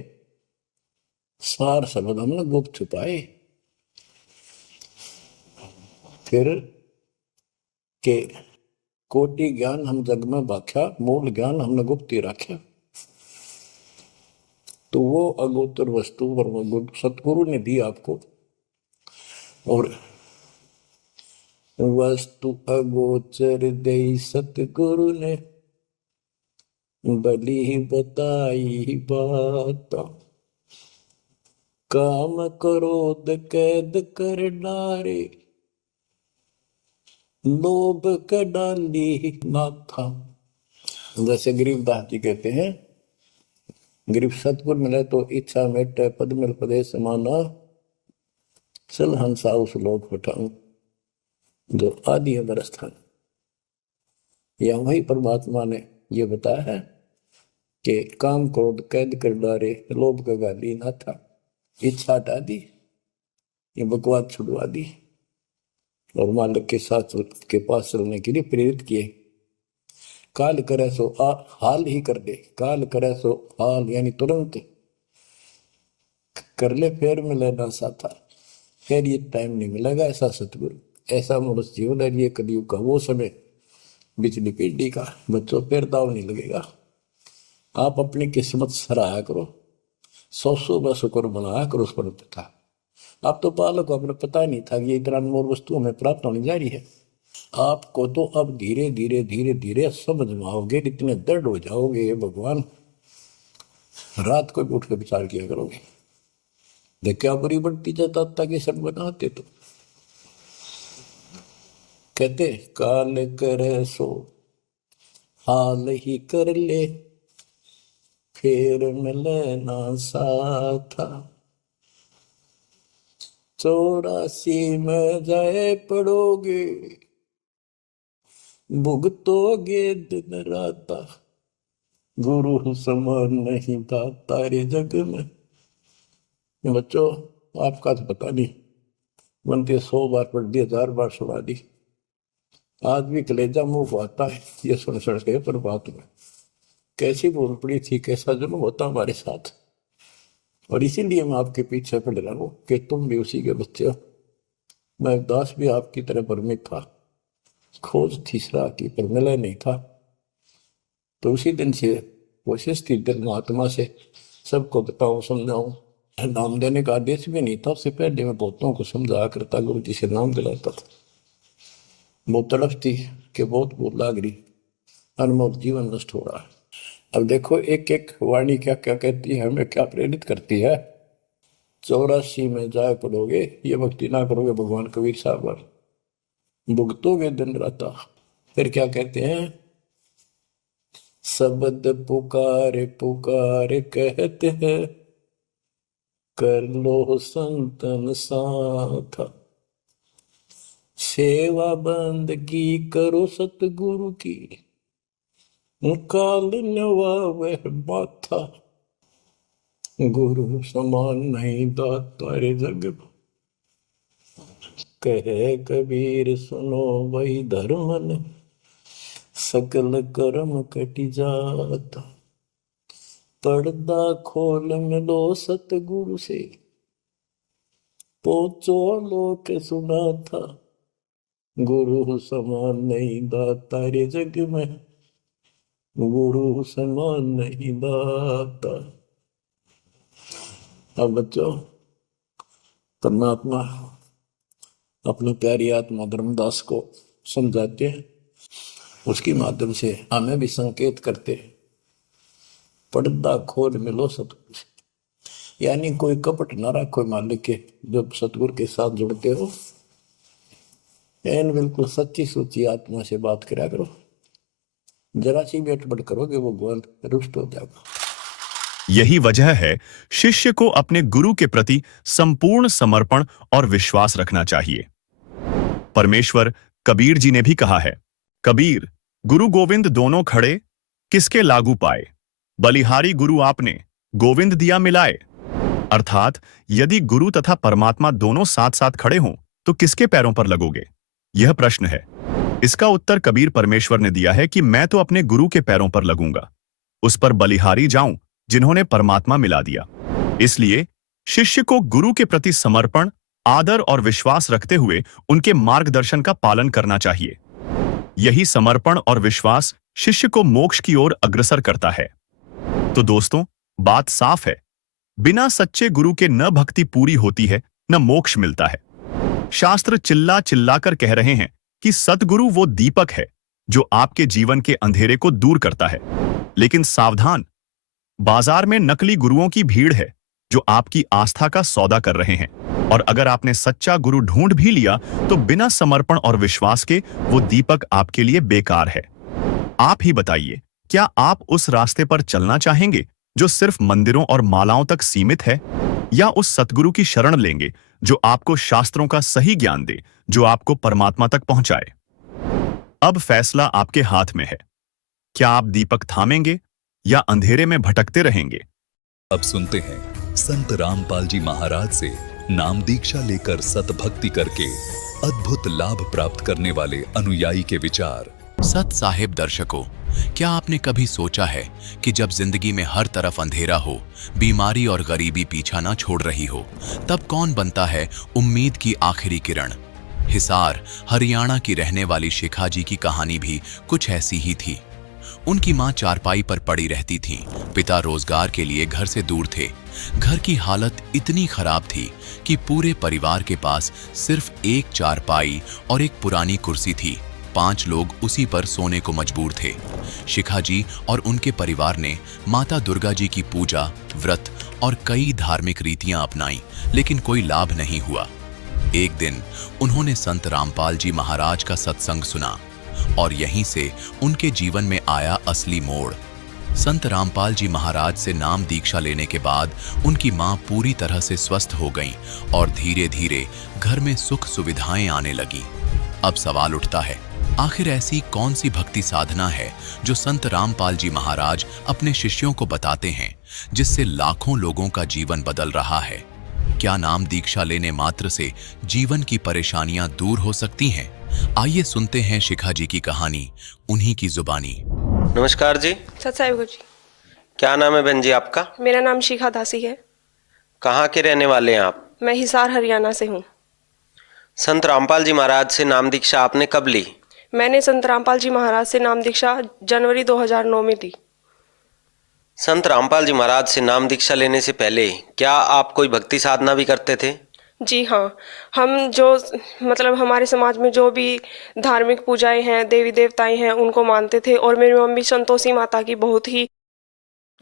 सार शब्द हमने गुप्त छुपाए। फिर के कोटि ज्ञान हम जग में बाख्या, मूल ज्ञान हमने गुप्त ही रखा। तो वो अगोचर वस्तु सतगुरु ने दी आपको। और वस्तु अगोचर दे सतगुरु ने, बली बताई बात। काम क्रोध कैद कर डारे, लोभ का डाली नाथा। जैसे गरीबदास जी कहते हैं, गरीब सतगुरु मिले तो इच्छा मेटे, पद मिल पदे समाना, चल हंसा उस लोक उठाऊं जो आदि है बरस्थान। या वही परमात्मा ने ये बताया है कि काम क्रोध कैद कर डारे, लोभ का गाली ना था, इच्छा हटा दी, ये बकवास छुड़वा दी और मालिक के साथ के पास चलने के लिए प्रेरित किए। काल करे सो हाल ही कर दे, काल करे सो हाल यानी तुरंत कर ले, फिर मिले ना साथा, फिर ये टाइम नहीं मिलेगा। ऐसा सतगुरु, ऐसा मनुष्य जीवन है ये कलयुग का वो समय, बिजली पीढ़ी का। बच्चों फिर दाव नहीं लगेगा। आप अपनी किस्मत सराहा करो, 100 बस शुक्र बनाया करो उस पर पिता। आप तो बालक को अपने पता नहीं था कि ये इतना अनमोल वस्तु हमें प्राप्त होने जा रही है। आपको तो अब धीरे धीरे धीरे धीरे समझ में आओगे, इतने दृढ़ हो जाओगे ये भगवान, रात को भी उठ कर विचार किया करोगे। देखा बुरी बढ़ती जाता कि सब बनाते तो कहते काल करे सो हाल ही कर ले, फिर मिले ना साथा। 84 में जाए पड़ोगे, भुगतोगे दिन राता, गुरु समान नहीं था तारे जग में। बच्चों आपका तो पता नहीं, बनते 100 बार पढ़ दी, 1000 बार सुना दी, आज भी कलेजा मुंह को आता है ये सुन के। पर बात में कैसी बोल पड़ी थी, कैसा जुल्म होता हमारे साथ। और इसीलिए मैं आपके पीछे पड़ रहा हूँ कि तुम भी उसी के बच्चे हो। मैं दास भी आपकी तरह भ्रमित था, खोज थी सराह की पर मिला नहीं था। तो उसी दिन से कोशिश थी दिल आत्मा से सबको बताऊं, समझाऊं। नाम देने का आदेश भी नहीं था, उससे पहले मैं बहुतों को समझाया करता, गुरु जी से नाम दिलाता था। बहुत तड़फ थी कि बहुत बहुत लाग रही, अनमोल जीवन नष्ट हो रहा है। अब देखो एक एक वाणी क्या क्या कहती है, हमें क्या प्रेरित करती है। 84 में जाए पड़ोगे, ये भक्ति ना करोगे भगवान कबीर साहब पर, भुगतोगे दिन राता। फिर क्या कहते हैं, शब्द पुकार पुकार कहते हैं, कर लो संतन साथ। सेवा बंदगी करो सतगुरु की, काल नवावे माथा। गुरु समान नहीं दाता रे जग में, कहे कबीर सुनो वही धर्मन, सकल कर्म कटि जाता। पर्दा खोल मिलो सतगुरु से, पहुंचो लोक सुना था। गुरु समान नहीं दाता रे जग में, गुरु समान नहीं दाता। अब बच्चों परमात्मा अपनी प्यारी आत्मा धर्मदास को समझाते हैं, उसके माध्यम से हमें भी संकेत करते हैं। पर्दा खोल मिलो सतगुरु से, यानी कोई कपट ना रखो मालिक के। जब सतगुरु के साथ जुड़ते हो, एन बिल्कुल सच्ची सोची आत्मा से बात करा करो। जरा सी भी अटपट करोगे वो भगवान रुष्ट हो जाएगा। यही वजह है शिष्य को अपने गुरु के प्रति संपूर्ण समर्पण और विश्वास रखना चाहिए। परमेश्वर कबीर जी ने भी कहा है, कबीर गुरु गोविंद दोनों खड़े, किसके लागू पाए। बलिहारी गुरु आपने, गोविंद दिया मिलाए। अर्थात यदि गुरु तथा परमात्मा दोनों साथ साथ खड़े हों तो किसके पैरों पर लगोगे, यह प्रश्न है। इसका उत्तर कबीर परमेश्वर ने दिया है कि मैं तो अपने गुरु के पैरों पर लगूंगा, उस पर बलिहारी जाऊं जिन्होंने परमात्मा मिला दिया। इसलिए शिष्य को गुरु के प्रति समर्पण, आदर और विश्वास रखते हुए उनके मार्गदर्शन का पालन करना चाहिए। यही समर्पण और विश्वास शिष्य को मोक्ष की ओर अग्रसर करता है। तो दोस्तों, बात साफ है, बिना सच्चे गुरु के न भक्ति पूरी होती है न मोक्ष मिलता है। शास्त्र चिल्ला चिल्ला कर कह रहे हैं कि सतगुरु वो दीपक है जो आपके जीवन के अंधेरे को दूर करता है। लेकिन सावधान, बाजार में नकली गुरुओं की भीड़ है जो आपकी आस्था का सौदा कर रहे हैं, और अगर आपने सच्चा गुरु ढूंढ भी लिया तो बिना समर्पण और विश्वास के वो दीपक आपके लिए बेकार है। आप ही बताइए, क्या आप उस रास्ते पर चलना चाहेंगे जो सिर्फ मंदिरों और मालाओं तक सीमित है, या उस सतगुरु की शरण लेंगे जो आपको शास्त्रों का सही ज्ञान दे, जो आपको परमात्मा तक पहुंचाए। अब फैसला आपके हाथ में है। क्या आप दीपक थामेंगे या अंधेरे में भटकते रहेंगे? अब सुनते हैं संत रामपाल जी महाराज से नाम दीक्षा लेकर सतभक्ति करके अद्भुत लाभ प्राप्त करने वाले अनुयायी के विचार। सत साहिब दर्शकों, क्या आपने कभी सोचा है कि जब जिंदगी में हर तरफ अंधेरा हो, बीमारी और गरीबी पीछा ना छोड़ रही हो, तब कौन बनता है उम्मीद की आखिरी किरण? हिसार हरियाणा की रहने वाली शिखा जी की कहानी भी कुछ ऐसी ही थी। उनकी मां चारपाई पर पड़ी रहती थी, पिता रोजगार के लिए घर से दूर थे। घर की हालत इतनी खराब थी कि पूरे परिवार के पास सिर्फ एक चारपाई और एक पुरानी कुर्सी थी। 5 लोग उसी पर सोने को मजबूर थे। शिखा जी और उनके परिवार ने माता दुर्गा जी की पूजा, व्रत और कई धार्मिक रीतियां अपनाई, लेकिन कोई लाभ नहीं हुआ। एक दिन उन्होंने संत रामपाल जी महाराज का सत्संग सुना और यहीं से उनके जीवन में आया असली मोड़। संत रामपाल जी महाराज से नाम दीक्षा लेने के बाद उनकी मां पूरी तरह से स्वस्थ हो गईं और धीरे धीरे घर में सुख सुविधाएं आने लगी। अब सवाल उठता है, आखिर ऐसी कौन सी भक्ति साधना है जो संत रामपाल जी महाराज अपने शिष्यों को बताते हैं, जिससे लाखों लोगों का जीवन बदल रहा है? क्या नाम दीक्षा लेने मात्र से जीवन की परेशानियां दूर हो सकती हैं? आइए सुनते हैं शिखा जी की कहानी उन्हीं की जुबानी। नमस्कार जी। सत साहिब जी। क्या नाम है बहन जी आपका? मेरा नाम शिखा दासी है। कहाँ के रहने वाले हैं आप? मैं हिसार हरियाणा से हूँ। संत रामपाल जी महाराज से नाम दीक्षा आपने कब ली? मैंने संत रामपाल जी महाराज से नाम दीक्षा जनवरी 2009 में ली। संत रामपाल जी महाराज से नाम दीक्षा लेने से पहले क्या आप कोई भक्ति साधना भी करते थे? जी हाँ, हम जो मतलब हमारे समाज में जो भी धार्मिक पूजाएं हैं, देवी देवताएं हैं, उनको मानते थे। और मेरी मम्मी संतोषी माता की बहुत ही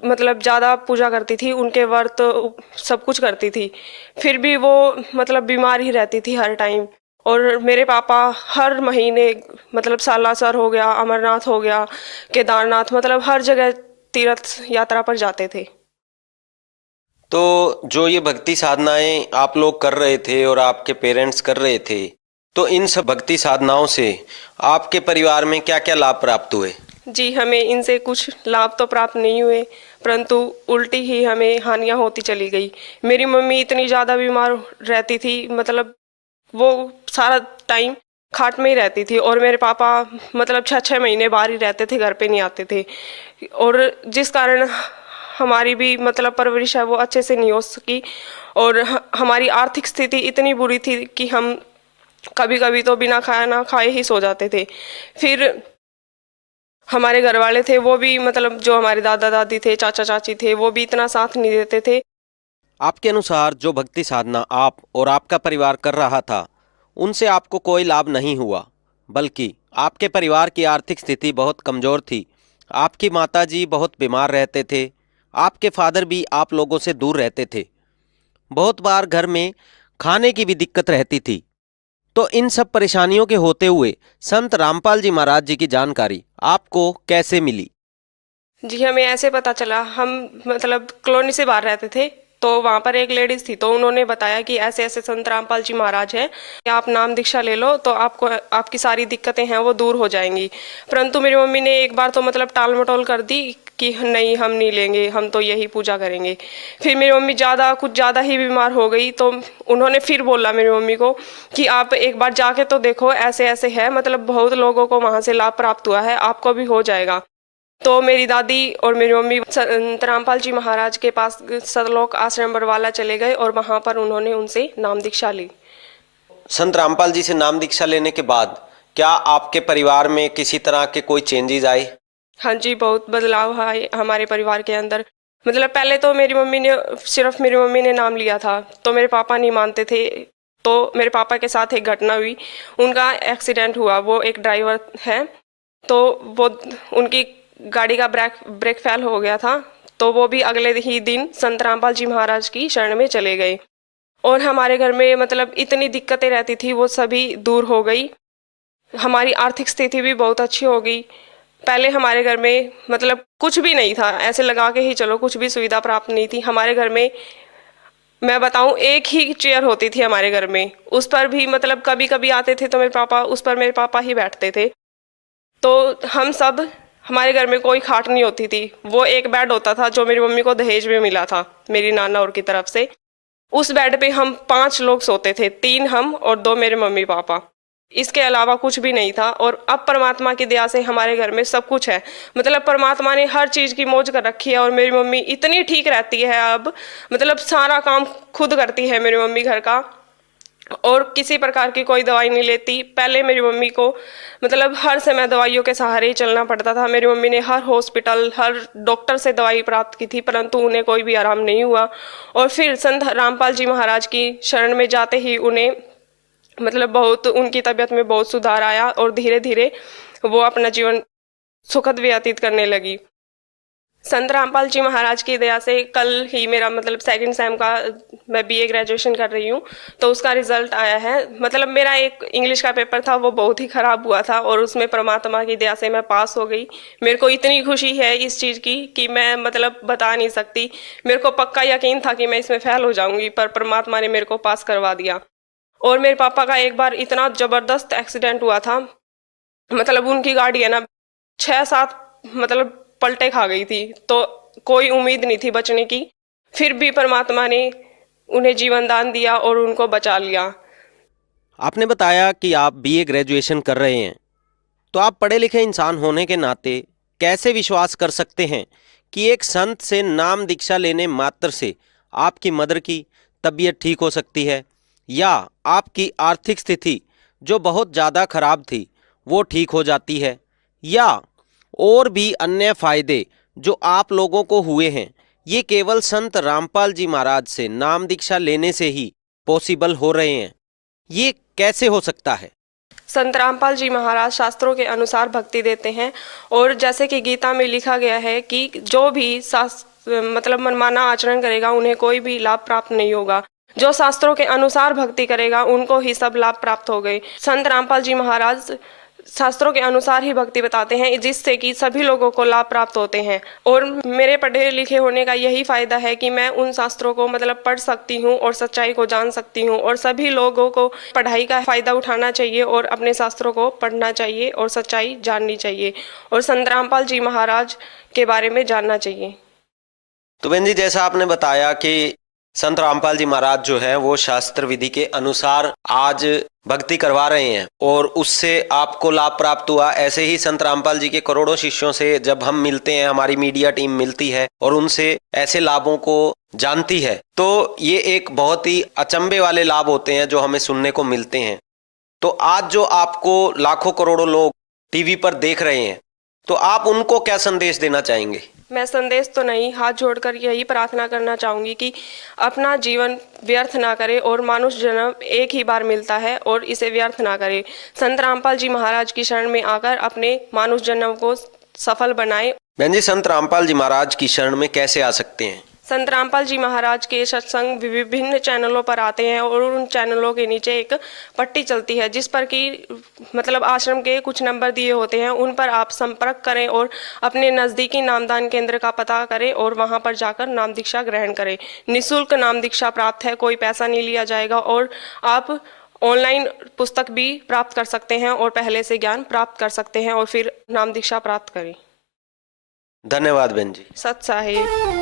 मतलब ज़्यादा पूजा करती थी, उनके व्रत सब कुछ करती थी। फिर भी वो मतलब बीमार ही रहती थी हर टाइम। और मेरे पापा हर महीने मतलब सालासर हो गया, अमरनाथ हो गया, केदारनाथ, मतलब हर जगह तीर्थ यात्रा पर जाते थे। तो जो ये भक्ति साधनाएं आप लोग कर रहे थे और आपके पेरेंट्स कर रहे थे, तो इन सब भक्ति साधनाओं से आपके परिवार में क्या क्या लाभ प्राप्त हुए? जी, हमें इनसे कुछ लाभ तो प्राप्त नहीं हुए, परंतु उल्टी ही हमें हानियां होती चली गई। मेरी मम्मी इतनी ज़्यादा बीमार रहती थी, मतलब वो सारा टाइम खाट में ही रहती थी। और मेरे पापा मतलब 6-6 महीने बाहर ही रहते थे, घर पे नहीं आते थे। और जिस कारण हमारी भी मतलब परवरिश है वो अच्छे से नहीं हो सकी। और हमारी आर्थिक स्थिति इतनी बुरी थी कि हम कभी कभी तो बिना खाया ना खाए ही सो जाते थे। फिर हमारे घर वाले थे, वो भी मतलब जो हमारे दादा दादी थे, चाचा चाची थे, वो भी इतना साथ नहीं देते थे। आपके अनुसार जो भक्ति साधना आप और आपका परिवार कर रहा था, उनसे आपको कोई लाभ नहीं हुआ, बल्कि आपके परिवार की आर्थिक स्थिति बहुत कमज़ोर थी। आपकी माताजी बहुत बीमार रहते थे, आपके फादर भी आप लोगों से दूर रहते थे। बहुत बार घर में खाने की भी दिक्कत रहती थी। तो इन सब परेशानियों के होते हुए संत रामपाल जी महाराज जी की जानकारी आपको कैसे मिली? जी, हमें ऐसे पता चला। हम मतलब कॉलोनी से बाहर रहते थे, तो वहाँ पर एक लेडीज थी, तो उन्होंने बताया कि ऐसे ऐसे संत रामपाल जी महाराज हैं, आप नाम दीक्षा ले लो तो आपको आपकी सारी दिक्कतें हैं वो दूर हो जाएंगी। परंतु मेरी मम्मी ने एक बार तो मतलब टाल मटोल कर दी कि नहीं, हम नहीं लेंगे, हम तो यही पूजा करेंगे। फिर मेरी मम्मी कुछ ज़्यादा ही बीमार हो गई, तो उन्होंने फिर बोला मेरी मम्मी को कि आप एक बार जाके तो देखो, ऐसे ऐसे है, मतलब बहुत लोगों को वहाँ से लाभ प्राप्त हुआ है, आपको भी हो जाएगा। तो मेरी दादी और मेरी मम्मी संत रामपाल जी महाराज के पास सतलोक आश्रम बरवाला चले गए और वहाँ पर उन्होंने उनसे नाम दीक्षा ली। संत रामपाल जी से नाम दीक्षा लेने के बाद क्या आपके परिवार में किसी तरह के कोई चेंजेस आए? हाँ जी, बहुत बदलाव आए हमारे परिवार के अंदर। मतलब पहले तो सिर्फ मेरी मम्मी ने नाम लिया था, तो मेरे पापा नहीं मानते थे। तो मेरे पापा के साथ एक घटना हुई, उनका एक्सीडेंट हुआ। वो एक ड्राइवर है, तो वो उनकी गाड़ी का ब्रेक फेल हो गया था, तो वो भी अगले ही दिन संत रामपाल जी महाराज की शरण में चले गए। और हमारे घर में मतलब इतनी दिक्कतें रहती थी, वो सभी दूर हो गई। हमारी आर्थिक स्थिति भी बहुत अच्छी हो गई। पहले हमारे घर में मतलब कुछ भी नहीं था, ऐसे लगा के ही चलो, कुछ भी सुविधा प्राप्त नहीं थी हमारे घर में। मैं बताऊं, एक ही चेयर होती थी हमारे घर में, उस पर भी मतलब कभी कभी आते थे तो मेरे पापा ही बैठते थे। तो हमारे घर में कोई खाट नहीं होती थी, वो एक बेड होता था जो मेरी मम्मी को दहेज में मिला था मेरी नाना और की तरफ से। उस बेड पे हम 5 लोग सोते थे, 3 हम और 2 मेरे मम्मी पापा। इसके अलावा कुछ भी नहीं था। और अब परमात्मा की दया से हमारे घर में सब कुछ है, मतलब परमात्मा ने हर चीज़ की मौज कर रखी है। और मेरी मम्मी इतनी ठीक रहती है अब, मतलब सारा काम खुद करती है मेरी मम्मी घर का, और किसी प्रकार की कोई दवाई नहीं लेती। पहले मेरी मम्मी को मतलब हर समय दवाइयों के सहारे ही चलना पड़ता था। मेरी मम्मी ने हर हॉस्पिटल, हर डॉक्टर से दवाई प्राप्त की थी, परंतु उन्हें कोई भी आराम नहीं हुआ। और फिर संत रामपाल जी महाराज की शरण में जाते ही उन्हें मतलब बहुत उनकी तबीयत में बहुत सुधार आया, और धीरे धीरे वो अपना जीवन सुखद व्यतीत करने लगी। संत रामपाल जी महाराज की दया से कल ही मेरा मतलब सेकंड सेम का, मैं बीए ग्रेजुएशन कर रही हूँ, तो उसका रिजल्ट आया है। मतलब मेरा एक इंग्लिश का पेपर था, वो बहुत ही ख़राब हुआ था, और उसमें परमात्मा की दया से मैं पास हो गई। मेरे को इतनी खुशी है इस चीज़ की कि मैं मतलब बता नहीं सकती। मेरे को पक्का यकीन था कि मैं इसमें फेल हो जाऊँगी, पर परमात्मा ने मेरे को पास करवा दिया। और मेरे पापा का एक बार इतना ज़बरदस्त एक्सीडेंट हुआ था, मतलब उनकी गाड़ी है ना 6-7 मतलब पलटे खा गई थी, तो कोई उम्मीद नहीं थी बचने की। फिर भी परमात्मा ने उन्हें जीवन दान दिया और उनको बचा लिया। आपने बताया कि आप बीए ग्रेजुएशन कर रहे हैं, तो आप पढ़े लिखे इंसान होने के नाते कैसे विश्वास कर सकते हैं कि एक संत से नाम दीक्षा लेने मात्र से आपकी मदर की तबीयत ठीक हो सकती है, या आपकी आर्थिक स्थिति जो बहुत ज़्यादा खराब थी वो ठीक हो जाती है, या और भी अन्य फायदे जो आप लोगों को हुए हैं, ये केवल संत रामपाल जी महाराज से नाम दीक्षा लेने से ही पॉसिबल हो रहे हैं? ये कैसे हो सकता है? संत रामपाल जी महाराज शास्त्रों के अनुसार भक्ति देते हैं, और जैसे कि गीता में लिखा गया है कि जो भी मतलब मनमाना आचरण करेगा उन्हें कोई भी लाभ प्राप्त नहीं होगा। जो शास्त्रों के अनुसार भक्ति करेगा उनको ही सब लाभ प्राप्त हो गए। संत रामपाल जी महाराज शास्त्रों के अनुसार ही भक्ति बताते हैं, जिससे कि सभी लोगों को लाभ प्राप्त होते हैं। और मेरे पढ़े लिखे होने का यही फायदा है कि मैं उन शास्त्रों को मतलब पढ़ सकती हूँ और सच्चाई को जान सकती हूँ। और सभी लोगों को पढ़ाई का फायदा उठाना चाहिए और अपने शास्त्रों को पढ़ना चाहिए और सच्चाई जाननी चाहिए और संत रामपाल जी महाराज के बारे में जानना चाहिए। तो बहन जी, जैसा आपने बताया कि संत रामपाल जी महाराज जो है वो शास्त्र विधि के अनुसार आज भक्ति करवा रहे हैं और उससे आपको लाभ प्राप्त हुआ। ऐसे ही संत रामपाल जी के करोड़ों शिष्यों से जब हम मिलते हैं, हमारी मीडिया टीम मिलती है और उनसे ऐसे लाभों को जानती है, तो ये एक बहुत ही अचंभे वाले लाभ होते हैं जो हमें सुनने को मिलते हैं। तो आज जो आपको लाखों करोड़ों लोग टीवी पर देख रहे हैं, तो आप उनको क्या संदेश देना चाहेंगे? मैं संदेश तो नहीं, हाथ जोड़कर यही प्रार्थना करना चाहूँगी कि अपना जीवन व्यर्थ ना करे और मानुष जन्म एक ही बार मिलता है और इसे व्यर्थ ना करे। संत रामपाल जी महाराज की शरण में आकर अपने मानुष जन्म को सफल बनाए। बहन जी, संत रामपाल जी महाराज की शरण में कैसे आ सकते हैं? संत रामपाल जी महाराज के सत्संग विभिन्न चैनलों पर आते हैं और उन चैनलों के नीचे एक पट्टी चलती है जिस पर कि मतलब आश्रम के कुछ नंबर दिए होते हैं, उन पर आप संपर्क करें और अपने नज़दीकी नामदान केंद्र का पता करें और वहां पर जाकर नाम दीक्षा ग्रहण करें। निःशुल्क नाम दीक्षा प्राप्त है, कोई पैसा नहीं लिया जाएगा और आप ऑनलाइन पुस्तक भी प्राप्त कर सकते हैं और पहले से ज्ञान प्राप्त कर सकते हैं और फिर नाम दीक्षा प्राप्त करें। धन्यवाद बहन जी। सत साहिब।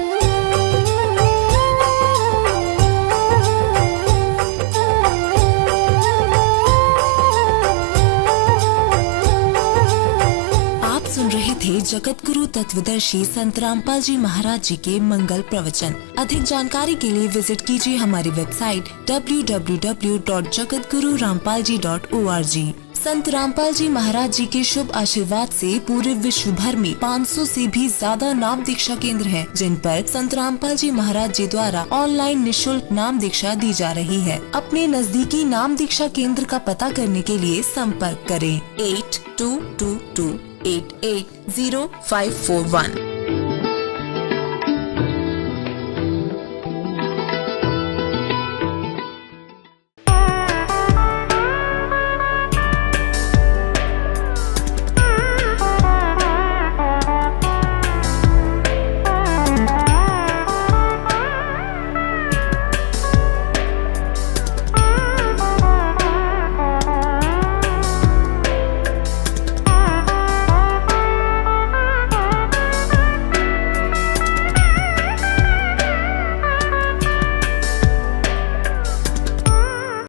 सुन रहे थे जगत गुरु तत्वदर्शी संत रामपाल जी महाराज जी के मंगल प्रवचन। अधिक जानकारी के लिए विजिट कीजिए हमारी वेबसाइट www.jagatgururampalji.org। संत रामपाल जी महाराज जी के शुभ आशीर्वाद से पूरे विश्व भर में 500 से भी ज्यादा नाम दीक्षा केंद्र हैं, जिन पर संत रामपाल जी महाराज जी द्वारा ऑनलाइन निःशुल्क नाम दीक्षा दी जा रही है। अपने नजदीकी नाम दीक्षा केंद्र का पता करने के लिए संपर्क करें 8222880541।